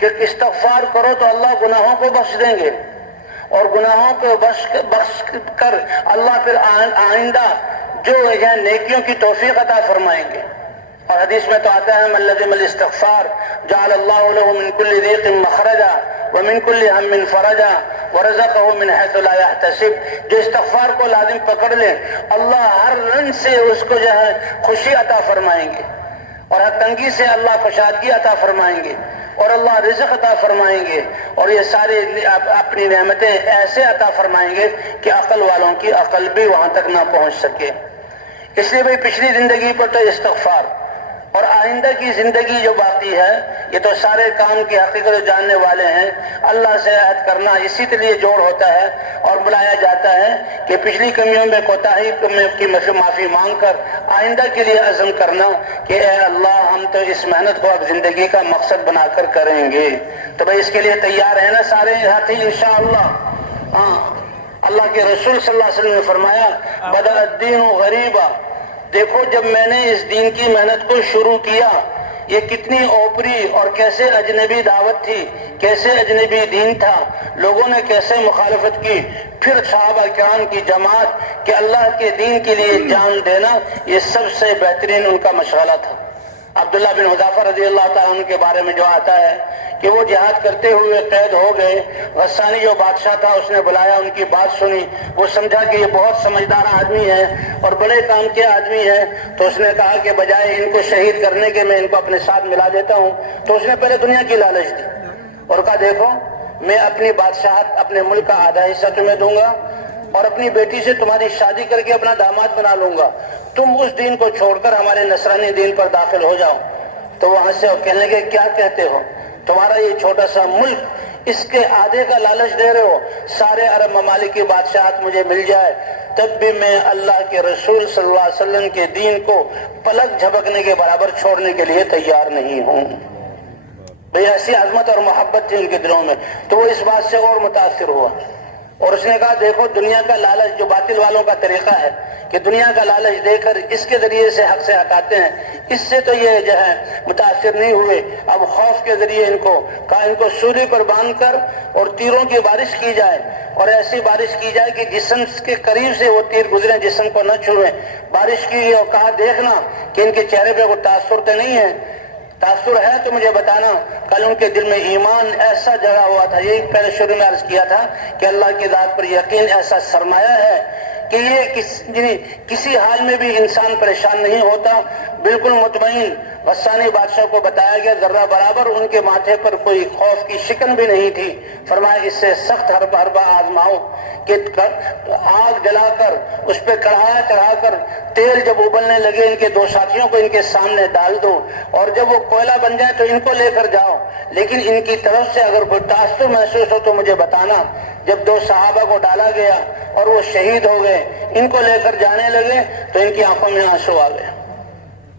کہ استغفار کرو تو اللہ گناہوں کو بخش دیں گے، اور گناہوں کو بخش کر اللہ پھر آئندہ جو ہے نیکیوں کی توفیق عطا فرمائیں گے۔ اور حدیث میں تو آتا ہے من لزم الاستغفار جعل اللہ له من كل ضيق مخرجا ومن كل هم فرجا ورزقه من حيث لا يحتسب، جو استغفار کو لازم پکڑ لے اللہ ہر رنگ سے اس کو جو ہے خوشی عطا فرمائیں گے، اور ہر تنگی سے اللہ کشادگی عطا فرمائیں گے، اور اللہ رزق عطا فرمائیں گے، اور یہ ساری اپنی نعمتیں ایسے عطا فرمائیں گے کہ عقل والوں کی عقل بھی وہاں تک نہ پہنچ سکے۔ اس لیے بھئی پچھلی زندگی پر تو استغفار، اور آئندہ کی زندگی جو باقی ہے یہ تو سارے کام کی حقیقت جاننے والے ہیں، اللہ سے عہد کرنا اسی کے لیے جوڑ ہوتا ہے اور بلایا جاتا ہے کہ پچھلی کمیوں میں کوتاہی کی معافی مانگ کر آئندہ کے لیے عزم کرنا کہ اے اللہ ہم تو اس محنت کو اب زندگی کا مقصد بنا کر کریں گے۔ تو بھئی اس کے لیے تیار ہیں نا سارے ساتھی انشاءاللہ؟ ہاں، اللہ کے رسول صلی اللہ علیہ وسلم نے فرمایا بدأ الدین غریبا، دیکھو جب میں نے اس دین کی محنت کو شروع کیا یہ کتنی اوپری اور کیسے اجنبی دعوت تھی، کیسے اجنبی دین تھا، لوگوں نے کیسے مخالفت کی، پھر صحابہ کرام کی جماعت کہ اللہ کے دین کے لیے جان دینا یہ سب سے بہترین ان کا مشغلہ تھا۔ عبداللہ بن حذافہ رضی اللہ تعالیٰ عنہ کے بارے میں جو آتا ہے کہ وہ جہاد کرتے ہوئے قید ہو گئے، غسانی جو بادشاہ تھا اس نے بلایا، ان کی بات سنی، وہ سمجھا کہ یہ بہت سمجھدار آدمی ہے اور بڑے کام کے آدمی ہے، تو اس نے کہا کہ بجائے ان کو شہید کرنے کے میں ان کو اپنے ساتھ ملا دیتا ہوں۔ تو اس نے پہلے دنیا کی لالچ دی اور کہا دیکھو میں اپنی بادشاہت اپنے ملک کا آدھا حصہ تمہیں دوں گا اور اپنی بیٹی سے تمہاری شادی کر کے اپنا داماد بنا لوں گا، تم اس دین کو چھوڑ کر ہمارے نصرانی دین پر داخل ہو جاؤ۔ تو وہاں سے وہ کہنے لگے کیا کہتے ہو، تمہارا یہ چھوٹا سا ملک اس کے آدھے کا لالچ دے رہے ہو، سارے عرب ممالک کی بادشاہت مجھے مل جائے تب بھی میں اللہ کے رسول صلی اللہ علیہ وسلم کے دین کو پلک جھپکنے کے برابر چھوڑنے کے لیے تیار نہیں ہوں۔ بھئی ایسی عظمت اور محبت تھی ان کے دلوں میں، تو وہ اس بات سے اور متاثر ہوا اور اس نے کہا دیکھو دنیا کا لالچ جو باطل والوں کا طریقہ ہے کہ دنیا کا لالچ دے کر اس کے ذریعے سے حق سے ہٹاتے ہیں، اس سے تو یہ جو ہے متاثر نہیں ہوئے، اب خوف کے ذریعے ان کو سولی پر باندھ کر اور تیروں کی بارش کی جائے، اور ایسی بارش کی جائے کہ جسم کے قریب سے وہ تیر گزرے جسم کو نہ چھوئیں، بارش کی اور کہا دیکھنا کہ ان کے چہرے پہ کوئی تاثر تو نہیں ہے، تاثر ہے تو مجھے بتانا۔ کل ان کے دل میں ایمان ایسا جگہ ہوا تھا، یہی پہلے شروع میں عرض کیا تھا کہ اللہ کی ذات پر یقین ایسا سرمایہ ہے کہ یہ کسی حال میں بھی انسان پریشان نہیں ہوتا، بالکل مطمئن۔ غسانی بادشاہ کو بتایا گیا ذرہ برابر ان کے ماتھے پر کوئی خوف کی شکن بھی نہیں تھی، فرمایا اس سے سخت حربہ آزماؤ کہ آگ جلا کر اس پہ کڑھایا چڑھا کر تیل جب ابلنے لگے ان کے دو ساتھیوں کو ان کے سامنے ڈال دو، اور جب وہ کوئلہ بن جائے تو ان کو لے کر جاؤ، لیکن ان کی طرف سے اگر کوئی تاثر محسوس ہو تو مجھے بتانا۔ جب دو صحابہ کو ڈالا گیا اور وہ شہید ہو گئے، ان کو لے کر جانے لگے تو ان کی آنکھوں میں آنسو آ گئے۔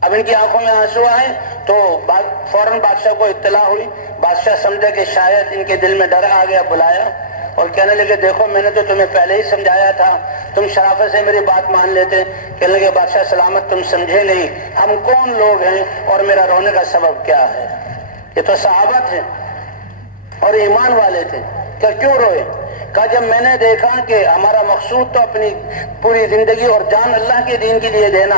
اب ان کی آنکھوں میں آنسو آئے تو فوراً بادشاہ کو اطلاع ہوئی، بادشاہ سمجھا کہ شاید ان کے دل میں ڈر آ گیا، بلایا اور کہنے لگے دیکھو میں نے تو تمہیں پہلے ہی سمجھایا تھا، تم شرافت سے میری بات مان لیتے، کہنے لگے بادشاہ سلامت تم سمجھے نہیں ہم کون لوگ ہیں اور میرا رونے کا سبب کیا ہے؟ یہ تو صحابہ تھے اور ایمان والے تھے، کہ کیوں روئے؟ کہا جب میں نے دیکھا کہ ہمارا مقصود تو اپنی پوری زندگی اور جان اللہ کے دین کے لیے دینا،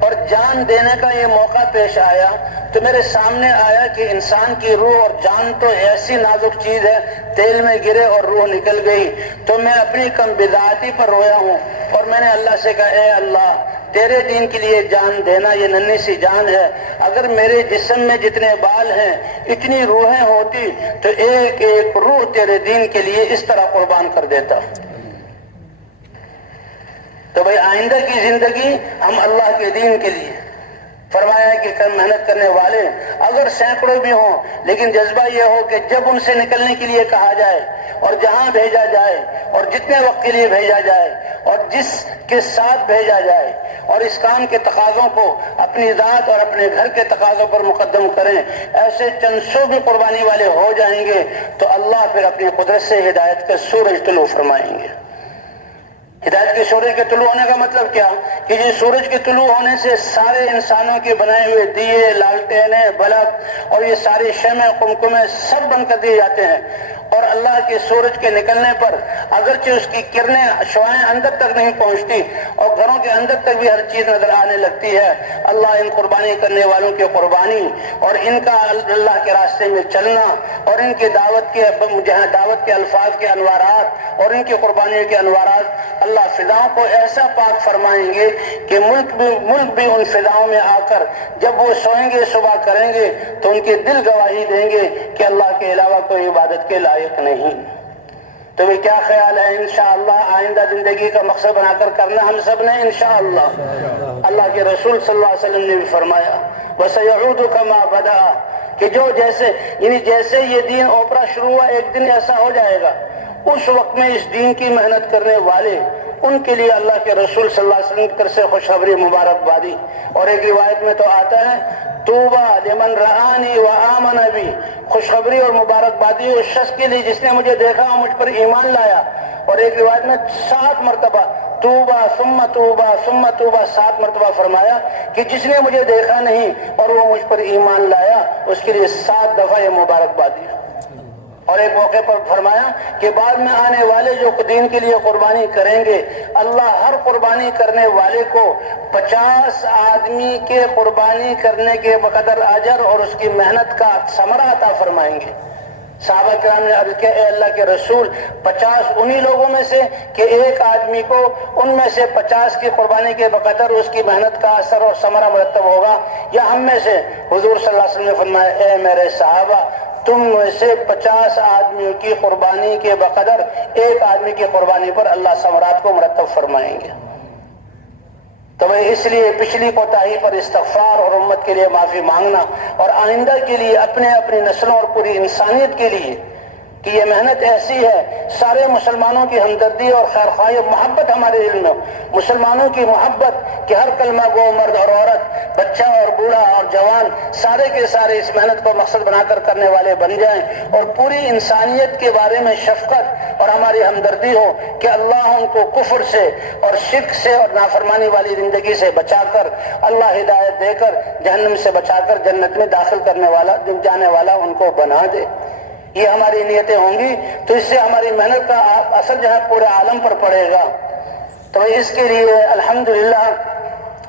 اور جان دینے کا یہ موقع پیش آیا تو میرے سامنے آیا کہ انسان کی روح اور جان تو ایسی نازک چیز ہے، تیل میں گرے اور روح نکل گئی، تو میں اپنی کم بذاتی پر رویا ہوں، اور میں نے اللہ سے کہا اے اللہ تیرے دین کے لیے جان دینا یہ ننھی سی جان ہے، اگر میرے جسم میں جتنے بال ہیں اتنی روحیں ہوتی تو ایک ایک روح تیرے دین کے لیے اس طرح قربان کر دیتا۔ تو بھائی آئندہ کی زندگی ہم اللہ کے دین کے لیے، فرمایا کہ محنت کرنے والے اگر سینکڑوں بھی ہوں لیکن جذبہ یہ ہو کہ جب ان سے نکلنے کے لیے کہا جائے اور جہاں بھیجا جائے اور جتنے وقت کے لیے بھیجا جائے اور جس کے ساتھ بھیجا جائے اور اس کام کے تقاضوں کو اپنی ذات اور اپنے گھر کے تقاضوں پر مقدم کریں، ایسے چند سو بھی قربانی والے ہو جائیں گے تو اللہ پھر اپنی قدرت سے ہدایت کا سورج طلوع فرمائیں گے۔ ہدایت کے سورج کے طلوع ہونے کا مطلب کیا؟ کہ یہ سورج کے طلوع ہونے سے سارے انسانوں کے بنائے ہوئے دیے، لالٹینیں، بلب اور یہ ساری شمع قمقمے سب بند کر دیے جاتے ہیں، اور اللہ کے سورج کے نکلنے پر اگرچہ اس کی کرنیں شعاعیں اندر تک نہیں پہنچتی اور گھروں کے اندر تک بھی ہر چیز نظر آنے لگتی ہے، اللہ ان قربانی کرنے والوں کی قربانی اور ان کا اللہ کے راستے میں چلنا اور ان کی دعوت کے الفاظ کے انوارات اور ان کی قربانیوں کے انوارات اللہ فضاؤں کو ایسا پاک فرمائیں گے کہ ملک بھی ان فضاؤں میں آ کر جب وہ سوئیں گے صبح کریں گے تو ان کے دل گواہی دیں گے کہ اللہ کے علاوہ کوئی عبادت کے لائق نہیں۔ تو یہ کیا خیال ہے؟ انشاءاللہ آئندہ زندگی کا مقصد بنا کر کرنا ہم سب نے انشاءاللہ۔ اللہ کے رسول صلی اللہ علیہ وسلم نے بھی فرمایا وَسَيَعُودُ كَمَا بَدَأَ، کہ جو جیسے یہ دین اوپرا شروع ہوا ایک دن ایسا ہو جائے گا، اس وقت میں اس دین کی محنت کرنے والے ان کے لیے اللہ کے رسول صلی اللہ علیہ وسلم کی طرف سے خوشخبری مبارکبادی۔ اور ایک روایت میں تو آتا ہے طوبیٰ لمن رآنی وآمن بی، خوشخبری اور مبارکبادی اس شخص کے لیے جس نے مجھے دیکھا اور مجھ پر ایمان لایا۔ اور ایک روایت میں 7 مرتبہ توبہ ثم توبہ ثم توبہ 7 مرتبہ فرمایا کہ جس نے مجھے دیکھا نہیں اور وہ مجھ پر ایمان لایا اس کے لیے 7 دفعہ یہ مبارکبادی۔ اور ایک موقع پر فرمایا کہ بعد میں آنے والے جو دین کے لیے قربانی کریں گے، اللہ ہر قربانی کرنے والے کو 50 آدمی کے قربانی کرنے کے بقدر اجر اور اس کی محنت کا ثمرہ عطا فرمائیں گے۔ صحابہ کرام نے عرض کیا اے اللہ کے رسول 50 انہی لوگوں میں سے کہ ایک آدمی کو ان میں سے 50 کی قربانی کے بقدر اس کی محنت کا اثر اور ثمرہ مرتب ہوگا، یا ہم میں سے؟ حضور صلی اللہ علیہ وسلم نے فرمایا اے میرے صحابہ تم میں سے 50 آدمیوں کی قربانی کے بقدر ایک آدمی کی قربانی پر اللہ ثمرات کو مرتب فرمائیں گے۔ تو اس لیے پچھلی کوتاہی پر استغفار اور امت کے لیے معافی مانگنا اور آئندہ کے لیے اپنی نسلوں اور پوری انسانیت کے لیے کہ یہ محنت ایسی ہے، سارے مسلمانوں کی ہمدردی اور خیرخواہی اور محبت ہمارے دل میں، مسلمانوں کی محبت کہ ہر کلمہ گو مرد اور عورت، بچہ اور بوڑھا اور جوان سارے کے سارے اس محنت کو مقصد بنا کر کرنے والے بن جائیں، اور پوری انسانیت کے بارے میں شفقت اور ہماری ہمدردی ہو کہ اللہ ان کو کفر سے اور شرک سے اور نافرمانی والی زندگی سے بچا کر، اللہ ہدایت دے کر جہنم سے بچا کر جنت میں داخل جانے والا ان کو بنا دے۔ یہ ہماری نیتیں ہوں گی تو اس سے ہماری محنت کا اثر جو ہے پورے عالم پر پڑے گا۔ تو اس کے لیے الحمدللہ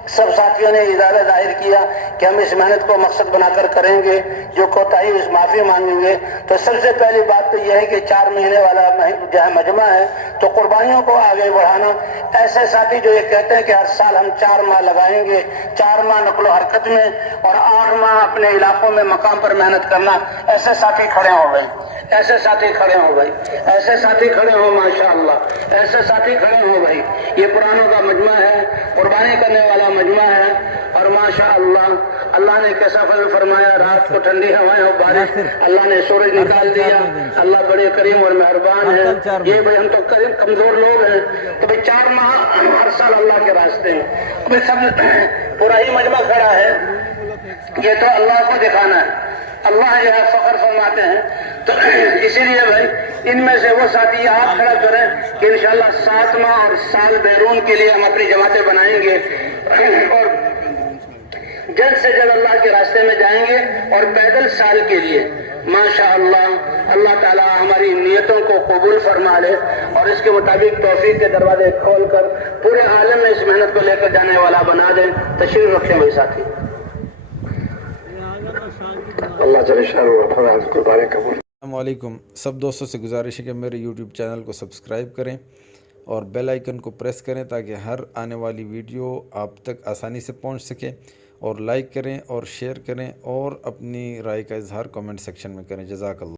سب ساتھیوں نے ارادہ ظاہر کیا کہ ہم اس محنت کو مقصد بنا کر کریں گے، جو کوتاہی اس معافی مانگیں گے۔ تو سب سے پہلی بات تو یہ ہے کہ 4 مہینے والا جو ہے مجمع ہے تو قربانیوں کو آگے بڑھانا۔ ایسے ساتھی جو یہ کہتے ہیں کہ ہر سال ہم 4 ماہ لگائیں گے، 4 ماہ نقل و حرکت میں اور 8 ماہ اپنے علاقوں میں مقام پر محنت کرنا، ایسے ساتھی کھڑے ہو گئے، ایسے ساتھی کھڑے ہو گئے، ایسے ساتھی کھڑے ہو ماشاءاللہ، ایسے ساتھی کھڑے ہو بھائی۔ یہ پرانوں کا مجمع ہے، قربانی کرنے والا مجمع ہے، اور ماشاءاللہ اللہ نے کیسا فضل فرمایا، رات کو ٹھنڈی ہوائیں اور بارش، اللہ نے سورج نکال دیا، اللہ بڑے کریم اور مہربان ہے۔ یہ بھائی ہم تو کمزور لوگ ہیں، تو بھائی 4 ماہ ہر سال اللہ کے راستے میں بھائی سب پورا ہی مجمع کھڑا ہے، یہ تو اللہ کو دکھانا ہے۔ اللہ جو ہے فخر فرماتے ہیں تو اسی لیے بھائی ان میں سے وہ ساتھی ہاتھ کھڑا کریں کہ انشاءاللہ 7 ماہ اور سال بیرون کے لیے ہم اپنی جماعتیں بنائیں گے اور جلد سے جلد اللہ کے راستے میں جائیں گے اور پیدل سال کے لیے ماشاءاللہ اللہ تعالیٰ ہماری نیتوں کو قبول فرما لے اور اس کے مطابق توفیق کے دروازے کھول کر پورے عالم میں اس محنت کو لے کر جانے والا بنا دیں. تشریف رکھیں بھائی ساتھی. اللہ جل شانہ قربانی قبول. السلام علیکم. سب دوستوں سے گزارش ہے کہ میرے یوٹیوب چینل کو سبسکرائب کریں اور بیل آئیکن کو پریس کریں تاکہ ہر آنے والی ویڈیو آپ تک آسانی سے پہنچ سکے، اور لائک کریں اور شیئر کریں اور اپنی رائے کا اظہار کمنٹ سیکشن میں کریں. جزاک اللہ.